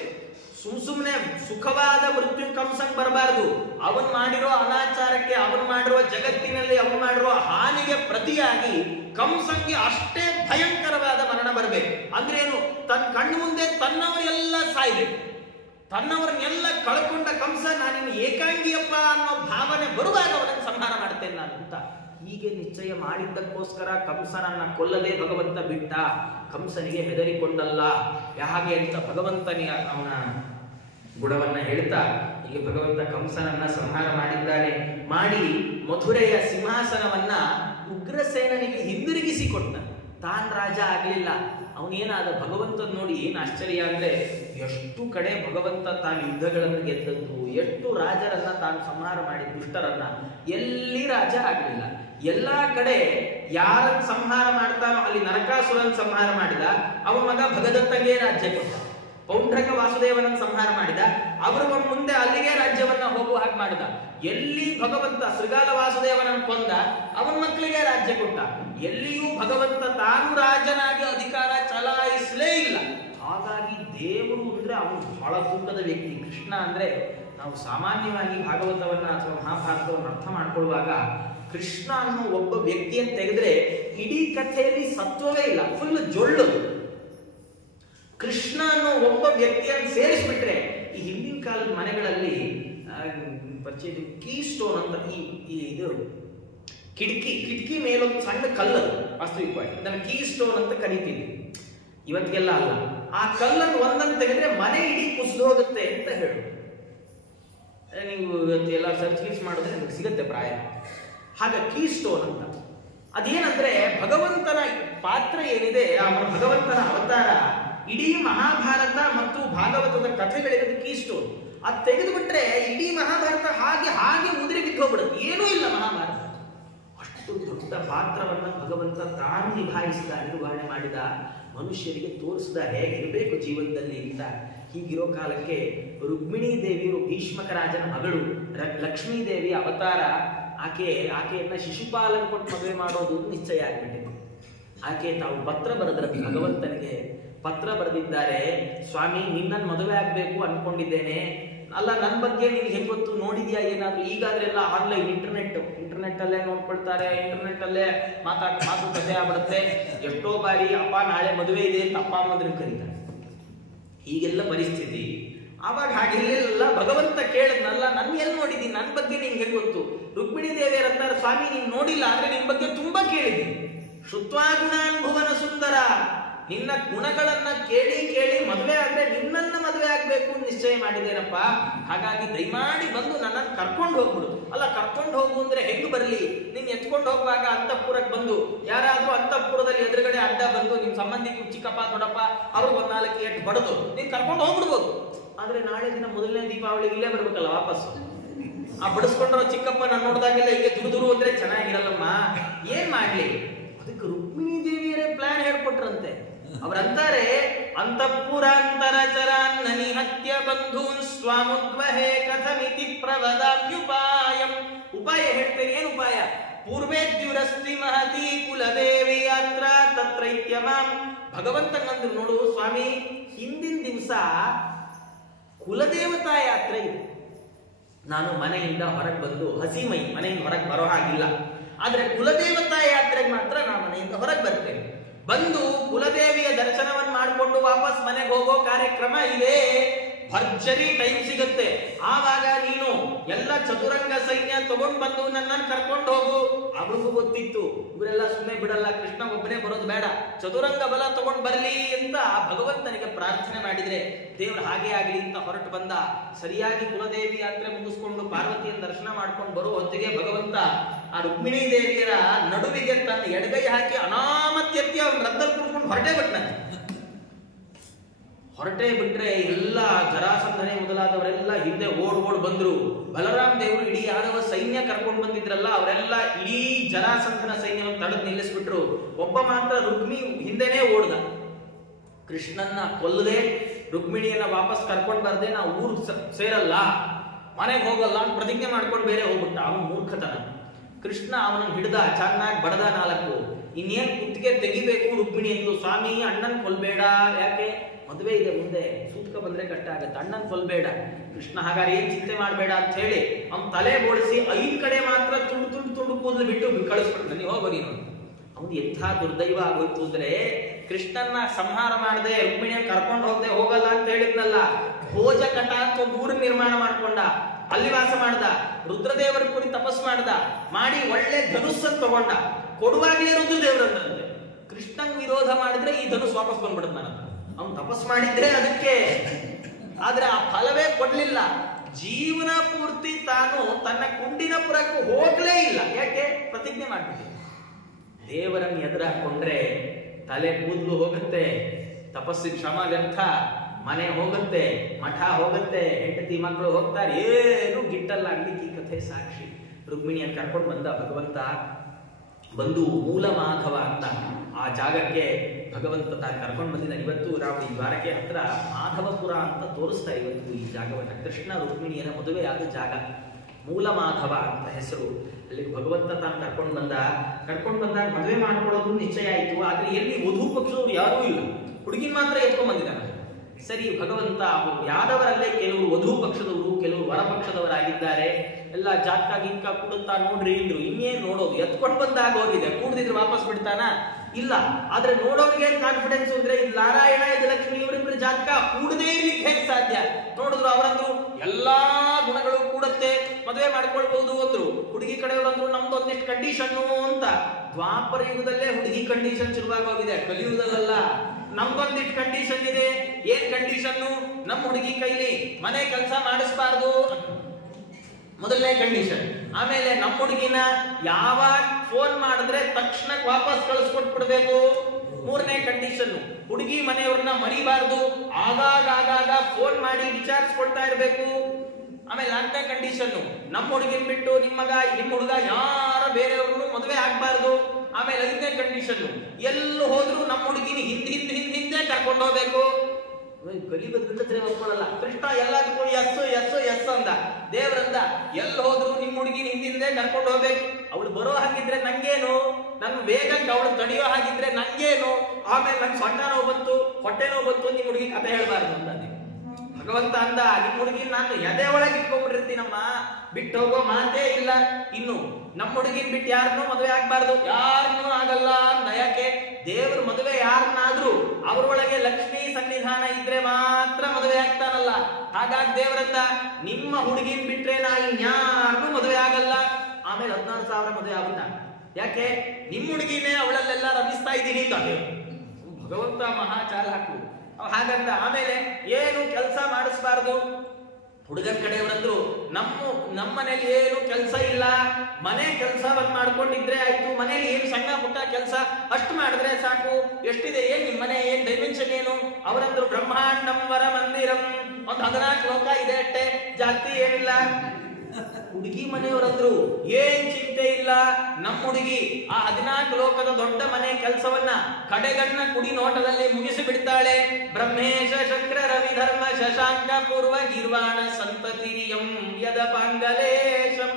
ಸುಮ್ಮನೆ ಸುಖವಾದ ಮೃತ್ಯು ಕಂಸಂಗ್ ಬರಬಾರದು. ಅವನ್ ಮಾಡಿರೋ ಅನಾಚಾರಕ್ಕೆ, ಅವನ್ ಮಾಡಿರೋ ಜಗತ್ತಿನಲ್ಲಿ ಅವನ್ ಮಾಡಿರೋ ಹಾನಿಗೆ ಪ್ರತಿಯಾಗಿ ಕಂಸಂಗೆ ಅಷ್ಟೇ ಭಯಂಕರವಾದ ಮರಣ ಬರಬೇಕು. ಅಂದ್ರೇನು? ತನ್ನ ಕಣ್ಣು ಮುಂದೆ ತನ್ನವರೆಲ್ಲ ಸಾಯ್ಬೇಕು, ತನ್ನವರನ್ನೆಲ್ಲ ಕಳ್ಕೊಂಡ ಕಂಸ ನಾನಿನ್ನು ಏಕಾಂಗಿಯಪ್ಪ ಅನ್ನೋ ಭಾವನೆ ಬರುವಾಗ ಅವನನ್ನು ಸಂಹಾರ ಮಾಡ್ತೇನೆ ನಾನು ಅಂತ ಹೀಗೆ ನಿಶ್ಚಯ ಮಾಡಿದ್ದಕ್ಕೋಸ್ಕರ ಕಂಸನನ್ನ ಕೊಲ್ಲದೆ ಭಗವಂತ ಬಿಟ್ಟ. ಕಂಸನಿಗೆ ಹೆದರಿಕೊಂಡಲ್ಲ. ಯಾಕೆ ಅಂತ ಭಗವಂತನಿಗೆ ಅವನ ಗುಣವನ್ನ ಹೇಳ್ತಾ ಹೀಗೆ ಭಗವಂತ ಕಂಸನನ್ನ ಸಂಹಾರ ಮಾಡಿದ್ದಾನೆ. ಮಾಡಿ ಮಥುರೆಯ ಸಿಂಹಾಸನವನ್ನ ಉಗ್ರಸೇನನಿಗೆ ಹಿಂದಿರುಗಿಸಿಕೊಟ್ಟ. ತಾನ್ ರಾಜ ಆಗ್ಲಿಲ್ಲ. ಅವನೇನಾದ ಭಗವಂತನ ನೋಡಿ ಏನ್ ಆಶ್ಚರ್ಯ ಅಂದ್ರೆ, ಎಷ್ಟು ಕಡೆ ಭಗವಂತ ತಾನು ಯುದ್ಧಗಳನ್ನು ಗೆದ್ದದ್ದು, ಎಷ್ಟು ರಾಜರನ್ನ ತಾನು ಸಂಹಾರ ಮಾಡಿ ದುಷ್ಟರನ್ನ, ಎಲ್ಲಿ ರಾಜ ಆಗ್ಲಿಲ್ಲ. ಎಲ್ಲಾ ಕಡೆ ಯಾರನ್ನ ಸಂಹಾರ ಮಾಡ್ತಾನೋ ಅಲ್ಲಿ ನರಕಾಸುರನ್ ಸಂಹಾರ ಮಾಡಿದ, ಅವನ ಮಗ ಭಗದತ್ತಂಗೆ ರಾಜ್ಯ ಕೊಟ್ಟ. ಪೌಂಡ್ರಕ ವಾಸುದೇವನನ್ನು ಸಂಹಾರ ಮಾಡಿದ, ಅವರು ಮುಂದೆ ಅಲ್ಲಿಗೆ ರಾಜ್ಯವನ್ನ ಹೋಗುವ ಹಾಗೆ ಮಾಡಿದ. ಎಲ್ಲಿ ಭಗವಂತ ಶೃಗಾಲ ವಾಸುದೇವನನ್ನು ಕೊಂದ, ಅವನ ಮಕ್ಕಳಿಗೆ ರಾಜ್ಯ ಕೊಟ್ಟ. ಎಲ್ಲಿಯೂ ಭಗವಂತ ತಾನು ರಾಜನಾಗಿ ಅಧಿಕಾರ ಚಲಾಯಿಸಲೇ ಇಲ್ಲ. ಹಾಗಾಗಿ ದೇವರು ಅಂದ್ರೆ ಅವನು ಬಹಳ ತೂಕದ ವ್ಯಕ್ತಿ. ಕೃಷ್ಣ ಅಂದ್ರೆ ನಾವು ಸಾಮಾನ್ಯವಾಗಿ ಭಾಗವತವನ್ನ ಅಥವಾ ಮಹಾಭಾರತವನ್ನು ಅರ್ಥ ಮಾಡ್ಕೊಳ್ಳುವಾಗ ಕೃಷ್ಣ ಅನ್ನೋ ಒಬ್ಬ ವ್ಯಕ್ತಿಯನ್ನು ತೆಗೆದ್ರೆ ಇಡೀ ಕಥೆಯಲ್ಲಿ ಸತ್ವವೇ ಇಲ್ಲ, ಫುಲ್ ಜೊಳ್ಳು. ಕೃಷ್ಣ ಅನ್ನೋ ಒಬ್ಬ ವ್ಯಕ್ತಿಯನ್ನು ಸೇರಿಸ್ಬಿಟ್ರೆ ಈ ಹಿಂದಿನ ಕಾಲದ ಮನೆಗಳಲ್ಲಿ ಪರಿಚಯ ಕೀ ಸ್ಟೋನ್ ಅಂತ ಇದು ಕಿಟಕಿ ಮೇಲೊಂದು ಸಣ್ಣ ಕಲ್ಲದು, ವಾಸ್ತವಿಕವಾಗಿ ಅದನ್ನು ಕೀ ಸ್ಟೋನ್ ಅಂತ ಕರಿತೀವಿ. ಇವತ್ತಿಗೆಲ್ಲ ಅಲ್ಲ. ಆ ಕಲ್ಲನ್ನು ಒಂದನ್ನು ತೆಗೆದ್ರೆ ಮನೆ ಇಡೀ ಕುಸಿದು ಹೋಗುತ್ತೆ ಅಂತ ಹೇಳು. ನೀವು ಇವತ್ತು ಎಲ್ಲ ಸರ್ಚ್ ಮಾಡಿದ್ರೆ ನಿಮ್ಗೆ ಸಿಗುತ್ತೆ ಪ್ರಾಯ. ಹಾಗ ಕೀ ಸ್ಟೋನ್ ಅಂತ ಅದೇನಂದ್ರೆ ಭಗವಂತನ ಪಾತ್ರ ಏನಿದೆ, ಆ ಭಗವಂತನ ಅವತಾರ ಇಡೀ ಮಹಾಭಾರತ ಮತ್ತು ಭಾಗವತದ ಕಥೆಗಳಿರೋದು ಕೀ ಸ್ಟೋನ್. ಅದು ತೆಗೆದು ಬಿಟ್ರೆ ಇಡೀ ಮಹಾಭಾರತ ಹಾಗೆ ಹಾಗೆ ಉದುರಿ ಬಿದ್ದು ಹೋಗ್ಬಿಡುತ್ತೆ, ಏನೂ ಇಲ್ಲ ಮಹಾಭಾರತ. ಅಷ್ಟು ದೊಡ್ಡ ಪಾತ್ರವನ್ನ ಭಗವಂತ ತಾನು ನಿಭಾಯಿಸಿದ, ನಿರ್ವಹಣೆ ಮಾಡಿದ, ಮನುಷ್ಯರಿಗೆ ತೋರಿಸಿದ ಹೇಗಿರಬೇಕು ಜೀವನದಲ್ಲಿ ಅಂತ. ಹೀಗಿರೋ ಕಾಲಕ್ಕೆ ರುಕ್ಮಿಣೀ ದೇವಿಯರು ಭೀಷ್ಮಕ ರಾಜನ ಮಗಳು, ಲಕ್ಷ್ಮೀ ದೇವಿ ಅವತಾರ. ಆಕೆಯನ್ನ ಶಿಶುಪಾಲನ್ ಕೊಟ್ಟು ಮದುವೆ ಮಾಡೋದು ನಿಶ್ಚಯ ಆಗ್ಬಿಟ್ಟಿದೆ. ಆಕೆ ತಾವು ಪತ್ರ ಬರೆದ್ರ ಭಗವಂತನಿಗೆ ಪತ್ರ ಬರೆದಿದ್ದಾರೆ. ಸ್ವಾಮಿ, ನಿನ್ನನ್ನು ಮದುವೆ ಆಗ್ಬೇಕು ಅನ್ಕೊಂಡಿದ್ದೇನೆ. ಅಲ್ಲ, ನನ್ನ ಬಗ್ಗೆ ನಿನ್ಗೆ ಹೆಂಗ್ ಗೊತ್ತು, ನೋಡಿದ್ಯಾ ಏನಾದ್ರು? ಈಗಾದ್ರೆಲ್ಲ ಆನ್ಲೈನ್ ಇಂಟರ್ನೆಟ್ ಅಲ್ಲೇ ನೋಡ್ಕೊಳ್ತಾರೆ, ಇಂಟರ್ನೆಟ್ ಅಲ್ಲೇ ಮಾತುಕತೆ ಆಗ್ಬಿಡುತ್ತೆ. ಎಷ್ಟೋ ಬಾರಿ ಅಪ್ಪ ನಾಳೆ ಮದುವೆ ಇದೆ ಅಂತ ಅಪ್ಪ ಅಮ್ಮಂದ್ರನ್ನ ಕರೀತಾರೆ. ಹೀಗೆಲ್ಲ ಪರಿಸ್ಥಿತಿ. ಆವಾಗ ಹಾಗಿರ್ಲಿಲ್ಲ. ಭಗವಂತ ಕೇಳಿದ್ನಲ್ಲ, ನನ್ ಎಲ್ಲಿ ನೋಡಿದ್ದೀನಿ, ನನ್ನ ಬಗ್ಗೆ ನಿನ್ಗೆ ಹೆಂಗ್ ಗೊತ್ತು? ರುಕ್ಮಿಣಿ ದೇವಿಯರಂತಾರೆ, ಸ್ವಾಮಿ ನೀನ್ ನೋಡಿಲ್ಲ, ಆದ್ರೆ ನಿನ್ ಬಗ್ಗೆ ತುಂಬಾ ಕೇಳಿದ್ದೀನಿ. ಶುತ್ವಾ ಗುಣಾನ್ ಭುವನ ಸುಂದರ, ನಿನ್ನ ಗುಣಗಳನ್ನ ಕೇಳಿ ಕೇಳಿ ಮದುವೆ ಆದ್ರೆ ನಿನ್ನನ್ನ ಮದುವೆ ಆಗ್ಬೇಕು ನಿಶ್ಚಯ ಮಾಡಿದ್ದೇನಪ್ಪ. ಹಾಗಾಗಿ ದಯಮಾಡಿ ಬಂದು ನನ್ನನ್ನು ಕರ್ಕೊಂಡು ಹೋಗ್ಬಿಡು. ಅಲ್ಲ, ಕರ್ಕೊಂಡು ಹೋಗು ಅಂದ್ರೆ ಹೆಂಗ್ ಬರ್ಲಿ? ನೀನ್ ಎತ್ಕೊಂಡು ಹೋಗುವಾಗ ಅಂತಃಪುರಕ್ಕೆ ಬಂದು ಯಾರಾದ್ರೂ ಅಂತಃಪುರದಲ್ಲಿ ಎದುರುಗಡೆ ಅಡ್ಡ ಬಂದು ನಿಮ್ ಸಂಬಂಧಿಕರು ಚಿಕ್ಕಪ್ಪ ದೊಡ್ಡಪ್ಪ ಅವ್ರಿಗೆ 4 ಏಟು ಬಡದು ನೀನ್ ಕರ್ಕೊಂಡು ಹೋಗ್ಬಿಡ್ಬೋದು. ಆದ್ರೆ ನಾಳೆ ದಿನ ಮೊದಲನೇ ದೀಪಾವಳಿಗೆ ಇಲ್ಲೇ ಬರ್ಬೇಕಲ್ಲ ವಾಪಸ್. ಆ ಬಡಿಸ್ಕೊಂಡ್ರ ಚಿಕ್ಕಪ್ಪ ನಾನು ನೋಡಿದಾಗೆಲ್ಲ ಹೀಗೆ ದುರು ಅಂದ್ರೆ ಚೆನ್ನಾಗಿರಲ್ಲಮ್ಮ, ಏನ್ ಮಾಡ್ಲಿ? ಅದಕ್ಕೆ ರುಕ್ಮಿಣಿ ದೇವಿಯರೇ ಪ್ಲಾನ್ ಹೇಳ್ಕೊಟ್ರಂತೆ. ಅವರಂತಾರೆ, ಅಂತಃಪುರಾಂತರ ಚರಾನ್ನ ನಿಹತ್ಯ ಬಂಧೂನ್ ಸ್ವಾಮುದ್ವಹೇ ಕಥಮಿತಿ ಪ್ರವದಾಮ್ಯುಪಾಯಂ. ಉಪಾಯ ಹೇಳ್ತೇನೆ. ಏನು ಉಪಾಯ? ಪೂರ್ವೇದ್ಯುರಸ್ತಿ ಮಹತಿ ಕುಲದೇವಿ ಯಾತ್ರ ತತ್ರೈತ್ಯಮಾಂ. ಭಗವಂತನಂದ್ರು, ನೋಡು ಸ್ವಾಮಿ, ಹಿಂದಿನ ದಿವಸ ಕುಲದೇವತಾ ಯಾತ್ರೆ ಇದೆ. ನಾನು ಮನೆಯಿಂದ ಹೊರಗೆ ಬಂದು ಹಸಿಮೈ ಮನೆಯಿಂದ ಹೊರಗೆ ಬರೋ ಹಾಗಿಲ್ಲ. ಆದ್ರೆ ಕುಲದೇವತಾ ಯಾತ್ರೆಗೆ ಮಾತ್ರ ನಾನು ಮನೆಯಿಂದ ಹೊರಗೆ ಬರ್ತೇನೆ. ಬಂದು ಕುಲದೇವಿಯ ದರ್ಶನವನ್ನು ಮಾಡಿಕೊಂಡು ವಾಪಸ್ ಮನೆಗೆ ಹೋಗೋ ಕಾರ್ಯಕ್ರಮ ಇದೆ. ಭರ್ಜರಿ ಟೈಮ್ ಸಿಗುತ್ತೆ. ಆವಾಗ ನೀನು ಎಲ್ಲ ಚತುರಂಗ ಸೈನ್ಯ ತಗೊಂಡ್ ಬಂದು ನನ್ನನ್ನು ಕರ್ಕೊಂಡು ಹೋಗು. ಅವಳಿಗೂ ಗೊತ್ತಿತ್ತು ಇವರೆಲ್ಲ ಸುಮ್ಮನೆ ಬಿಡಲ್ಲ, ಕೃಷ್ಣ ಒಬ್ಬನೇ ಬರೋದು ಬೇಡ, ಚತುರಂಗ ಬಲ ತಗೊಂಡ್ ಬರ್ಲಿ ಅಂತ ಭಗವಂತನಿಗೆ ಪ್ರಾರ್ಥನೆ ಮಾಡಿದ್ರೆ ದೇವ್ರು ಹಾಗೆ ಆಗ್ಲಿ ಅಂತ ಹೊರಟು ಬಂದ. ಸರಿಯಾಗಿ ಕುಲದೇವಿ ಯಾತ್ರೆ ಮುಗಿಸ್ಕೊಂಡು ಪಾರ್ವತಿಯನ್ನು ದರ್ಶನ ಮಾಡ್ಕೊಂಡು ಬರೋ ಹೊತ್ತಿಗೆ ಭಗವಂತ ಆ ರುಕ್ಮಿಣೀ ದೇವಿಯರ ನಡುವಿಗೆ ತನ್ನ ಎಡಗೈ ಹಾಕಿ ಅನಾಮತ್ಯತ್ಯ ಅವ್ನ ರಥದಲ್ಲಿ ಕೂತ್ಕೊಂಡು ಹೊರಟೇ ಬಿಟ್ರೆ ಎಲ್ಲ ಜರಾಸಂಧನೆ ಮೊದಲಾದವರೆಲ್ಲ ಹಿಂದೆ ಓಡ್ ಬಂದ್ರು. ಬಲರಾಮ್ ದೇವರು ಇಡೀ ಯಾದವ ಸೈನ್ಯ ಕರ್ಕೊಂಡು ಬಂದಿದ್ರಲ್ಲ, ಅವರೆಲ್ಲ ಇಡೀ ಜರಾಸಂಧನ ಸೈನ್ಯವನ್ನು ತಡೆದು ನಿಲ್ಲಿಸ್ಬಿಟ್ರು. ಒಬ್ಬ ಮಾತ್ರ ರುಕ್ಮಿ ಹಿಂದೆನೇ ಓಡ್ದ. ಕೃಷ್ಣನ್ನ ಕೊಲ್ಲದೆ ರುಕ್ಮಿಣಿಯನ್ನ ವಾಪಸ್ ಕರ್ಕೊಂಡು ಬರ್ದೆ ನಾವು ಊರು ಸೇರಲ್ಲ, ಮನೆಗೆ ಹೋಗಲ್ಲ ಅಂತ ಪ್ರತಿಜ್ಞೆ ಮಾಡ್ಕೊಂಡು ಬೇರೆ ಹೋಗ್ಬಿಟ್ಟ. ಅವನು ಮೂರ್ಖತನ. ಕೃಷ್ಣ ಅವನನ್ನು ಹಿಡ್ದ, ಚೆನ್ನಾಗಿ ಬಡದ 4. ಇನ್ನೇನ್ ಕುತ್ತಿಗೆ ತೆಗಿಬೇಕು ರುಕ್ಮಿಣಿ ಎಂದು. ಸ್ವಾಮಿ, ಅಣ್ಣನ್ ಕೊಲ್ಬೇಡ. ಯಾಕೆ? ಮದುವೆ ಇದೆ ಮುಂದೆ, ಸೂತ್ಕ ಬಂದ್ರೆ ಕಷ್ಟ ಆಗತ್ತೆ, ಅಣ್ಣನ್ ಕೊಲ್ಬೇಡ. ಕೃಷ್ಣ ಹಾಗಾದ್ರೆ ಏನ್ ಚಿಂತೆ ಮಾಡಬೇಡ ಅಂತ ಹೇಳಿ ಅವ್ನ ತಲೆ ಬೋಳಿಸಿ 5 ಕಡೆ ಮಾತ್ರ ತುಂಡು ಕೂದಲು ಬಿಟ್ಟು ಕಳಿಸ್ಬಿಟ್ಟು, ನೀವು ಹೋಗೋ ನೀನು. ಅವನು ಎಂಥ ದುರ್ದೈವ ಆಗೋಯ್ತು ಅಂದ್ರೆ ಕೃಷ್ಣನ್ನ ಸಂಹಾರ ಮಾಡದೆ ರುಕ್ಮಿಣಿಯನ್ನು ಕರ್ಕೊಂಡು ಹೋಗಲ್ಲ ಅಂತ ಹೇಳಿದ್ನಲ್ಲ. ಭೋಜ ಕಟ ಅಂತ ಒಂದು ಊರು ನಿರ್ಮಾಣ ಮಾಡ್ಕೊಂಡ, ಅಲ್ಲಿ ವಾಸ ಮಾಡ್ದ, ರುದ್ರದೇವರ ಕುರಿತು ತಪಸ್ ಮಾಡ್ದ, ಮಾಡಿ ಒಳ್ಳೆ ಧನುಸ್ಸನ್ನು ತಗೊಂಡ. ಕೊಡುವಾಗಲೇ ರುದ್ರದೇವರಂದ್ರಂತೆ ಕೃಷ್ಣನ್ ವಿರೋಧ ಮಾಡಿದ್ರೆ ಈ ಧನುಸ್ ವಾಪಸ್ ಬಂದ್ಬಿಡುತ್ತೆ ನನ್ನ. ಅವನು ತಪಸ್ ಮಾಡಿದ್ರೆ ಅದಕ್ಕೆ, ಆದ್ರೆ ಆ ಫಲವೇ ಕೊಡ್ಲಿಲ್ಲ. ಜೀವನ ಪೂರ್ತಿ ತಾನು ತನ್ನ ಕುಂಡಿನ ಪುರಕ್ಕೆ ಹೋಗ್ಲೇ ಇಲ್ಲ. ಯಾಕೆ? ಪ್ರತಿಜ್ಞೆ ಮಾಡ್ಬಿಟ್ಟಿದೆ. ದೇವರನ್ನು ಎದುರು ಹಾಕೊಂಡ್ರೆ ತಲೆ ಕೂದಲು ಹೋಗುತ್ತೆ, ತಪಸ್ಸಿನ ಶ್ರಮ ವ್ಯರ್ಥ, ಮನೆ ಹೋಗುತ್ತೆ, ಮಠ ಹೋಗುತ್ತೆ, ಹೆಂಡತಿ ಮಕ್ಕಳು ಹೋಗ್ತಾರೆ, ಏನು ಗಿಟ್ಟಲ್ಲ ಆಗ್ಲಿಕ್ಕೆ ಈ ಕಥೆ ಸಾಕ್ಷಿ. ರುಕ್ಮಿಣಿಯನ್ನು ಕರ್ಕೊಂಡು ಬಂದ ಭಗವಂತ. ಬಂದು ಮೂಲ ಮಾಧವ ಅಂತ ಆ ಜಾಗಕ್ಕೆ ಭಗವಂತ ತಾನು ಕರ್ಕೊಂಡು ಬಂದಿದ್ದಾನೆ. ಇವತ್ತು ನಾವು ಈ ದ್ವಾರಕೆ ಹತ್ರ ಮಾಧವಪುರ ಅಂತ ತೋರಿಸ್ತಾ ಇವತ್ತು ಈ ಜಾಗವನ್ನು. ಕೃಷ್ಣ ರುಕ್ಮಿಣಿಯರ ಮದುವೆಯಾದ ಜಾಗ ಮೂಲ ಮಾಧವ ಅಂತ ಹೆಸರು. ಅಲ್ಲಿ ಭಗವಂತ ತಾನು ಕರ್ಕೊಂಡು ಬಂದಾಗ ಮದುವೆ ಮಾಡ್ಕೊಳ್ಳೋದು ನಿಶ್ಚಯ ಆಯಿತು. ಆದ್ರೆ ಎಲ್ಲಿ ವಧು ಪಕ್ಷದವ್ರು ಯಾರೂ ಇಲ್ಲ, ಹುಡುಗಿನ ಮಾತ್ರ ಎತ್ಕೊಂಡ್ ಬಂದಿದ್ದಾನೆ. ಸರಿ, ಭಗವಂತ ಯಾದವರಲ್ಲೇ ಕೆಲವರು ವಧು ಪಕ್ಷದವರು, ಕೆಲವರು ವರ ಪಕ್ಷದವರಾಗಿದ್ದಾರೆ. ಎಲ್ಲ ಜಾತಕ ಗೀತ್ಕ ಕೂಡುತ್ತಾ ನೋಡ್ರಿ ಅಂದ್ರು. ಇನ್ನೇನ್ ನೋಡೋದು, ಎತ್ಕೊಂಡು ಬಂದಾಗ ಹೋಗಿದೆ, ಕೂಡದಿದ್ರೆ ವಾಪಸ್ ಬಿಡ್ತಾನ? ಇಲ್ಲ. ಆದ್ರೆ ನೋಡೋರಿಗೆ ಕಾನ್ಫಿಡೆನ್ಸ್ ಅಂದ್ರೆ ಇದು ನಾರಾಯಣ, ಇದು ಲಕ್ಷ್ಮಿ, ಇವರಿಬ್ಬರ ಜಾತಕ ಕೂಡದೇ ಇರ್ಲಿಕ್ಕೆ ಹೇಗೆ ಸಾಧ್ಯ? ನೋಡಿದ್ರು ಅವರಂದ್ರು ಎಲ್ಲಾ ಗುಣಗಳು ಕೂಡತ್ತೆ, ಮದುವೆ ಮಾಡ್ಕೊಳ್ಬಹುದು ಅಂದ್ರು. ಹುಡುಗಿ ಕಡೆಯವರಂದ್ರು ನಮ್ದು ಒಂದಿಷ್ಟು ಕಂಡೀಷನ್ನು ಅಂತ. ದ್ವಾಪರ ಯುಗದಲ್ಲೇ ಹುಡುಗಿ ಕಂಡೀಷನ್ ಶುರುವಾಗೋಗಿದೆ, ಕಲಿಯುಗದಲ್ಲ. ನಮ್ಗೊಂದಿಷ್ಟು ಕಂಡೀಷನ್ ಇದೆ. ಏನ್ ಕಂಡೀಷನ್ನು? ನಮ್ಮ ಹುಡುಗಿ ಕೈಲಿ ಮನೆ ಕೆಲಸ ಮಾಡಿಸಬಾರ್ದು, ಮೊದಲನೇ ಕಂಡೀಷನ್. ಆಮೇಲೆ ನಮ್ಮ ಹುಡುಗಿನ ಯಾವಾಗ ಫೋನ್ ಮಾಡಿದ್ರೆ ತಕ್ಷಣ ವಾಪಸ್ ಕಳಿಸ್ಕೊಟ್ಬಿಡ್ಬೇಕು, ಮೂರನೇ ಕಂಡೀಷನ್. ಹುಡುಗಿ ಮನೆಯವ್ರನ್ನ ಮರಿಬಾರ್ದು, ಆಗಾಗ ಫೋನ್ ಮಾಡಿ ವಿಚಾರಿಸ್ಕೊಳ್ತಾ ಇರ್ಬೇಕು. ಆಮೇಲೆ ನಾಲ್ಕನೇ ಕಂಡೀಷನ್, ನಮ್ಮ ಹುಡುಗಿನ ಬಿಟ್ಟು ನಿಮ್ಮ ಹುಡುಗ ಯಾರ ಬೇರೆಯವ್ರನ್ನು ಮದುವೆ ಆಗ್ಬಾರ್ದು. ಆಮೇಲೆ ಐದನೇ ಕಂಡೀಷನ್, ಎಲ್ಲೂ ಹೋದ್ರು ನಮ್ಮ ಹುಡುಗಿನ ಹಿಂದೆ ಕರ್ಕೊಂಡು ಹೋಗ್ಬೇಕು. ಕಲಿಬದ್ರಿಂದ ಒಪ್ಕೊಳ್ಳಲ್ಲ. ಕೃಷ್ಣ ಎಲ್ಲದಕ್ಕೂ ಎಸ್ ಅಂದ. ದೇವರಂದ ಎಲ್ಲಿ ಹೋದ್ರು ನಿಮ್ಮ ಹುಡುಗಿನ ಹಿಂದೆ ಕರ್ಕೊಂಡು ಹೋಗ್ಬೇಕು. ಅವಳು ಬರೋ ಹಾಗಿದ್ರೆ ನಂಗೇನು, ನನ್ ವೇಗಕ್ಕೆ ಅವಳು ತಡೆಯೋ ಹಾಗಿದ್ರೆ ನಂಗೇನು. ಆಮೇಲೆ ನಂಗೆ ಸೊಂಟ ನೋವು ಬಂತು, ಹೊಟ್ಟೆ ನೋವು ಬಂತು, ನಿಮ್ಮ ಹುಡುಗಿ ಕಥೆ ಹೇಳ್ಬಾರ್ದು ಅಂತ ಭಗವಂತ ಅಂದ. ನಿಮ್ಮ ಹುಡುಗಿ ನಾನು ಎದೆ ಒಳಗೆ ಇಟ್ಕೊಂಡ್ಬಿಟ್ಟಿರ್ತೀನಮ್ಮ, ಬಿಟ್ಟು ಹೋಗೋ ಮಾತೇ ಇಲ್ಲ. ಇನ್ನು ನಮ್ಮ ಹುಡುಗಿನ ಬಿಟ್ಟು ಯಾರನ್ನೂ ಮದುವೆ ಆಗ್ಬಾರ್ದು, ಯಾರನ್ನೂ ಆಗಲ್ಲ ಅಂದ. ಯಾಕೆ? ದೇವ್ರ ಮದುವೆ ಯಾರನ್ನಾದ್ರೂ ಅವ್ರೊಳಗೆ ಲಕ್ಷ್ಮೀ ಸನ್ನಿಧಾನ ಇದ್ರೆ ಮಾತ್ರ ಮದುವೆ ಆಗ್ತಾನಲ್ಲ. ಹಾಗಾಗಿ ದೇವರಂದ ನಿಮ್ಮ ಹುಡುಗಿನ ಬಿಟ್ರೆ ನಾ ಇನ್ಯಾರನ್ನೂ ಮದುವೆ ಆಗಲ್ಲ. ಆಮೇಲೆ 16,000 ಮದುವೆ ಆಗುತ್ತ. ಯಾಕೆ? ನಿಮ್ಮ ಹುಡುಗಿನೇ ಅವಳಲ್ಲೆಲ್ಲ ರಮಿಸ್ತಾ ಇದ್ದೀನಿ ಅಂತ ಭಗವಂತ ಮಹಾಚಾರ ಹಾಕು ಹಾಗಂದ. ಆಮೇಲೆ ಏನು ಕೆಲಸ ಮಾಡಿಸ್ಬಾರ್ದು. ಹುಡುಗನ ಕಡೆಯವರಂದ್ರು ನಮ್ಮ ಮನೇಲಿ ಏನು ಕೆಲಸ ಇಲ್ಲ, ಮನೆ ಕೆಲಸವನ್ನು ಮಾಡ್ಕೊಂಡಿದ್ರೆ ಆಯ್ತು. ಮನೇಲಿ ಏನು ಸಣ್ಣ ಪುಟ್ಟ ಕೆಲಸ ಅಷ್ಟು ಮಾಡಿದ್ರೆ ಸಾಕು. ಎಷ್ಟಿದೆ, ಏನ್ ನಿಮ್ ಮನೆ, ಏನ್ ಡೈಮೆನ್ಷನ್ ಏನು? ಅವರಂದ್ರು ಬ್ರಹ್ಮಾಂಡಂ ವರ ಮಂದಿರಂ, ಒಂದು 14 ಲೋಕ ಇದೆ ಅಷ್ಟೇ, ಜಾಸ್ತಿ ಏನಿಲ್ಲ. ಹುಡುಗಿ ಮನೆಯವರಂದ್ರು ಏನ್ ಚಿಂತೆ ಇಲ್ಲ, ನಮ್ಮ ಹುಡುಗಿ ಆ 14 ಲೋಕದ ದೊಡ್ಡ ಮನೆ ಕೆಲಸವನ್ನ ಕಡೆಗಣ್ಣ ಕುಡಿ ನೋಟದಲ್ಲಿ ಮುಗಿಸಿ ಬಿಡ್ತಾಳೆ. ಬ್ರಹ್ಮೇಶ ಶಕ್ರ ರವಿ ಧರ್ಮ ಶಶಾಂಕ ಪೂರ್ವ ಗಿರ್ವಾಣ ಸಂತತಿರಿಯಂ ಯದ ಪಾಂಗಲೇಶಂ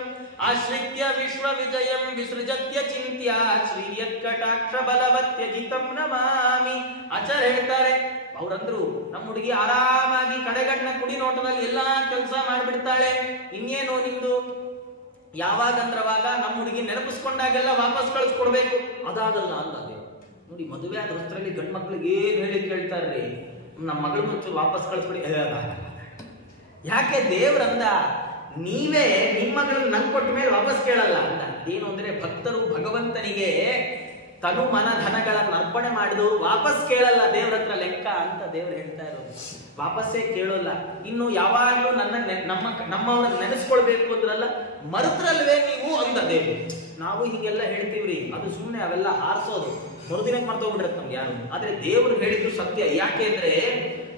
ಆಶ್ರಿತ್ಯ ವಿಶ್ವ ವಿಜಯಂ ವಿಸೃಜತ್ಯ ಚಿಂತ್ಯ ಶ್ರೀಯತ್ಕಟಾಕ್ಷ ಬಲವತ್ಯಜಿತಂ ನಮಾಮಿ. ಆಚಾರ್ಯ ಹೇಳ್ತಾರೆ, ಅವ್ರಂದ್ರು ನಮ್ಮ ಹುಡುಗಿ ಆರಾಮಾಗಿ ಕಡೆಗಣ್ಣ ಕುಡಿ ನೋಟದಲ್ಲಿ ಎಲ್ಲಾ ಕೆಲಸ ಮಾಡ್ಬಿಡ್ತಾಳೆ. ಇನ್ನೇನು ನಿಮ್ದು ಯಾವಾಗಂದ್ರವಾಗ ನಮ್ಮ ಹುಡುಗಿ ನೆನಪಿಸ್ಕೊಂಡಾಗೆಲ್ಲ ವಾಪಸ್ ಕಳಿಸ್ಕೊಡ್ಬೇಕು. ಅದಾಗಲ್ಲ ಅಲ್ಲ. ನೋಡಿ, ಮದುವೆ ಆದ ಹೊಸರಲ್ಲಿ ಗಂಡು ಮಕ್ಳಿಗೆ ಏನ್ ಹೇಳಿ ಕೇಳ್ತಾರ್ರಿ, ನಮ್ಮ ಮಗಳ ಮುಂಚೆ ವಾಪಸ್ ಕಳಿಸ್ಕೊಡಿ. ಯಾಕೆ? ದೇವ್ರಂದ ನೀವೇ ನಿಮ್ಮ ಮಗಳನ್ನ ನಂಗೆ ಕೊಟ್ಟ ಮೇಲೆ ವಾಪಸ್ ಕೇಳಲ್ಲ ಅಂದ. ಏನು ಅಂದ್ರೆ ಭಕ್ತರು ಭಗವಂತನಿಗೆ ತನು ಮನ ಧನಗಳನ್ನು ಅರ್ಪಣೆ ಮಾಡಿದವರು ವಾಪಸ್ ಕೇಳಲ್ಲ ದೇವ್ರ ಹತ್ರ ಲೆಕ್ಕ ಅಂತ ದೇವ್ರು ಹೇಳ್ತಾ ಇರೋದು. ವಾಪಸ್ಸೇ ಕೇಳೋಲ್ಲ. ಇನ್ನು ಯಾವಾಗ್ಲೂ ನಮ್ಮವ್ರನ್ನ ನೆನೆಸ್ಕೊಳ್ಬೇಕು ಅಂದ್ರಲ್ಲ, ಮರುತ್ರಲ್ವೇ ನೀವು ಅಂದ ದೇವ್ರು. ನಾವು ಹೀಗೆಲ್ಲ ಹೇಳ್ತೀವ್ರಿ, ಅದು ಸುಮ್ಮನೆ ಅವೆಲ್ಲ ಹಾರಿಸೋದು, ಮರುದಿನಕ್ಕೆ ಮರ್ತೋಗ್ಬಿಡ್ರತ್ ನಮ್ಗೆ ಯಾರು. ಆದ್ರೆ ದೇವ್ರು ಹೇಳಿದ್ರು ಸತ್ಯ. ಯಾಕೆ ಅಂದ್ರೆ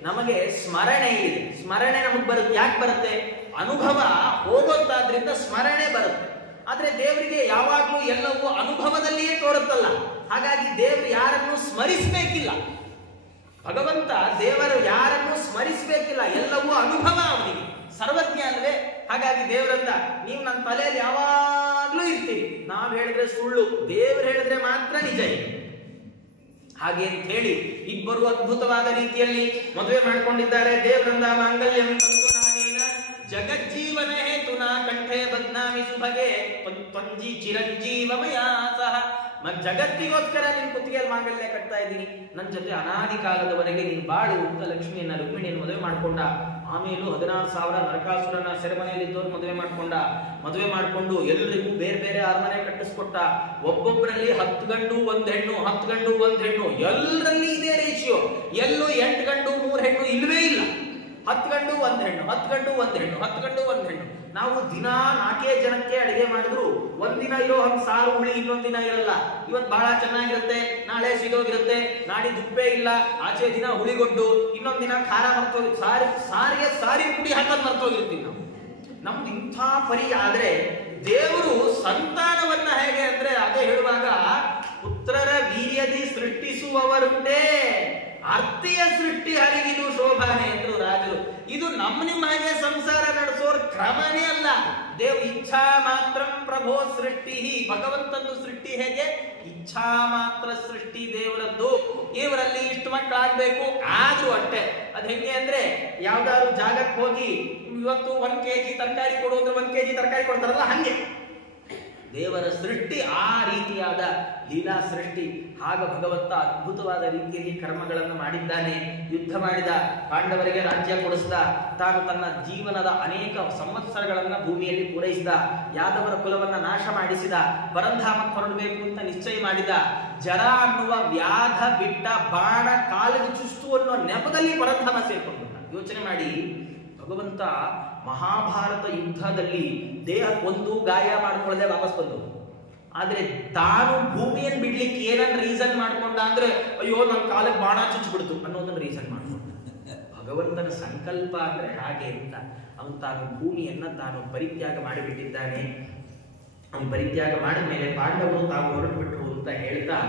ನಮಗೆ ಸ್ಮರಣೆ ಇದೆ. ಸ್ಮರಣೆ ನಮಗ್ ಬರುತ್ತೆ. ಯಾಕೆ ಬರುತ್ತೆ? ಅನುಭವ ಹೋಗೋದಾದ್ರಿಂದ ಸ್ಮರಣೆ ಬರುತ್ತೆ. ಆದ್ರೆ ದೇವರಿಗೆ ಯಾವಾಗ್ಲೂ ಎಲ್ಲವೂ ಅನುಭವದಲ್ಲಿಯೇ ತೋರುತ್ತಲ್ಲ. ಹಾಗಾಗಿ ದೇವರು ಯಾರನ್ನು ಸ್ಮರಿಸಬೇಕಿಲ್ಲ. ಭಗವಂತ ದೇವರು ಯಾರನ್ನು ಸ್ಮರಿಸಬೇಕಿಲ್ಲ, ಎಲ್ಲವೂ ಅನುಭವ ಅವನಿಗೆ. ಸರ್ವಜ್ಞ ಅಲ್ವೇ? ಹಾಗಾಗಿ ದೇವರಂದ ನೀವು ನನ್ನ ತಲೆಯಲ್ಲಿ ಯಾವಾಗ್ಲೂ ಇರ್ತೀರಿ. ನಾವ್ ಹೇಳಿದ್ರೆ ಸುಳ್ಳು, ದೇವ್ರು ಹೇಳಿದ್ರೆ ಮಾತ್ರ ನಿಜ. ಹಾಗೆ ಅಂತ ಹೇಳಿ ಇಬ್ಬರು ಅದ್ಭುತವಾದ ರೀತಿಯಲ್ಲಿ ಮದುವೆ ಮಾಡ್ಕೊಂಡಿದ್ದಾರೆ. ದೇವರಂದ ಮಾಂಗಲ್ಯಂ ತಂತು ನಾನೇನ ಜಗಜ್ಜೀವನ ಹೇತುನಾ ಕಂಠೆ ಬದ್ನಾಮಿ ಸುಭಗೆ ತ್ವಂಜಿ ಚಿರಂಜೀವಮಯ ಸಹ. ಜಗತ್ತಿಗೋಸ್ಕರ ನಿನ್ ಕುತ್ತಿಗೆಯಲ್ಲಿ ಮಾಂಗಲ್ಯ ಕಟ್ತಾ ಇದ್ದೀನಿ, ನನ್ನ ಜೊತೆ ಅನಾದಿ ಕಾಲದವರೆಗೆ ನೀನು ಬಾಳು ಅಂತ ಲಕ್ಷ್ಮಿಯನ್ನ ರುಕ್ಮಿಣಿಯನ್ನು ಮದುವೆ ಮಾಡ್ಕೊಂಡ. ಆಮೇಲೂ 16,000 ನರಕಾಸುರನ ಸೆರೆಮನೆಯಲ್ಲಿದ್ದವ್ರು ಮದುವೆ ಮಾಡ್ಕೊಂಡು ಎಲ್ರಿಗೂ ಬೇರೆ ಬೇರೆ ಅರಮನೆ ಕಟ್ಟಿಸ್ಕೊಟ್ಟ. ಒಬ್ಬೊಬ್ಬರಲ್ಲಿ 10 ಗಂಡು 1 ಹೆಣ್ಣು, 10 ಗಂಡು 1 ಹೆಣ್ಣು, ಎಲ್ಲರಲ್ಲಿ ಇದೇ ರೇಷಿಯೋ. ಎಲ್ಲೂ 8 ಗಂಡು 3 ಹೆಣ್ಣು ಇಲ್ವೇ ಇಲ್ಲ. 10 ಗಂಡು 1 ಹೆಣ್ಣು, 10 ಗಂಡು 1 ಹೆಣ್ಣು, 10 ಗಂಡು 1 ಹೆಣ್ಣು. ನಾವು ದಿನ 4 ಜನಕ್ಕೆ ಅಡಿಗೆ ಮಾಡಿದ್ರು ಒಂದಿನ ಇರೋ ಹಂಗ ಸಾರು ಹುಳಿ ಇನ್ನೊಂದಿನ ಇರಲ್ಲ. ಇವತ್ತು ಬಹಳ ಚೆನ್ನಾಗಿರುತ್ತೆ, ನಾಳೆ ಸಿಗೋಗಿರುತ್ತೆ, ನಾಡಿದ್ದು ಉಪ್ಪೇ ಇಲ್ಲ, ಆಚೆ ದಿನ ಹುಳಿಗೊಡ್ಡು, ಇನ್ನೊಂದಿನ ಖಾರ ಮರ್ತೋಗಿ ಸಾರಿಗೆ ಪುಡಿ ಹಾಕೋದು ಮರ್ತೋಗಿರ್ತೀವಿ ನಾವು. ನಮ್ದು ಇಂಥ ಪರಿ. ಆದ್ರೆ ದೇವರು ಸಂತಾನವನ್ನ ಹೇಗೆ ಅಂದ್ರೆ ಅದೇ ಹೇಳುವಾಗ ಪುತ್ರರ ವೀರ್ಯದಿ ಸೃಷ್ಟಿಸುವವರುಂಟೇ, ಅರ್ಥಿಯ ಸೃಷ್ಟಿ ಹರಿಗಿದು ಶೋಭಾನೆ ಎಂದ್ರು ರಾಜರು. ಇದು ನಿಮ್ಮ ಹಾಗೆ ಸಂಸಾರ ನಡೆಸೋರ್ ಕ್ರಮನೇ ಅಲ್ಲ. ದೇವ್ ಇಚ್ಛಾ ಮಾತ್ರ ಪ್ರಭೋ ಸೃಷ್ಟಿ. ಭಗವಂತಂದು ಸೃಷ್ಟಿ ಹೇಗೆ? ಇಚ್ಛಾ ಮಾತ್ರ ಸೃಷ್ಟಿ ದೇವರದ್ದು. ಇವರಲ್ಲಿ ಇಷ್ಟು ಮಕ್ಕಳಾಗ್ಬೇಕು ಆದ್ರೂ ಅಷ್ಟೇ. ಅದ್ ಹೆಂಗೆ ಅಂದ್ರೆ ಯಾವ್ದಾದ್ರು ಜಾಗಕ್ಕೆ ಹೋಗಿ ಇವತ್ತು 1 kg ತರಕಾರಿ ಕೊಡು ಅಂದ್ರೆ 1 kg ತರಕಾರಿ ಕೊಡ್ತಾರಲ್ಲ, ಹಂಗೆ ದೇವರ ಸೃಷ್ಟಿ ಆ ರೀತಿಯಾದ ಲೀಲಾ ಸೃಷ್ಟಿ. ಆಗ ಭಗವಂತ ಅದ್ಭುತವಾದ ರೀತಿಯಲ್ಲಿ ಕರ್ಮಗಳನ್ನು ಮಾಡಿದ್ದಾನೆ. ಯುದ್ಧ ಮಾಡಿದ, ಪಾಂಡವರಿಗೆ ರಾಜ್ಯ ಕೊಡಿಸಿದ, ತಾನು ತನ್ನ ಜೀವನದ ಅನೇಕ ಸಂವತ್ಸರಗಳನ್ನ ಭೂಮಿಯಲ್ಲಿ ಪೂರೈಸಿದ, ಯಾದವರ ಕುಲವನ್ನ ನಾಶ ಮಾಡಿಸಿದ, ಪರಂಧಾಮಕ್ಕೆ ಹೊರಡಬೇಕು ಅಂತ ನಿಶ್ಚಯ ಮಾಡಿದ, ಜರ ಅನ್ನುವ ವ್ಯಾಧ ಬಿಟ್ಟ, ಬಾಣ ಕಾಲಿಗೆ ಚುಸ್ತು ಅನ್ನೋ ನೆಪದಲ್ಲಿ ಪರಂಧಾಮ ಸೇರ್ಕೊಂಡು. ಯೋಚನೆ ಮಾಡಿ, ಭಗವಂತ ಮಹಾಭಾರತ ಯುದ್ಧದಲ್ಲಿ ದೇಹಕ್ಕೊಂದು ಗಾಯ ಮಾಡ್ಕೊಳ್ಳದೆ ವಾಪಸ್ ಬಂದು, ಆದ್ರೆ ತಾನು ಭೂಮಿಯನ್ನು ಬಿಡ್ಲಿಕ್ಕೆ ಏನನ್ನ ರೀಸನ್ ಮಾಡ್ಕೊಂಡ ಅಂದ್ರೆ ಅಯ್ಯೋ ನನ್ನ ಕಾಲಕ್ಕೆ ಬಾಣ ಚುಚ್ಚಿಬಿಡ್ತು ಅನ್ನೋದನ್ನ ರೀಸನ್ ಮಾಡ್ಕೊಂಡ. ಭಗವಂತನ ಸಂಕಲ್ಪ ಅಂದ್ರೆ ಹಾಗೆ ಅಂತ. ಅವನು ತಾನು ಭೂಮಿಯನ್ನ ತಾನು ಪರಿತ್ಯಾಗ ಮಾಡಿಬಿಟ್ಟಿದ್ದಾನೆ. ಅವನು ಪರಿತ್ಯಾಗ ಮಾಡಿದ ಮೇಲೆ ಪಾಂಡವರು ತಾವು ಹೊರಟು ಬಿಟ್ರು ಅಂತ ಹೇಳ್ತಾ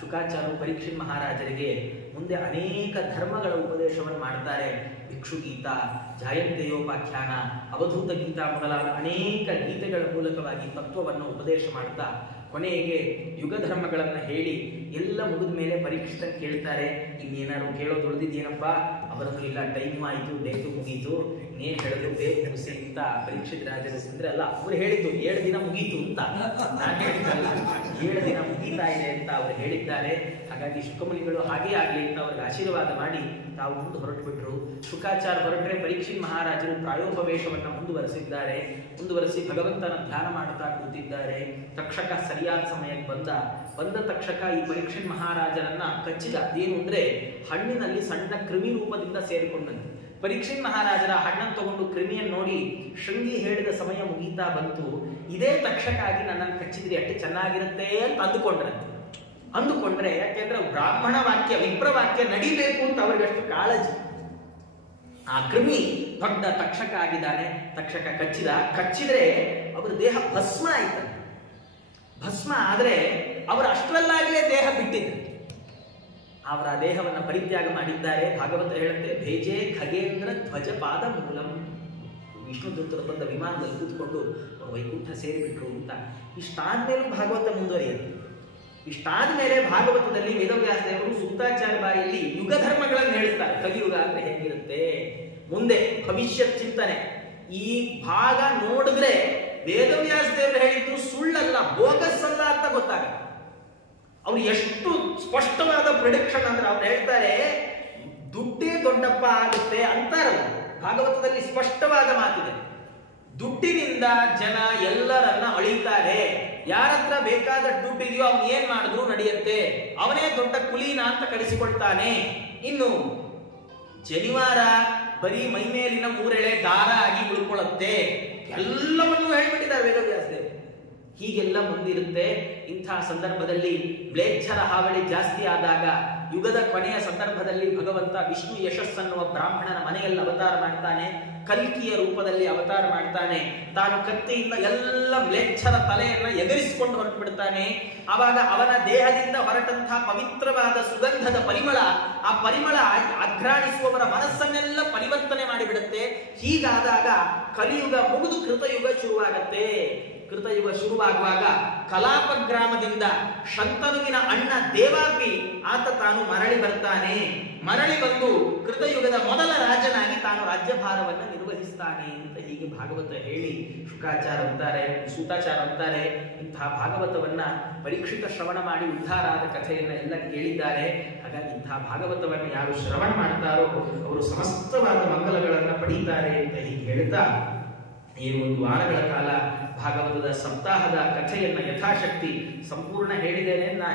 ಶುಕಾಚಾರ್ಯರು ಪರೀಕ್ಷಿತ್ ಮಹಾರಾಜರಿಗೆ ಮುಂದೆ ಅನೇಕ ಧರ್ಮಗಳ ಉಪದೇಶವನ್ನು ಮಾಡ್ತಾರೆ. ಭಿಕ್ಷು ಗೀತಾ, ಜಾಯಂತೆಯೋಪಾಖ್ಯಾನ, ಅವಧೂತ ಗೀತಾ ಮೊದಲಾದ ಅನೇಕ ಗೀತೆಗಳ ಮೂಲಕವಾಗಿ ತತ್ವವನ್ನು ಉಪದೇಶ ಮಾಡ್ತಾ ಕೊನೆಗೆ ಯುಗ ಧರ್ಮಗಳನ್ನು ಹೇಳಿ ಎಲ್ಲ ಮುಗಿದ ಮೇಲೆ ಪರೀಕ್ಷಿತ ಕೇಳ್ತಾರೆ, ಇನ್ನೇನಾದ್ರು ಕೇಳೋದು ಉಳಿದಿದ್ದೇನಪ್ಪ? ಅವರದ್ದು ಇಲ್ಲ, ಟೈಮ್ ಆಯಿತು, ಡೇಟು ಮುಗೀತು, ಇನ್ನೇನು ಹೇಳಿದ್ರು ಬೇಗ ಮುಗಿಸಿ ಅಂತ ಪರೀಕ್ಷಿತ್ ರಾಜರು ಅಂದ್ರೆ ಅಲ್ಲ, ಅವ್ರು ಹೇಳಿದ್ದು 7 ದಿನ ಮುಗೀತು ಅಂತ, ನಾನು ಹೇಳಿದ್ದಲ್ಲ, 7 ದಿನ ಮುಗೀತಾ ಇದೆ ಅಂತ ಅವರು ಹೇಳಿದ್ದಾರೆ. ಹಾಗಾಗಿ ಶುಕಮುನಿಗಳು ಹಾಗೇ ಆಗಲಿ ಅಂತ ಅವ್ರಿಗೆ ಆಶೀರ್ವಾದ ಮಾಡಿ ತಾವು ಮುಂದೆ ಹೊರಟು ಬಿಟ್ರು. ಶುಕಾಚಾರ್ಯ ಹೊರಟ್ರೆ ಪರೀಕ್ಷಿತ್ ಮಹಾರಾಜರು ಪ್ರಾಯೋಪವೇಶವನ್ನು ಮುಂದುವರೆಸಿ ಭಗವಂತನ ಧ್ಯಾನ ಮಾಡುತ್ತಾ ಕೂತಿದ್ದಾರೆ. ತಕ್ಷಕ ಸರಿಯಾದ ಸಮಯಕ್ಕೆ ಬಂದ ತಕ್ಷಕ ಈ ಪರೀಕ್ಷಿತ್ ಮಹಾರಾಜರನ್ನ ಕಚ್ಚಿದ. ಏನು ಅಂದ್ರೆ ಹಣ್ಣಿನಲ್ಲಿ ಸಣ್ಣ ಕ್ರಿಮಿ ರೂಪದಿಂದ ಸೇರಿಕೊಂಡಂತೆ. ಪರೀಕ್ಷಿತ್ ಮಹಾರಾಜರ ಹಣ್ಣನ್ನು ತಗೊಂಡು ಕ್ರಿಮಿಯನ್ನು ನೋಡಿ ಶೃಂಗಿ ಹೇಳಿದ ಸಮಯ ಮುಗೀತಾ ಬಂತು, ಇದೇ ತಕ್ಷಕಾಗಿ ನನ್ನನ್ನು ಕಚ್ಚಿದ್ರಿ ಅಷ್ಟೇ ಚೆನ್ನಾಗಿರುತ್ತೆ ಅಂತ ಅಂದುಕೊಂಡ್ರೆ ಯಾಕೆಂದ್ರೆ ಬ್ರಾಹ್ಮಣ ವಾಕ್ಯ ವಿಪ್ರವಾಕ್ಯ ನಡಿಬೇಕು ಅಂತ ಅವ್ರಿಗಷ್ಟು ಕಾಳಜಿ. ಆ ಕ್ರಿಮಿ ದೊಡ್ಡ ತಕ್ಷಕ ಆಗಿದ್ದಾನೆ. ತಕ್ಷಕ ಕಚ್ಚಿದ್ರೆ ಅವರ ದೇಹ ಭಸ್ಮ ಆಯ್ತು. ಭಸ್ಮ ಆದ್ರೆ ಅವರು ಅಷ್ಟರಲ್ಲಾಗಲೇ ದೇಹ ಬಿಟ್ಟಿದ್ರು. ಅವರ ದೇಹವನ್ನು ಪರಿತ್ಯಾಗ ಮಾಡಿದ್ದಾರೆ. ಭಾಗವತ ಹೇಳುತ್ತೆ, ಭೇಜೆ ಖಗೇಂದ್ರ ಧ್ವಜ ಪಾದ ಮೂಲಂ. ವಿಷ್ಣು ದೂತರು ಬಂದ ವಿಮಾನದಲ್ಲಿ ಕೂತ್ಕೊಂಡು ವೈಕುಂಠ ಸೇರಿಬಿಟ್ರು ಅಂತ. ಇಷ್ಟಾದ್ಮೇಲೂ ಭಾಗವತ ಮುಂದುವರಿಯುತ್ತೆ. ಇಷ್ಟಾದ ಮೇಲೆ ಭಾಗವತದಲ್ಲಿ ವೇದವ್ಯಾಸ ದೇವರು ಸೂಕ್ತಾಚಾರ್ಯ ಬಾಯಲ್ಲಿ ಯುಗ ಧರ್ಮಗಳನ್ನು ಹೇಳ್ತಾರೆ. ಕಲಿಯುಗ ಅಂದ್ರೆ ಹೇಗಿರುತ್ತೆ, ಮುಂದೆ ಭವಿಷ್ಯತ್ ಚಿಂತನೆ. ಈ ಭಾಗ ನೋಡಿದ್ರೆ ವೇದವ್ಯಾಸ ದೇವರು ಹೇಳಿದ್ದು ಸುಳ್ಳಲ್ಲ, ಬೋಗಸ್ ಅಲ್ಲ ಅಂತ ಗೊತ್ತಾಗುತ್ತೆ. ಅವ್ರು ಎಷ್ಟು ಸ್ಪಷ್ಟವಾದ ಪ್ರಿಡಿಕ್ಷನ್ ಅಂದ್ರೆ ಅವ್ರು ಹೇಳ್ತಾರೆ, ದುಡ್ಡೇ ದೊಡ್ಡಪ್ಪ ಆಗುತ್ತೆ ಅಂತಾರೆ. ಭಾಗವತದಲ್ಲಿ ಸ್ಪಷ್ಟವಾದ ಮಾತಿದೆ. ದುಡ್ಡಿನಿಂದ ಜನ ಎಲ್ಲರನ್ನ ಅಳಿತಾರೆ. ಯಾರತ್ರ ಬೇಕಾದ ದುಡ್ಡಿದೆಯೋ ಅವ್ನು ಏನ್ ಮಾಡಿದ್ರು ನಡೆಯುತ್ತೆ, ಅವನೇ ದೊಡ್ಡ ಕುಲೀನ ಅಂತ ಕಳಿಸಿಕೊಳ್ತಾನೆ. ಇನ್ನು ಜನಿವಾರ ಬರೀ ಮೈ ಮೇಲಿನ 3 ಎಳೆ ದಾರ ಆಗಿ ಉಳ್ಕೊಳ್ಳುತ್ತೆ. ಎಲ್ಲವನ್ನೂ ಹೇಳ್ಬಿಟ್ಟಿದ್ದಾರೆ ವೇದವ್ಯಾಸದೇವರು. ಹೀಗೆಲ್ಲ ಮುಂದಿರುತ್ತೆ. ಇಂತಹ ಸಂದರ್ಭದಲ್ಲಿ ಮ್ಲೇಚ್ಛರ ಹಾವಳಿ ಜಾಸ್ತಿ ಆದಾಗ, ಯುಗದ ಕೊನೆಯ ಸಂದರ್ಭದಲ್ಲಿ ಭಗವಂತ ವಿಷ್ಣು ಯಶಸ್ಸನ್ನುವ ಬ್ರಾಹ್ಮಣನ ಮನೆಯಲ್ಲಿ ಅವತಾರ ಮಾಡ್ತಾನೆ. ಕಲ್ಕಿಯ ರೂಪದಲ್ಲಿ ಅವತಾರ ಮಾಡ್ತಾನೆ. ತಾನು ಕತ್ತಿಯಿಂದ ಎಲ್ಲ ಮ್ಲೇಚ್ಛರ ತಲೆಯನ್ನ ಎಗರಿಸಿಕೊಂಡು ಹೊರಟು ಬಿಡ್ತಾನೆ. ಆವಾಗ ಅವನ ದೇಹದಿಂದ ಹೊರಟಂತಹ ಪವಿತ್ರವಾದ ಸುಗಂಧದ ಪರಿಮಳ, ಆ ಪರಿಮಳ ಅಘ್ರಾಣಿಸುವವರ ಮನಸ್ಸನ್ನೆಲ್ಲ ಪರಿವರ್ತನೆ ಮಾಡಿಬಿಡುತ್ತೆ. ಹೀಗಾದಾಗ ಕಲಿಯುಗ ಮುಗಿದು ಕೃತಯುಗ ಶುರುವಾಗತ್ತೆ. ಕೃತಯುಗ ಶುರುವಾಗುವಾಗ ಕಲಾಪ ಗ್ರಾಮದಿಂದ ಶಂತನುವಿನ ಅಣ್ಣ ದೇವಾಪಿ ಆತ ತಾನು ಮರಳಿ ಬರ್ತಾನೆ. ಮರಳಿ ಬಂದು ಕೃತಯುಗದ ಮೊದಲ ರಾಜನಾಗಿ ತಾನು ತಾನು ರಾಜ್ಯಭಾರವನ್ನು ನಿರ್ವಹಿಸ್ತಾನೆ ಅಂತ ಹೀಗೆ ಭಾಗವತ ಹೇಳಿ ಶುಕಾಚಾರ ಅಂತಾರೆ, ಸೂತಾಚಾರ ಅಂತಾರೆ. ಇಂತಹ ಭಾಗವತವನ್ನ ಪರೀಕ್ಷಿತ ಶ್ರವಣ ಮಾಡಿ ಉದ್ಧಾರ ಆದ ಕಥೆಯನ್ನ ಎಲ್ಲ ಕೇಳಿದ್ದಾರೆ. ಹಾಗಾಗಿ ಇಂತಹ ಭಾಗವತವನ್ನು ಯಾರು ಶ್ರವಣ ಮಾಡ್ತಾರೋ ಅವರು ಸಮಸ್ತವಾದ ಮಂಗಲಗಳನ್ನು ಪಡೀತಾರೆ ಅಂತ ಹೀಗೆ ಹೇಳ್ತಾ ಈ 1 ವಾರಗಳ ಕಾಲ ಭಾಗವತದ ಸಪ್ತಾಹದ ಕಥೆಯನ್ನ ಯಥಾಶಕ್ತಿ ಸಂಪೂರ್ಣ ಹೇಳಿದ್ದೇನೆ. ನಾ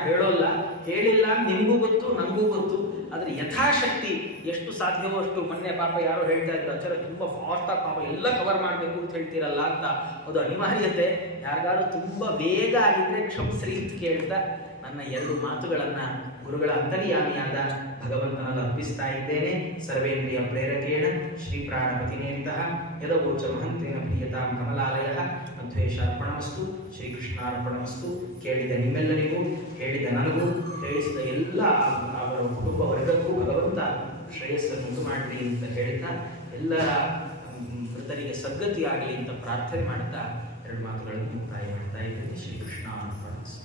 ಹೇಳಿಲ್ಲ, ನಿಮಗೂ ಗೊತ್ತು, ನನಗೂ ಗೊತ್ತು. ಆದರೆ ಯಥಾಶಕ್ತಿ ಎಷ್ಟು ಸಾಧ್ಯವೋ ಅಷ್ಟು. ಮೊನ್ನೆ ಪಾಪ ಯಾರೋ ಹೇಳ್ತಾ ಇದ್ರು, ಆಚಾರ ತುಂಬ ಫಾಸ್ಟಾಗಿ ಪಾಪ ಎಲ್ಲ ಕವರ್ ಮಾಡಬೇಕು ಅಂತ ಹೇಳ್ತೀರಲ್ಲ ಅಂತ. ಅದು ಅನಿವಾರ್ಯತೆ. ಯಾರಿಗಾರು ತುಂಬ ವೇಗ ಆಗಿದ್ರೆ ಕ್ಷಮಿಸ್ರಿ ಅಂತ ಕೇಳ್ತಾ ನನ್ನ 2 ಮಾತುಗಳನ್ನು ಗುರುಗಳ ಅಂತರ್ಯಾಮಿಯಾದ ಭಗವಂತನಲ್ಲಿ ಅರ್ಪಿಸ್ತಾ ಇದ್ದೇನೆ. ಸರ್ವೇಂದ್ರಿಯ ಪ್ರೇರಕೇಣ ಶ್ರೀ ಪ್ರಾಣಪತಿನೇಂತಹ ಯದವೋಚ ಮಹಂತೇನ ಪ್ರಿಯತಾಂ ಕಮಲಾಲಯ ಮಧ್ವೇಶಾರ್ಪಣಮಸ್ತು. ಶ್ರೀಕೃಷ್ಣಾರ್ಪಣಮಸ್ತು. ಕೇಳಿದ ನಿಮ್ಮೆಲ್ಲರಿಗೂ, ಕೇಳಿದ ನನಗೂ, ಹೇಳಿಸಿದ ಎಲ್ಲ ಅವರ ಕುಟುಂಬ ವರ್ಗಕ್ಕೂ ಭಗವಂತ ಶ್ರೇಯಸ್ಸನ್ನು ಉಂಟು ಮಾಡಲಿ ಅಂತ ಹೇಳ್ತಾ ಎಲ್ಲರ ಮೃತರಿಗೆ ಸದ್ಗತಿಯಾಗಲಿ ಅಂತ ಪ್ರಾರ್ಥನೆ ಮಾಡ್ತಾ 2 ಮಾತುಗಳನ್ನು ಮುಕ್ತಾಯ ಮಾಡ್ತಾ ಇದ್ದೇನೆ. ಶ್ರೀಕೃಷ್ಣ ಅರ್ಪಣಮಸ್ತು.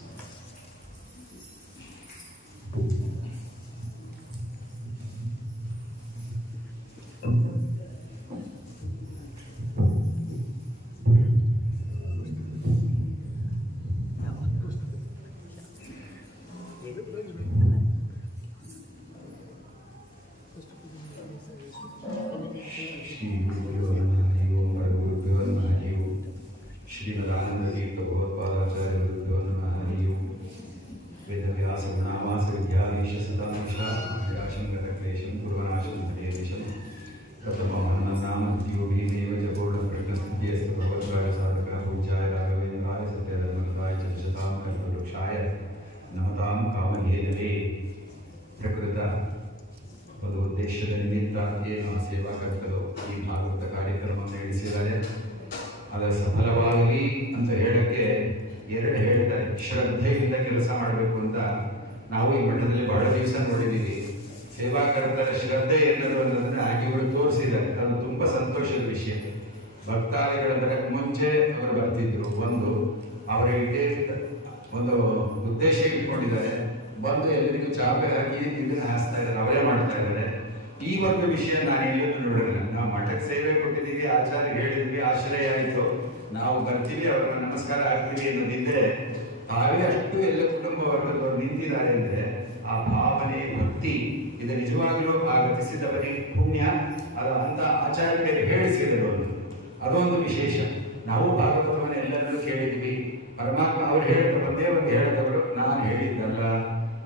ಅದರ ಸಫಲವಾಗಲಿ ಅಂತ ಹೇಳಕ್ಕೆ 2 ಹೇಳ್ತಾರೆ. ಶ್ರದ್ಧೆಯಿಂದ ಕೆಲಸ ಮಾಡಬೇಕು ಅಂತ ನಾವು ಈ ಮಠದಲ್ಲಿ ಬಹಳ ದಿವಸ ನೋಡಿದ್ದೀವಿ. ಸೇವಾಕರ್ತರ ಶ್ರದ್ಧೆ ಎನ್ನೋದು ಅನ್ನೋದನ್ನ ಇವರು ತೋರಿಸಿದ್ದಾರೆ. ಅದು ತುಂಬಾ ಸಂತೋಷದ ವಿಷಯ. ಭಕ್ತಾದಿಗಳ ಬರಕ್ಕೆ ಮುಂಚೆ ಅವರು ಬರ್ತಿದ್ರು. ಅವರಿಗೆ ಒಂದು ಉದ್ದೇಶ ಇಟ್ಕೊಂಡಿದ್ದಾರೆ. ಬಂದು ಎಲ್ಲರಿಗೂ ಚಾಪೆ ಹಾಕಿ ಇದನ್ನ ಹಾಸ್ತಾ ಇದ್ದಾರೆ, ಅವರೇ ಮಾಡ್ತಾ ಇದ್ದಾರೆ. ಈ ಒಂದು ವಿಷಯ ನಾನು ಹೇಳಿದ್ದು ನೋಡಿಲ್ಲ. ನಾವು ಮಠಕ್ಕೆ ಸೇವೆ ಕೊಟ್ಟಿದ್ದೀವಿ, ಆಚಾರ್ಯ ಹೇಳಿದ್ವಿ, ಆಶ್ರಯ ಆಯಿತು, ನಾವು ಬರ್ತೀವಿ, ಅವ್ರನ್ನ ನಮಸ್ಕಾರ ಆಗ್ತೀವಿ ಅನ್ನೋದಿದ್ರೆ ತಾವೇ ಅಷ್ಟು ಎಲ್ಲ ಕುಟುಂಬ ವರ್ಗದವರು ನಿಂತಿದ್ದಾರೆ ಅಂದ್ರೆ ಆ ಭಾವನೆ, ಭಕ್ತಿ ಇದು ನಿಜವಾಗ್ಲೂ ಆಗಮಿಸಿದವರಿಗೆ ಪುಣ್ಯ. ಅಂತ ಆಚಾರ್ಯರು ಹೇಳಿಸಿದರು. ಅದೊಂದು ವಿಶೇಷ. ನಾವು ಭಾಗವತವನ್ನು ಎಲ್ಲರನ್ನೂ ಕೇಳಿದ್ವಿ. ಪರಮಾತ್ಮ ಅವರು ಹೇಳಿದ ಒಂದೇ ಒಂದು ಹೇಳಿದವರು, ನಾನು ಹೇಳಿದ್ದಲ್ಲ,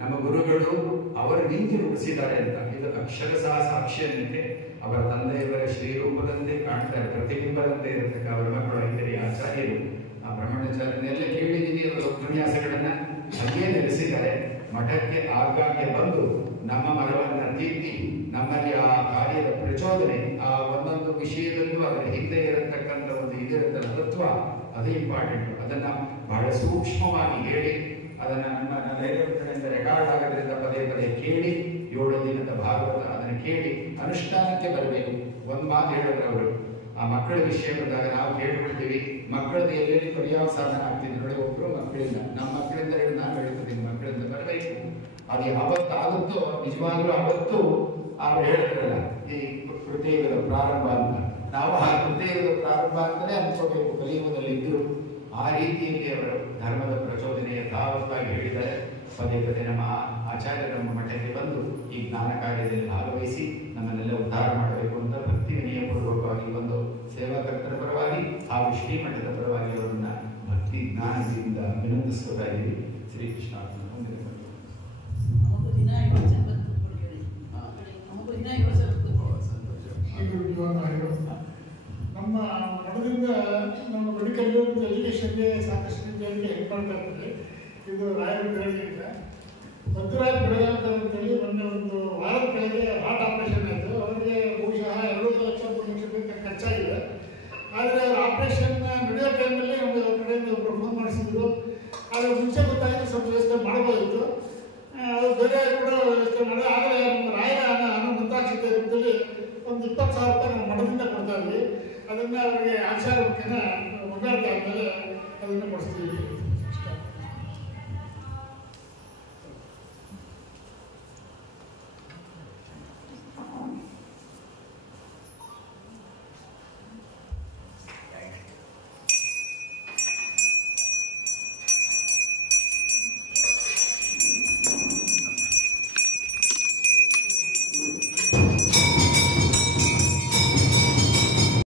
ನಮ್ಮ ಗುರುಗಳು ಅವರು ನಿಂತು ರೂಪಿಸಿದ್ದಾರೆ ಅಂತ. ಇದು ಅಕ್ಷರಶಃ ಸಾಕ್ಷಿಯಂತೆ ಅವರ ತಂದೆಯವರ ಶ್ರೀರೂಪದಂತೆ ಕಾಣ್ತಾರೆ, ಪ್ರತಿಬಿಂಬದಂತೆ ಇರತಕ್ಕ ಅವರ ಮಕ್ಕಳು ಐದರಿ ಆಚಾರ್ಯರು. ಆ ಬ್ರಹ್ಮಣಾಚಾರ್ಯನೆಲ್ಲ ಕೇಳಿದ್ದೀವಿ. ಅವರ ಉಪನ್ಯಾಸಗಳನ್ನ ಹಾಗೇ ನೆಲೆಸಿದ್ದಾರೆ. ಮಠಕ್ಕೆ ಆಗಾಗ್ಗೆ ಬಂದು ನಮ್ಮ ಮರವನ್ನ ತಿದ್ದಿ ನಮ್ಮಲ್ಲಿ ಆ ಕಾರ್ಯದ ಪ್ರಚೋದನೆ, ಆ ಒಂದೊಂದು ವಿಷಯದಲ್ಲೂ ಅದರ ಹಿಂದೆ ಇರತಕ್ಕಂಥ ಒಂದು ಇದಿರುತ್ತಲ್ಲ ತತ್ವ, ಅದು ಇಂಪಾರ್ಟೆಂಟ್. ಅದನ್ನ ಬಹಳ ಸೂಕ್ಷ್ಮವಾಗಿ ಹೇಳಿ ಅದನ್ನ ನನ್ನ ಕಡೆಯಿಂದ ರೆಕಾರ್ಡ್ ಆಗೋದ್ರಿಂದ ಪದೇ ಪದೇ ಕೇಳಿ 7 ದಿನದ ಭಾಗವತ ಅದನ್ನು ಕೇಳಿ ಅನುಷ್ಠಾನಕ್ಕೆ ಬರಬೇಕು. ಒಂದು ಮಾತು ಹೇಳಿದ್ರೆ ಅವರು, ಆ ಮಕ್ಕಳ ವಿಷಯ ಬಂದಾಗ ನಾವು ಕೇಳ್ಬಿಡ್ತೀವಿ, ಮಕ್ಕಳದ್ದು ಎಲ್ಲೆಲ್ಲಿ ಪರ್ಯಾವಸಾನ ಆಗ್ತಿದೆ ನೋಡಿ. ಒಬ್ರು ಮಕ್ಕಳಿಂದ, ನಮ್ಮ ಮಕ್ಕಳಿಂದ ಹೇಳಿ ನಾನು ಹೇಳ್ತಿದ್ದೀನಿ, ಮಕ್ಕಳಿಂದ ಬರಬೇಕು. ಅದು ಯಾವತ್ತಾಗುತ್ತೋ ನಿಜವಾಗ್ಲೂ ಅವತ್ತು ಅವ್ರು ಹೇಳಿದ್ರಲ್ಲ ಈ ಕೃತಿಯುಗದ ಪ್ರಾರಂಭ ಅಂತ. ನಾವು ಆ ಕೃತಿಯುಗದ ಪ್ರಾರಂಭ ಅಂತಲೇ ಅನ್ಕೋಬೇಕು ಕಲಿಯುಗದಲ್ಲಿ ಇದ್ರು. ಆ ರೀತಿಯಲ್ಲಿ ಅವರು ಧರ್ಮದ ಪ್ರಚೋದನೆ ಯಥಾವತ್ತಾಗಿ ಹೇಳಿದ್ದಾರೆ. ಪದೇ ಪದೇ ನಮ್ಮ ಆಚಾರ್ಯ ನಮ್ಮ ಮಠಕ್ಕೆ ಬಂದು ಈ ಜ್ಞಾನ ಕಾರ್ಯದಲ್ಲಿ ಭಾಗವಹಿಸಿ ನಮ್ಮನ್ನೆಲ್ಲ ಉದ್ಧಾರ ಮಾಡಬೇಕು ಅಂತ ಭಕ್ತಿ ವಿನಯಪೂರ್ವಕವಾಗಿ ಒಂದು ಸೇವಾಕರ್ತರ ಪರವಾಗಿ ಹಾಗೂ ಶ್ರೀಮಠದ ಪರವಾಗಿ ಅವರನ್ನ ಭಕ್ತಿ ಜ್ಞಾನದಿಂದ ಅಭಿನಂದಿಸ್ತಾ ಇದ್ದೀವಿ. ಶ್ರೀಕೃಷ್ಣ ನಮ್ಮ ಮಠದಿಂದ ನಮ್ಮ ಮೆಡಿಕಲ್ ಮತ್ತು ಎಜುಕೇಷನ್ಗೆ ಸಾಕಷ್ಟು ಜನರಿಗೆ ಹೆಲ್ಪ್ ಮಾಡ್ತಾ ಇರ್ತಾರೆ. ಇದು ರಾಯರ ಬೆಳಗ್ಗೆಯಿಂದ ಮಧ್ವರಾಜ್ ಬೆಳಗಾವಿ ಅಂತೇಳಿ ಮೊನ್ನೆ ಒಂದು ವಾರದ ಕೆಳಗೆ ಹಾರ್ಟ್ ಆಪರೇಷನ್ ಆಯಿತು. ಅವರಿಗೆ ಬಹುಶಃ 2 ಲಕ್ಷ 3 ಲಕ್ಷ ರೂಪಾಯಿ ಖರ್ಚಾಗಿದೆ. ಆದರೆ ಅವ್ರ ಆಪರೇಷನ್ ನಡೆಯೋ ಟೈಮಲ್ಲಿ ನಮಗೆ ಅವ್ರ ಕಡೆಯಿಂದ ಒಬ್ಬರು ಫೋನ್ ಮಾಡಿಸಿದ್ರು. ಆದರೆ ಮುಂಚೆ ಗೊತ್ತಾಗಿ ಸ್ವಲ್ಪ ವ್ಯವಸ್ಥೆ ಮಾಡ್ಬೋದಿತ್ತು. ಅವ್ರು ಬೇರೆ ಕೂಡ ವ್ಯವಸ್ಥೆ ಮಾಡಿ. ಆದರೆ ನಮ್ಮ ರಾಯರ ಮುಂದಾಕ್ಷತೆ ರೂಪದಲ್ಲಿ ಒಂದು 20,000 ರೂಪಾಯಿ ನಾವು ಮಠದಿಂದ ಕೊಡ್ತಾ ಇದ್ವಿ. ಅದನ್ನು ಅವರಿಗೆ ಆಚಾರ ಮುಖ್ಯನ ಹೊಂದಾಣಿಕೆ ಆದಮೇಲೆ ಅದನ್ನು ಕೊಡಿಸ್ತೀವಿ.